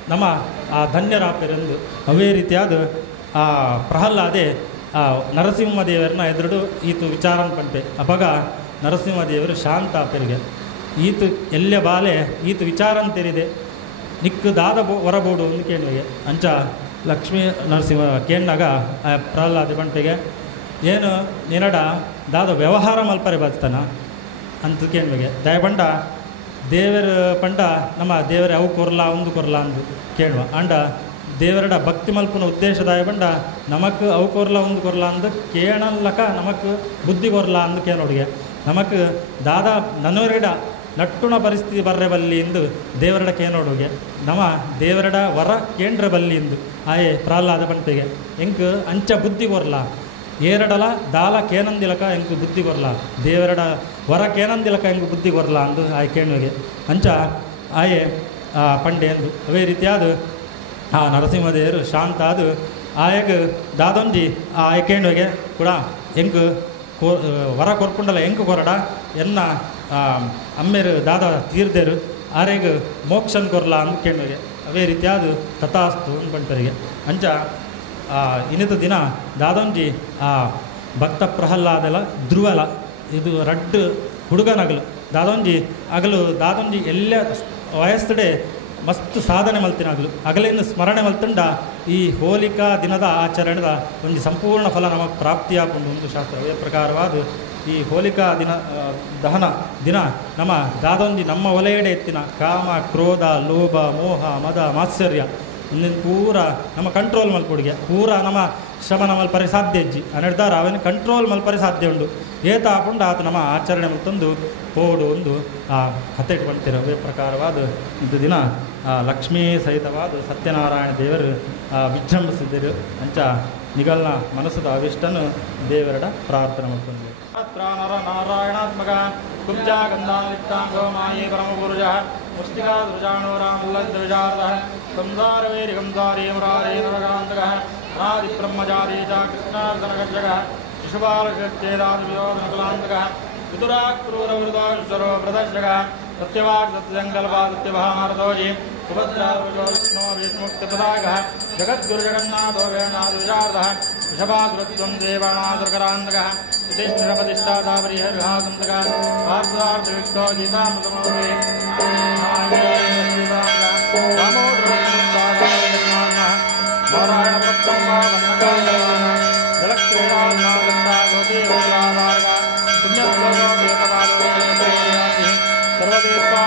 ನಮ್ಮ ಧನ್ಯರಾಪೆರೆಂದು ಅವೇ ರೀತಿಯಾದ ಪ್ರಹ್ಲಾದೆ ನರಸಿಂಹದೇವರನ್ನ ಎದುರುಡು ಈತು ವಿಚಾರನ ಪಂಪೆ ಅಪಗ ನರಸಿಂಹದೇವರು ಶಾಂತ ಆಪೆರಿಗೆ ಈತು ಎಲ್ಲೆ ಬಾಲೆ ಈತು ವಿಚಾರನ ತೆರಿದೆ ನಿಕ್ಕು ದಾದ ಹೊರಬೋಡು ಒಂದು ಕೇಳುವೆಗೆ ಅಂಚ ಲಕ್ಷ್ಮೀ ನರಸಿಂಹ ಕೇಳಿನಾಗ ಪ್ರಹ್ಲಾದೆ ಪಂಪೆಗೆ ಏನು ನಿನಡ ದಾದ ವ್ಯವಹಾರ ಮಲ್ಪರೆ ಬರ್ತಾನ ಅಂತ ಕೇಳುವೆಗೆ ದಯಬಂಡ ದೇವರ ಪಂಡ ನಮ್ಮ ದೇವರೇ ಅವು ಕೊರಲ ಒಂದು ಕೊರಲ ಅಂದು ಕೇಳುವ ಅಂಡ ದೇವರಡ ಭಕ್ತಿ ಮಲ್ಪನ ಉದ್ದೇಶದಾಯ ಬಂಡ ನಮಕ್ ಅವು ಕೊರಲ ಒಂದು ಕೊರಲ ಅಂದು ಕೇಳಲ್ಲಕ ನಮಕ್ ಬುದ್ಧಿ ಕೊರಲ ಅಂದು ಕೇಳೋಡಿಗೆ ನಮಕ್ ದಾದ ನನವರಡ ನಟ್ಟುಣ ಪರಿಸ್ಥಿತಿ ಬರ್ರೆ ಬಲ್ಲಿ ಎಂದು ದೇವರಡ ಕೇಳೋಡುಗೆ ನಮ್ಮ ದೇವರಡ ವರ ಕೇಂದ್ರ ಬಲ್ಲಿ ಎಂದು ಆಯೆ ಪ್ರಹ್ಲಾದ ಪಂಪೆಗೆ ಎಂಕ್ ಅಂಚ ಬುದ್ಧಿ ಕೊರಲ ಏರಡಲ ದಾಲ ಕೇನಂದಿಲಕ ಎಂಕು ಬುದ್ಧಿ ಕೊರಲ ದೇವರಡ ವರ ಕೇನಂದಿಲಕ ಎಂಕು ಬುದ್ಧಿ ಕೊರಲ ಅಂದು ಆಯೆ ಕೇಳುವೆಗೆ ಅಂಚ ಆಯೆ ಪಂಡೆ ಎಂದು ಅವೇ ರೀತಿಯಾದ ನರಸಿಂಹದೇವರು ಶಾಂತ ಅದು ಆಯಗೆ ದಾದೊಂಜಿ ಆಯೆ ಕೇಳುವೆಗೆ ಕೂಡ ಎಂಕು ವರ ಕೊರ್ಪುಂಡಲ ಎಂಕು ಕೊರಡ ಎನ್ನ ಅಮ್ಮೇರು ದಾದ ತೀರ್ದೇರು ಆರೆಗೆ ಮೋಕ್ಷನ್ ಕೊರಲ ಅಂದು ಕೇಳುವೆಗೆ ಅವೇ ರೀತಿಯಾದ ತಥಾಸ್ತು ಪಂಪರಿಗೆ ಅಂಚ ಇನ್ನಿತ ದಿನ ದಾದೊಂಜಿ ಭಕ್ತ ಪ್ರಹ್ಲಾದಲ ಧ್ರುವಲ ಇದು ರಡ್ಡು ಹುಡುಗನಗಲು ದಾದೊಂಜಿ ಎಲ್ಲ ವಯಸ್ಸಡೆ ಮಸ್ತ್ ಸಾಧನೆ ಮಲ್ತಿನಾಗಲು ಅಗಲಿಂದ ಸ್ಮರಣೆ ಮಲ್ತಂಡ ಈ ಹೋಲಿಕಾ ದಿನದ ಆಚರಣೆದ ಒಂದು ಸಂಪೂರ್ಣ ಫಲ ನಮಗೆ ಪ್ರಾಪ್ತಿಯಾಗೊಂಡು ಒಂದು ಶಾಸ್ತ್ರ ಪ್ರಕಾರವಾದ ಈ ಹೋಲಿಕಾ ದಹನ ದಿನ ನಮ್ಮ ದಾದೊಂಜಿ ನಮ್ಮ ಒಲೆಯಡೆ ಎತ್ತಿನ ಕಾಮ ಕ್ರೋಧ ಲೋಭ ಮೋಹ ಮದ ಮಾತ್ಸರ್ಯ ಇನ್ನೇನು ಪೂರ ನಮ್ಮ ಕಂಟ್ರೋಲ್ ಮಲ್ಪೊಡಿಗೆ ಪೂರ ನಮ್ಮ ಶಮನ ಮಲ್ಪರೆ ಸಾಧ್ಯ ಇಜ್ಜಿ ನಿರ್ಧಾರ ಅವನು ಕಂಟ್ರೋಲ್ ಮಲ್ಪರೆ ಸಾಧ್ಯ ಉಂಡು ಏತ ಹಾಕೊಂಡು ಆತ ನಮ್ಮ ಆಚರಣೆ ಮಲ್ತೊಂದು ಪೋಡು ಒಂದು ಕತೆ ಇಟ್ಕೊಳ್ತೀರ ಅವೇ ಪ್ರಕಾರವಾದ ಇದು ದಿನ ಲಕ್ಷ್ಮೀ ಸಹಿತವಾದ ಸತ್ಯನಾರಾಯಣ ದೇವರು ವಿಜೃಂಭಿಸಿದರು ಅಂಚ ನಿಗಲ್ನ ಮನಸ್ಸದ ಅವಿಷ್ಟನ್ನು ದೇವರಡ ಪ್ರಾರ್ಥನೆ ಮಾಡ್ಕೊಂಡು ನರ ನಾರಾಯಣಾತ್ಮಕ ಕುಬ್ಜಾ ಗಂಧಾಲಿಪ್ತಾಂಗೋ ಮಾಯೇ ಪರಮಗುರುಜ ಮುಷ್ಟಿಕಾ ಧ್ರುಜಾಣೋ ರಾಮಲ್ಲದ್ರುಜಾರ್ಧ ಸಂಸಾರವೇರಿ ಕಂಸಾರಿ ಮುರಾರೇ ನರಗಾಂತಕ ಆದಿ ಬ್ರಹ್ಮಚಾರಿ ಚ ಕೃಷ್ಣಾರ್ಧನಗಂಜಕ ಶಿಶುಪಾಲಕೇದಾದಿವಿಯೋಧನಕಲಾಂತಕ ಪಿತುರಾಕ್ರೂರವೃದಾಶ್ವರೋ ಪ್ರದರ್ಶಕ ಸತ್ಯವಾಗ್ ಸತ್ಯಸಂಕಲ್ಪ ಸತ್ಯಭಾಮಾರಥೋಜಿ ಸುಭದ್ರಾವಿಷ್ಣೋ ವಿಷ್ಣುಕ್ತಪದಾಗ ಜಗದ್ಗುರು ಜಗನ್ನಾಥೋ ವೇಣಾದ್ವಿಜಾರ್ಧ ಋಷಭಾದ್ವತ್ವಂ ದೇವಾನಾದುರ್ಗರಾಂತಕ ಪ್ರತಿಷ್ಠಾಪತಿಷ್ಠಾತಾಪರಿಹರಿಹಾಸಂತಕ ಪಾರ್ಥಾರ್ಥವಿಕ್ತೋ ಗೀತಾಮೃತಮೌಲಿ ನಾರಾಯಣ ಜಲಕ್ರೀಡಾ ಗೋಪೀ ಸರ್ವದೇವತಾ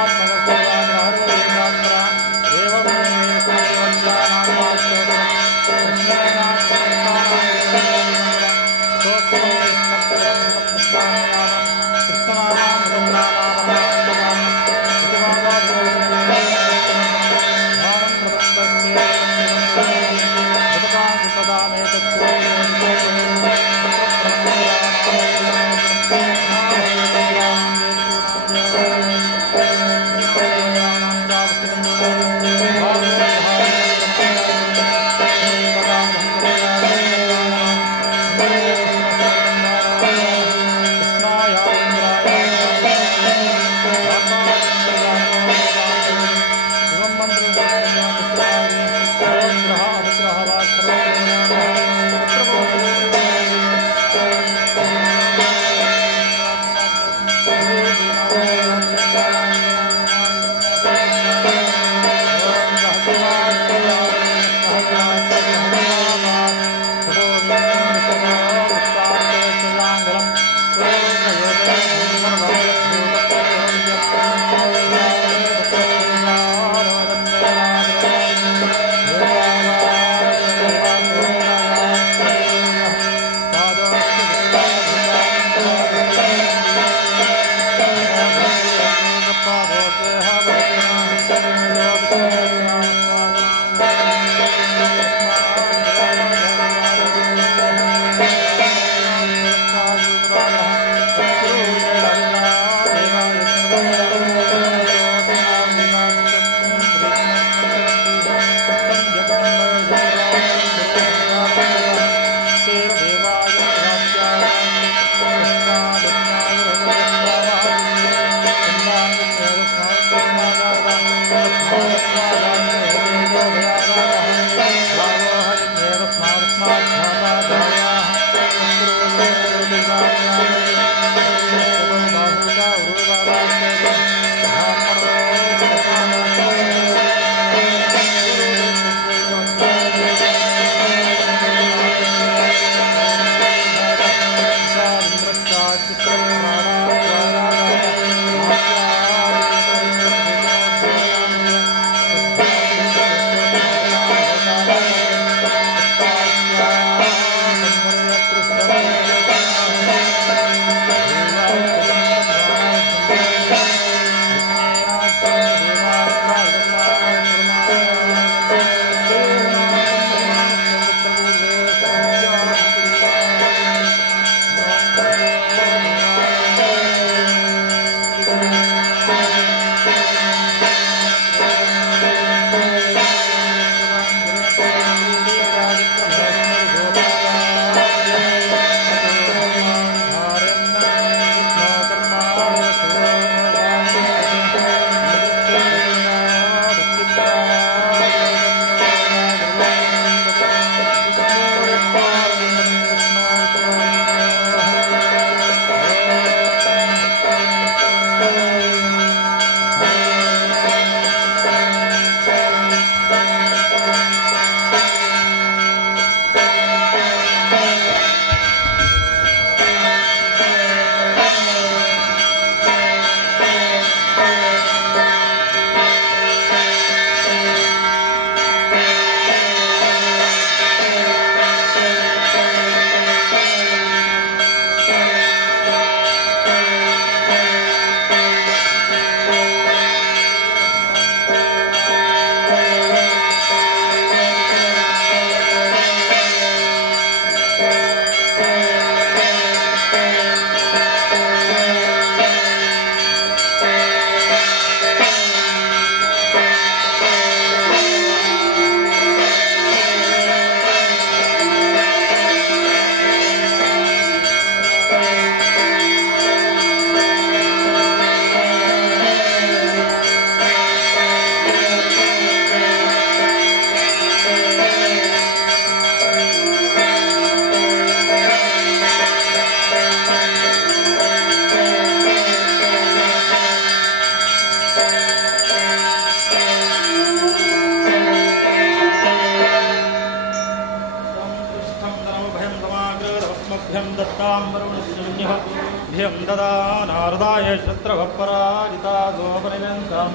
धियं ददा नारदाय शत्रवः पराजितासोपनिवेन्तां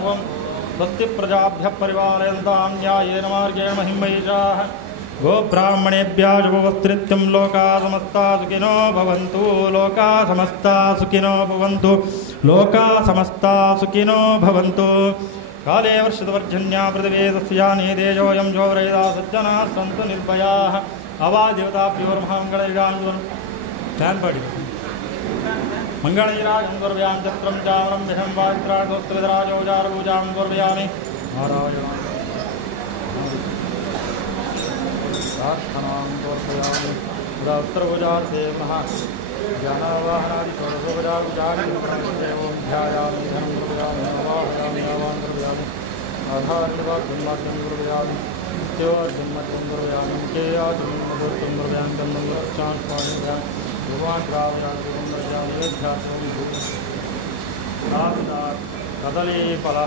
स्वस्ति प्रजाभ्यः परिपालयन्तां न्यायेन मार्गेण महिमैषाः गोब्राह्मणेभ्यः शुभवस्त्रित्यं लोकाः समस्ताः सुखिनो भवन्तु लोकाः समस्ताः सुखिनो भवन्तु लोकाः समस्ताः सुखिनो भवन्तु काले वर्षितवर्जन्या पृथिवी सस्यानि तेजोऽयं जोवरयिता सज्जनाः सन्तु निर्भयाः अवादेवताभ्योर्महामङ्गलयुगान् ध्यानपडि मङ्गलैराजं दुर्व्यां चत्रं चामरं विषं वात्राटोत्तरराजोजारपूजां दुर्व्यामि नारायणां प्रार्थनां दुर्व्यामि उदात्तरपूजार्थे नमः ज्ञानावाहनादि षोडशोपचारपूजानि एवं ध्यायामि धनं दुर्व्यामि आवाहयामि आवाहनं दुर्व्यामि आधारनिर्वाचनवाक्यं दुर्व्यामि नित्योर्जन्मत्वं दुर्व्यामि मुखेयाचनं मधुत्वं दुर्व्यामि तन्नं रक्षां स्वामिभ्यां भगवान् रामयागं कदलीफल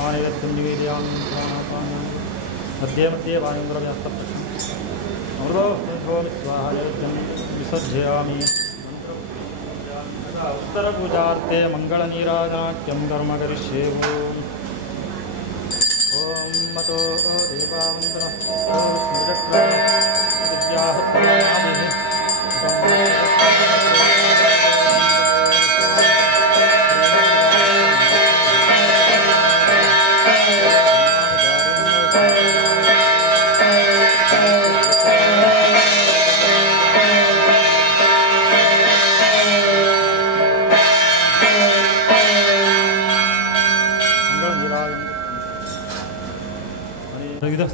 आनिगत्यं निवेदयामि मध्ये मध्ये वायुन्द्रव्यास्तप्रश्नमृतोऽस्मिन् स्वाहायज्ञं विसर्जयामि उत्तरपूजार्थे मङ्गलनीराजनाख्यं कर्म करिष्ये ॐ मतो देवावन्दनः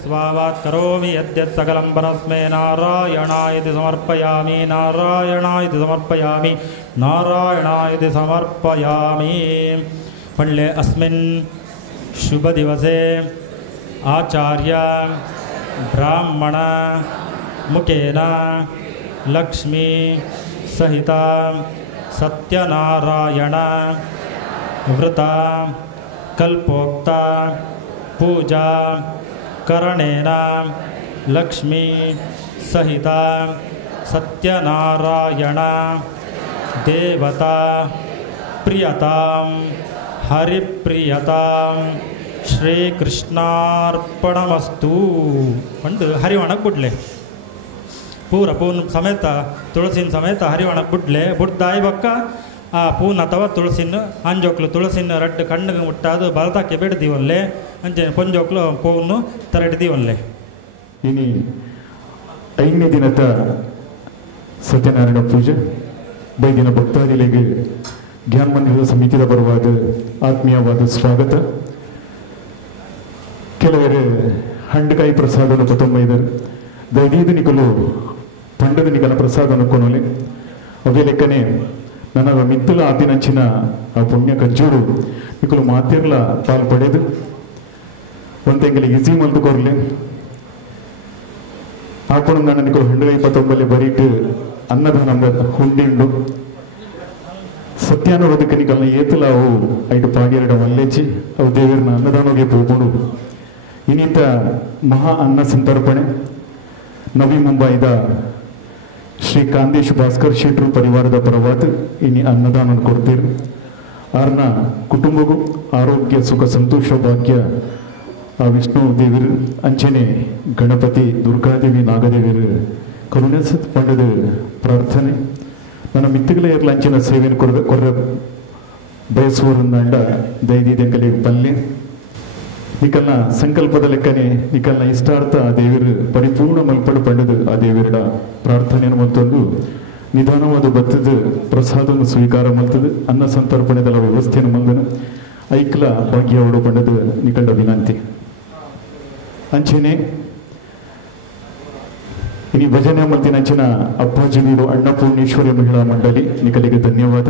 स्वावात् करोमि यद्यत् सकलं परस्मै नारायणायति समर्पयामि नारायणायति समर्पयामि नारायणायति समर्पयामि पण्ले अस्मिन् शुभदिवसे आचार्य ब्राह्मण मुखेन लक्ष्मी सहिता सत्यनारायण व्रता कल्पोक्ता पूजा करणेन लक्ष्मी सहिता सत्यनारायण देवता प्रियतां हरिप्रियतां ಶ್ರೀಕೃಷ್ಣಾರ್ಪಣಮಸ್ತು ಅಂದು ಹರಿವಣಕ್ಕೆ ಬಿಡ್ಲೆ ಪೂರ ಪೂನ್ ಸಮೇತ ತುಳಸಿನ ಸಮೇತ ಹರಿವಣಕ್ಕೆ ಬಿಡ್ಲೆ ಬಿಡ್ದಾಯಿ ಬಕ್ಕ ಆ ಪೂನ್ ಅಥವಾ ತುಳಸಿನ ಅಂಜೋಕ್ಲು ತುಳಸಿನ ರಡ್ಡು ಕಣ್ಣಿಗೆ ಮುಟ್ಟಾದು ಬಲತಕ್ಕೆ ಬಿಡ್ದೀವಲ್ಲೇ ಅಂಚೆ ಪೊಂಜೋಕ್ಲು ಪೂವನ್ನು ತರಡಿದೀವಲ್ಲೇ. ಇನಿ 5ನೇ ದಿನದ ಸತ್ಯನಾರಾಯಣ ಪೂಜೆ ಬೈದಿನ ಭಕ್ತಾದಿಗಳಿಗೆ ಜ್ಞಾನ ಮಂದಿರದ ಸಮಿತಿದ ಬರುವಾದ ಆತ್ಮೀಯವಾದ ಸ್ವಾಗತ. ಕೆಲವರು ಹಂಡಕಾಯಿ ಪ್ರಸಾದವನ್ನು ಕೊತ್ತೊಂಬೈದರು ದೈದೀದು ನಿಕಲು ಪಂಡದ ನಿಕಲ ಪ್ರಸಾದ ಅನ್ಕೊನೋಲೆ ಅವೇ ಲೆಕ್ಕನೆ ನನಗ ಮಿತ್ತಲ ಆತಿನಂಚಿನ ಆ ಪುಣ್ಯ ಕಜ್ಜೂರು ನಿಕಲು ಮಾತಿರ್ಲ ಪಾಲು ಪಡೆದು ಒಂತೆಂಗಲಿಗೆ ಇಸಿ ಮಲ್ತು ಕೊರ್ಲೆ ಆಪಣ ನನ್ನ ನಿಕಲು ಹಂಡಕಾಯಿ 29 ಬರೀಟು ಅನ್ನದಾನ ಹುಂಡಿಂಡು ಸತ್ಯಾನ ಬದುಕನಿಕಲ್ನ ಏತಲ ಅವು ಐಟು ಪಾಡಿಯರಡ ಮಲ್ಲೆಚ್ಚಿ ಅವು ದೇವರನ್ನ ಅನ್ನದಾನೋಗೆ ಪೋಪುಂಡು ಇನ್ನಿತ ಮಹಾ ಅನ್ನ ಸಂತರ್ಪಣೆ ನವಿ ಮುಂಬೈದ ಶ್ರೀ ಕಾಂದೇಶ್ ಭಾಸ್ಕರ್ ಶೆಟ್ರು ಪರಿವಾರದ ಪರವಾದ ಇನಿ ಅನ್ನದಾನ ಕೊಡ್ತೀರಿ. ಆರ್ನ ಕುಟುಂಬಗೂ ಆರೋಗ್ಯ ಸುಖ ಸಂತೋಷ ಭಾಗ್ಯ ಆ ವಿಷ್ಣು ದೇವಿರು ಅಂಚನೆ ಗಣಪತಿ ದುರ್ಗಾದೇವಿ ನಾಗದೇವಿರು ಕರುಣೆ ಪಂಡದ ಪ್ರಾರ್ಥನೆ ನನ್ನ ಮಿತ್ತಿಗಳ ಇರಲ ಅಂಚಿನ ಸೇವೆಯನ್ನು ಕೊರ್ರ ಬಯಸುವರಂದಂಡ ದೈದಿದಂಕಲಿಗೆ ಬಲ್ಲೆ ನಿಕಲ್ನ ಸಂಕಲ್ಪದ ಲೆಕ್ಕನೆ ನಿಕಲ್ನ ಇಷ್ಟಾರ್ಥ ಆ ದೇವರು ಪರಿಪೂರ್ಣ ಮಲ್ಪಡು ಪಂಡದು ಆ ದೇವರ ಪ್ರಾರ್ಥನೆಯನ್ನು ಮತ್ತೊಂದು ನಿಧಾನವಾದ ಬತ್ತದ ಪ್ರಸಾದವನ್ನು ಸ್ವೀಕಾರ ಮಲ್ತದು ಅನ್ನ ಸಂತರ್ಪಣೆದ ವ್ಯವಸ್ಥೆಯನ್ನು ಮಂದನು ಐಕ್ಲ ಭಾಗ್ಯ ಅವಡು ಪಂಡದು ನಿಕಂಡ ವಿನಂತಿ ಅಂಚೆನೆ ಇನಿ ಭಜನೆ ಮಲ್ತಿನ ಅಂಚಿನ ಅಪ್ಪಾಜಿನೀರು ಅನ್ನಪೂರ್ಣೇಶ್ವರಿ ಮಹಿಳಾ ಮಂಡಳಿ ನಿಕಲಿಗೆ ಧನ್ಯವಾದ.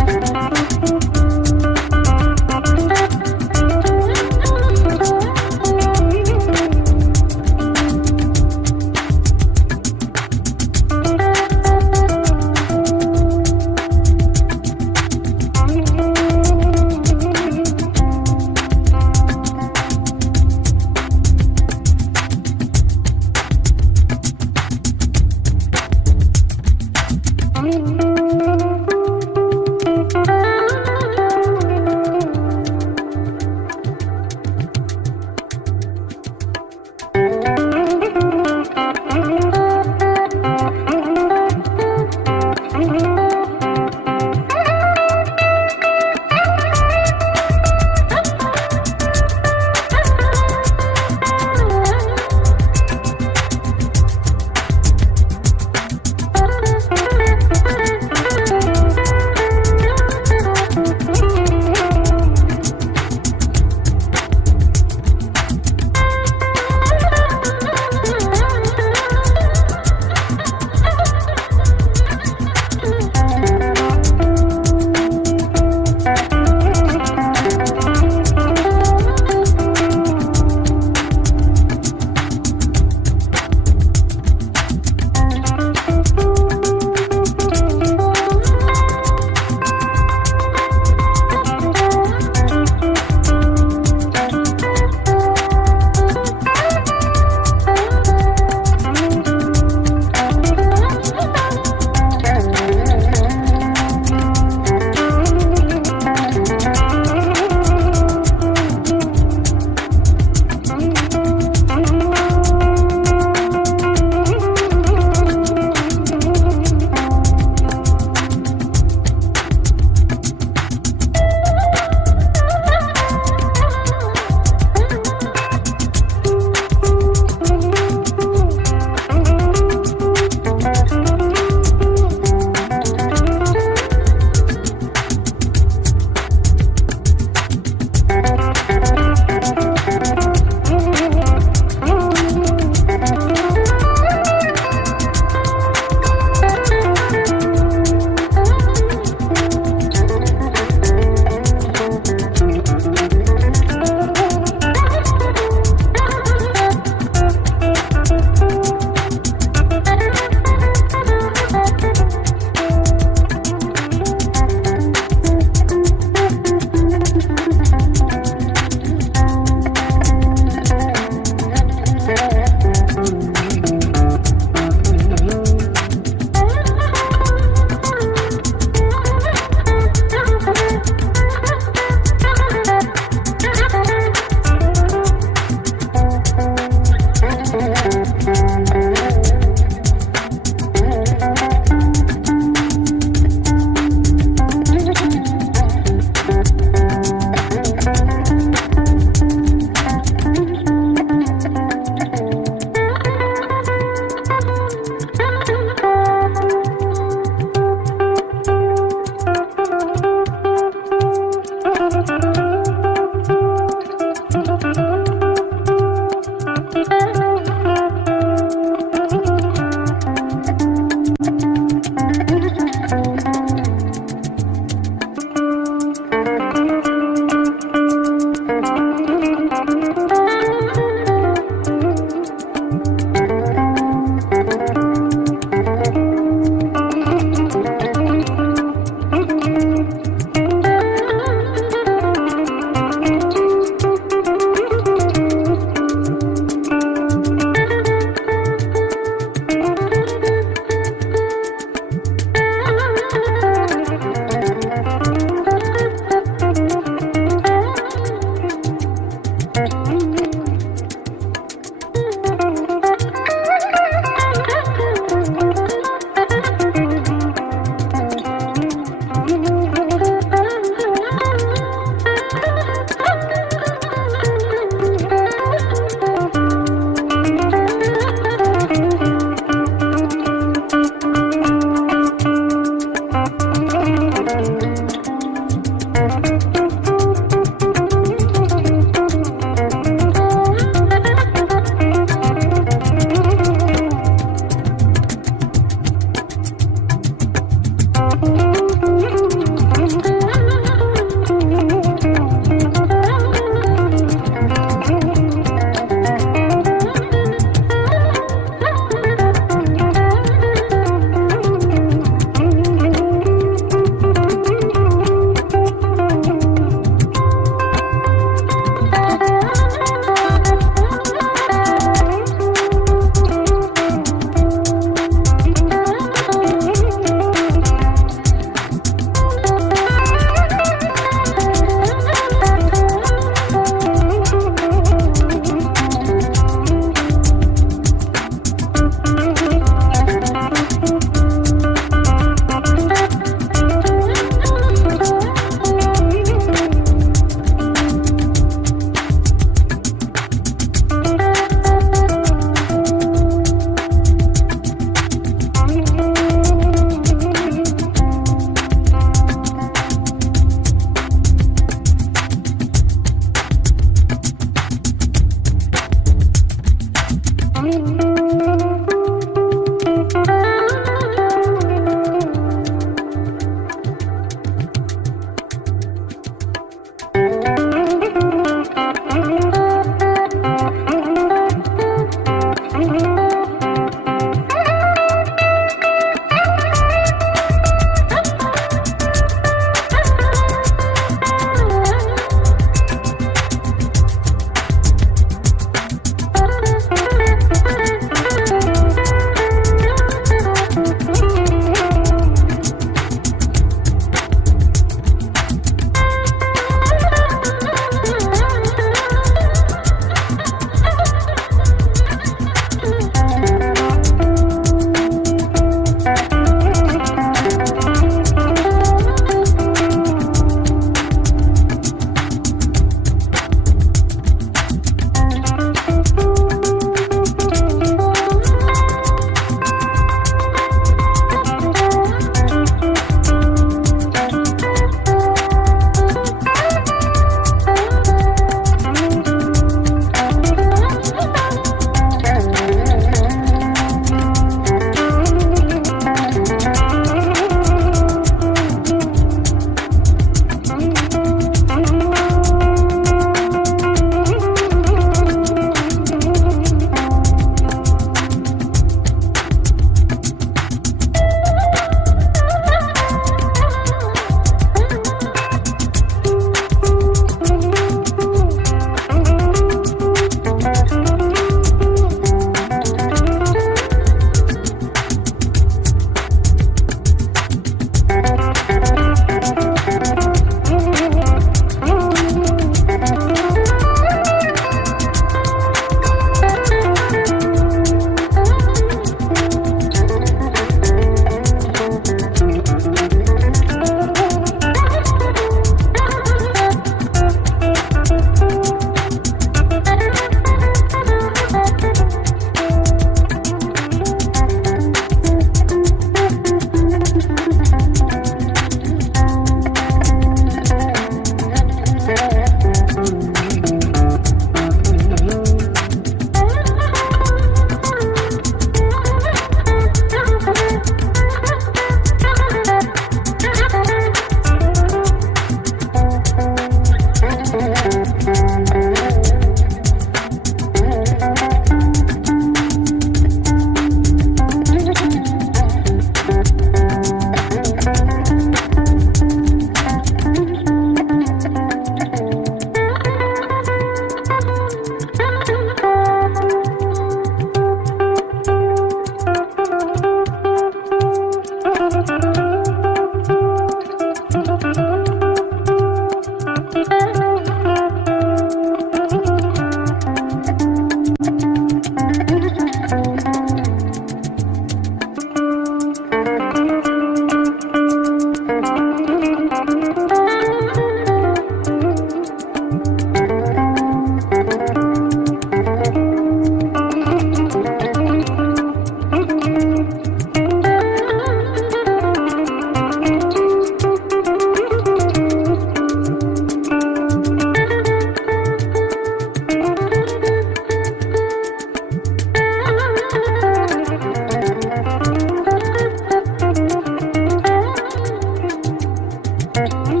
Thank you.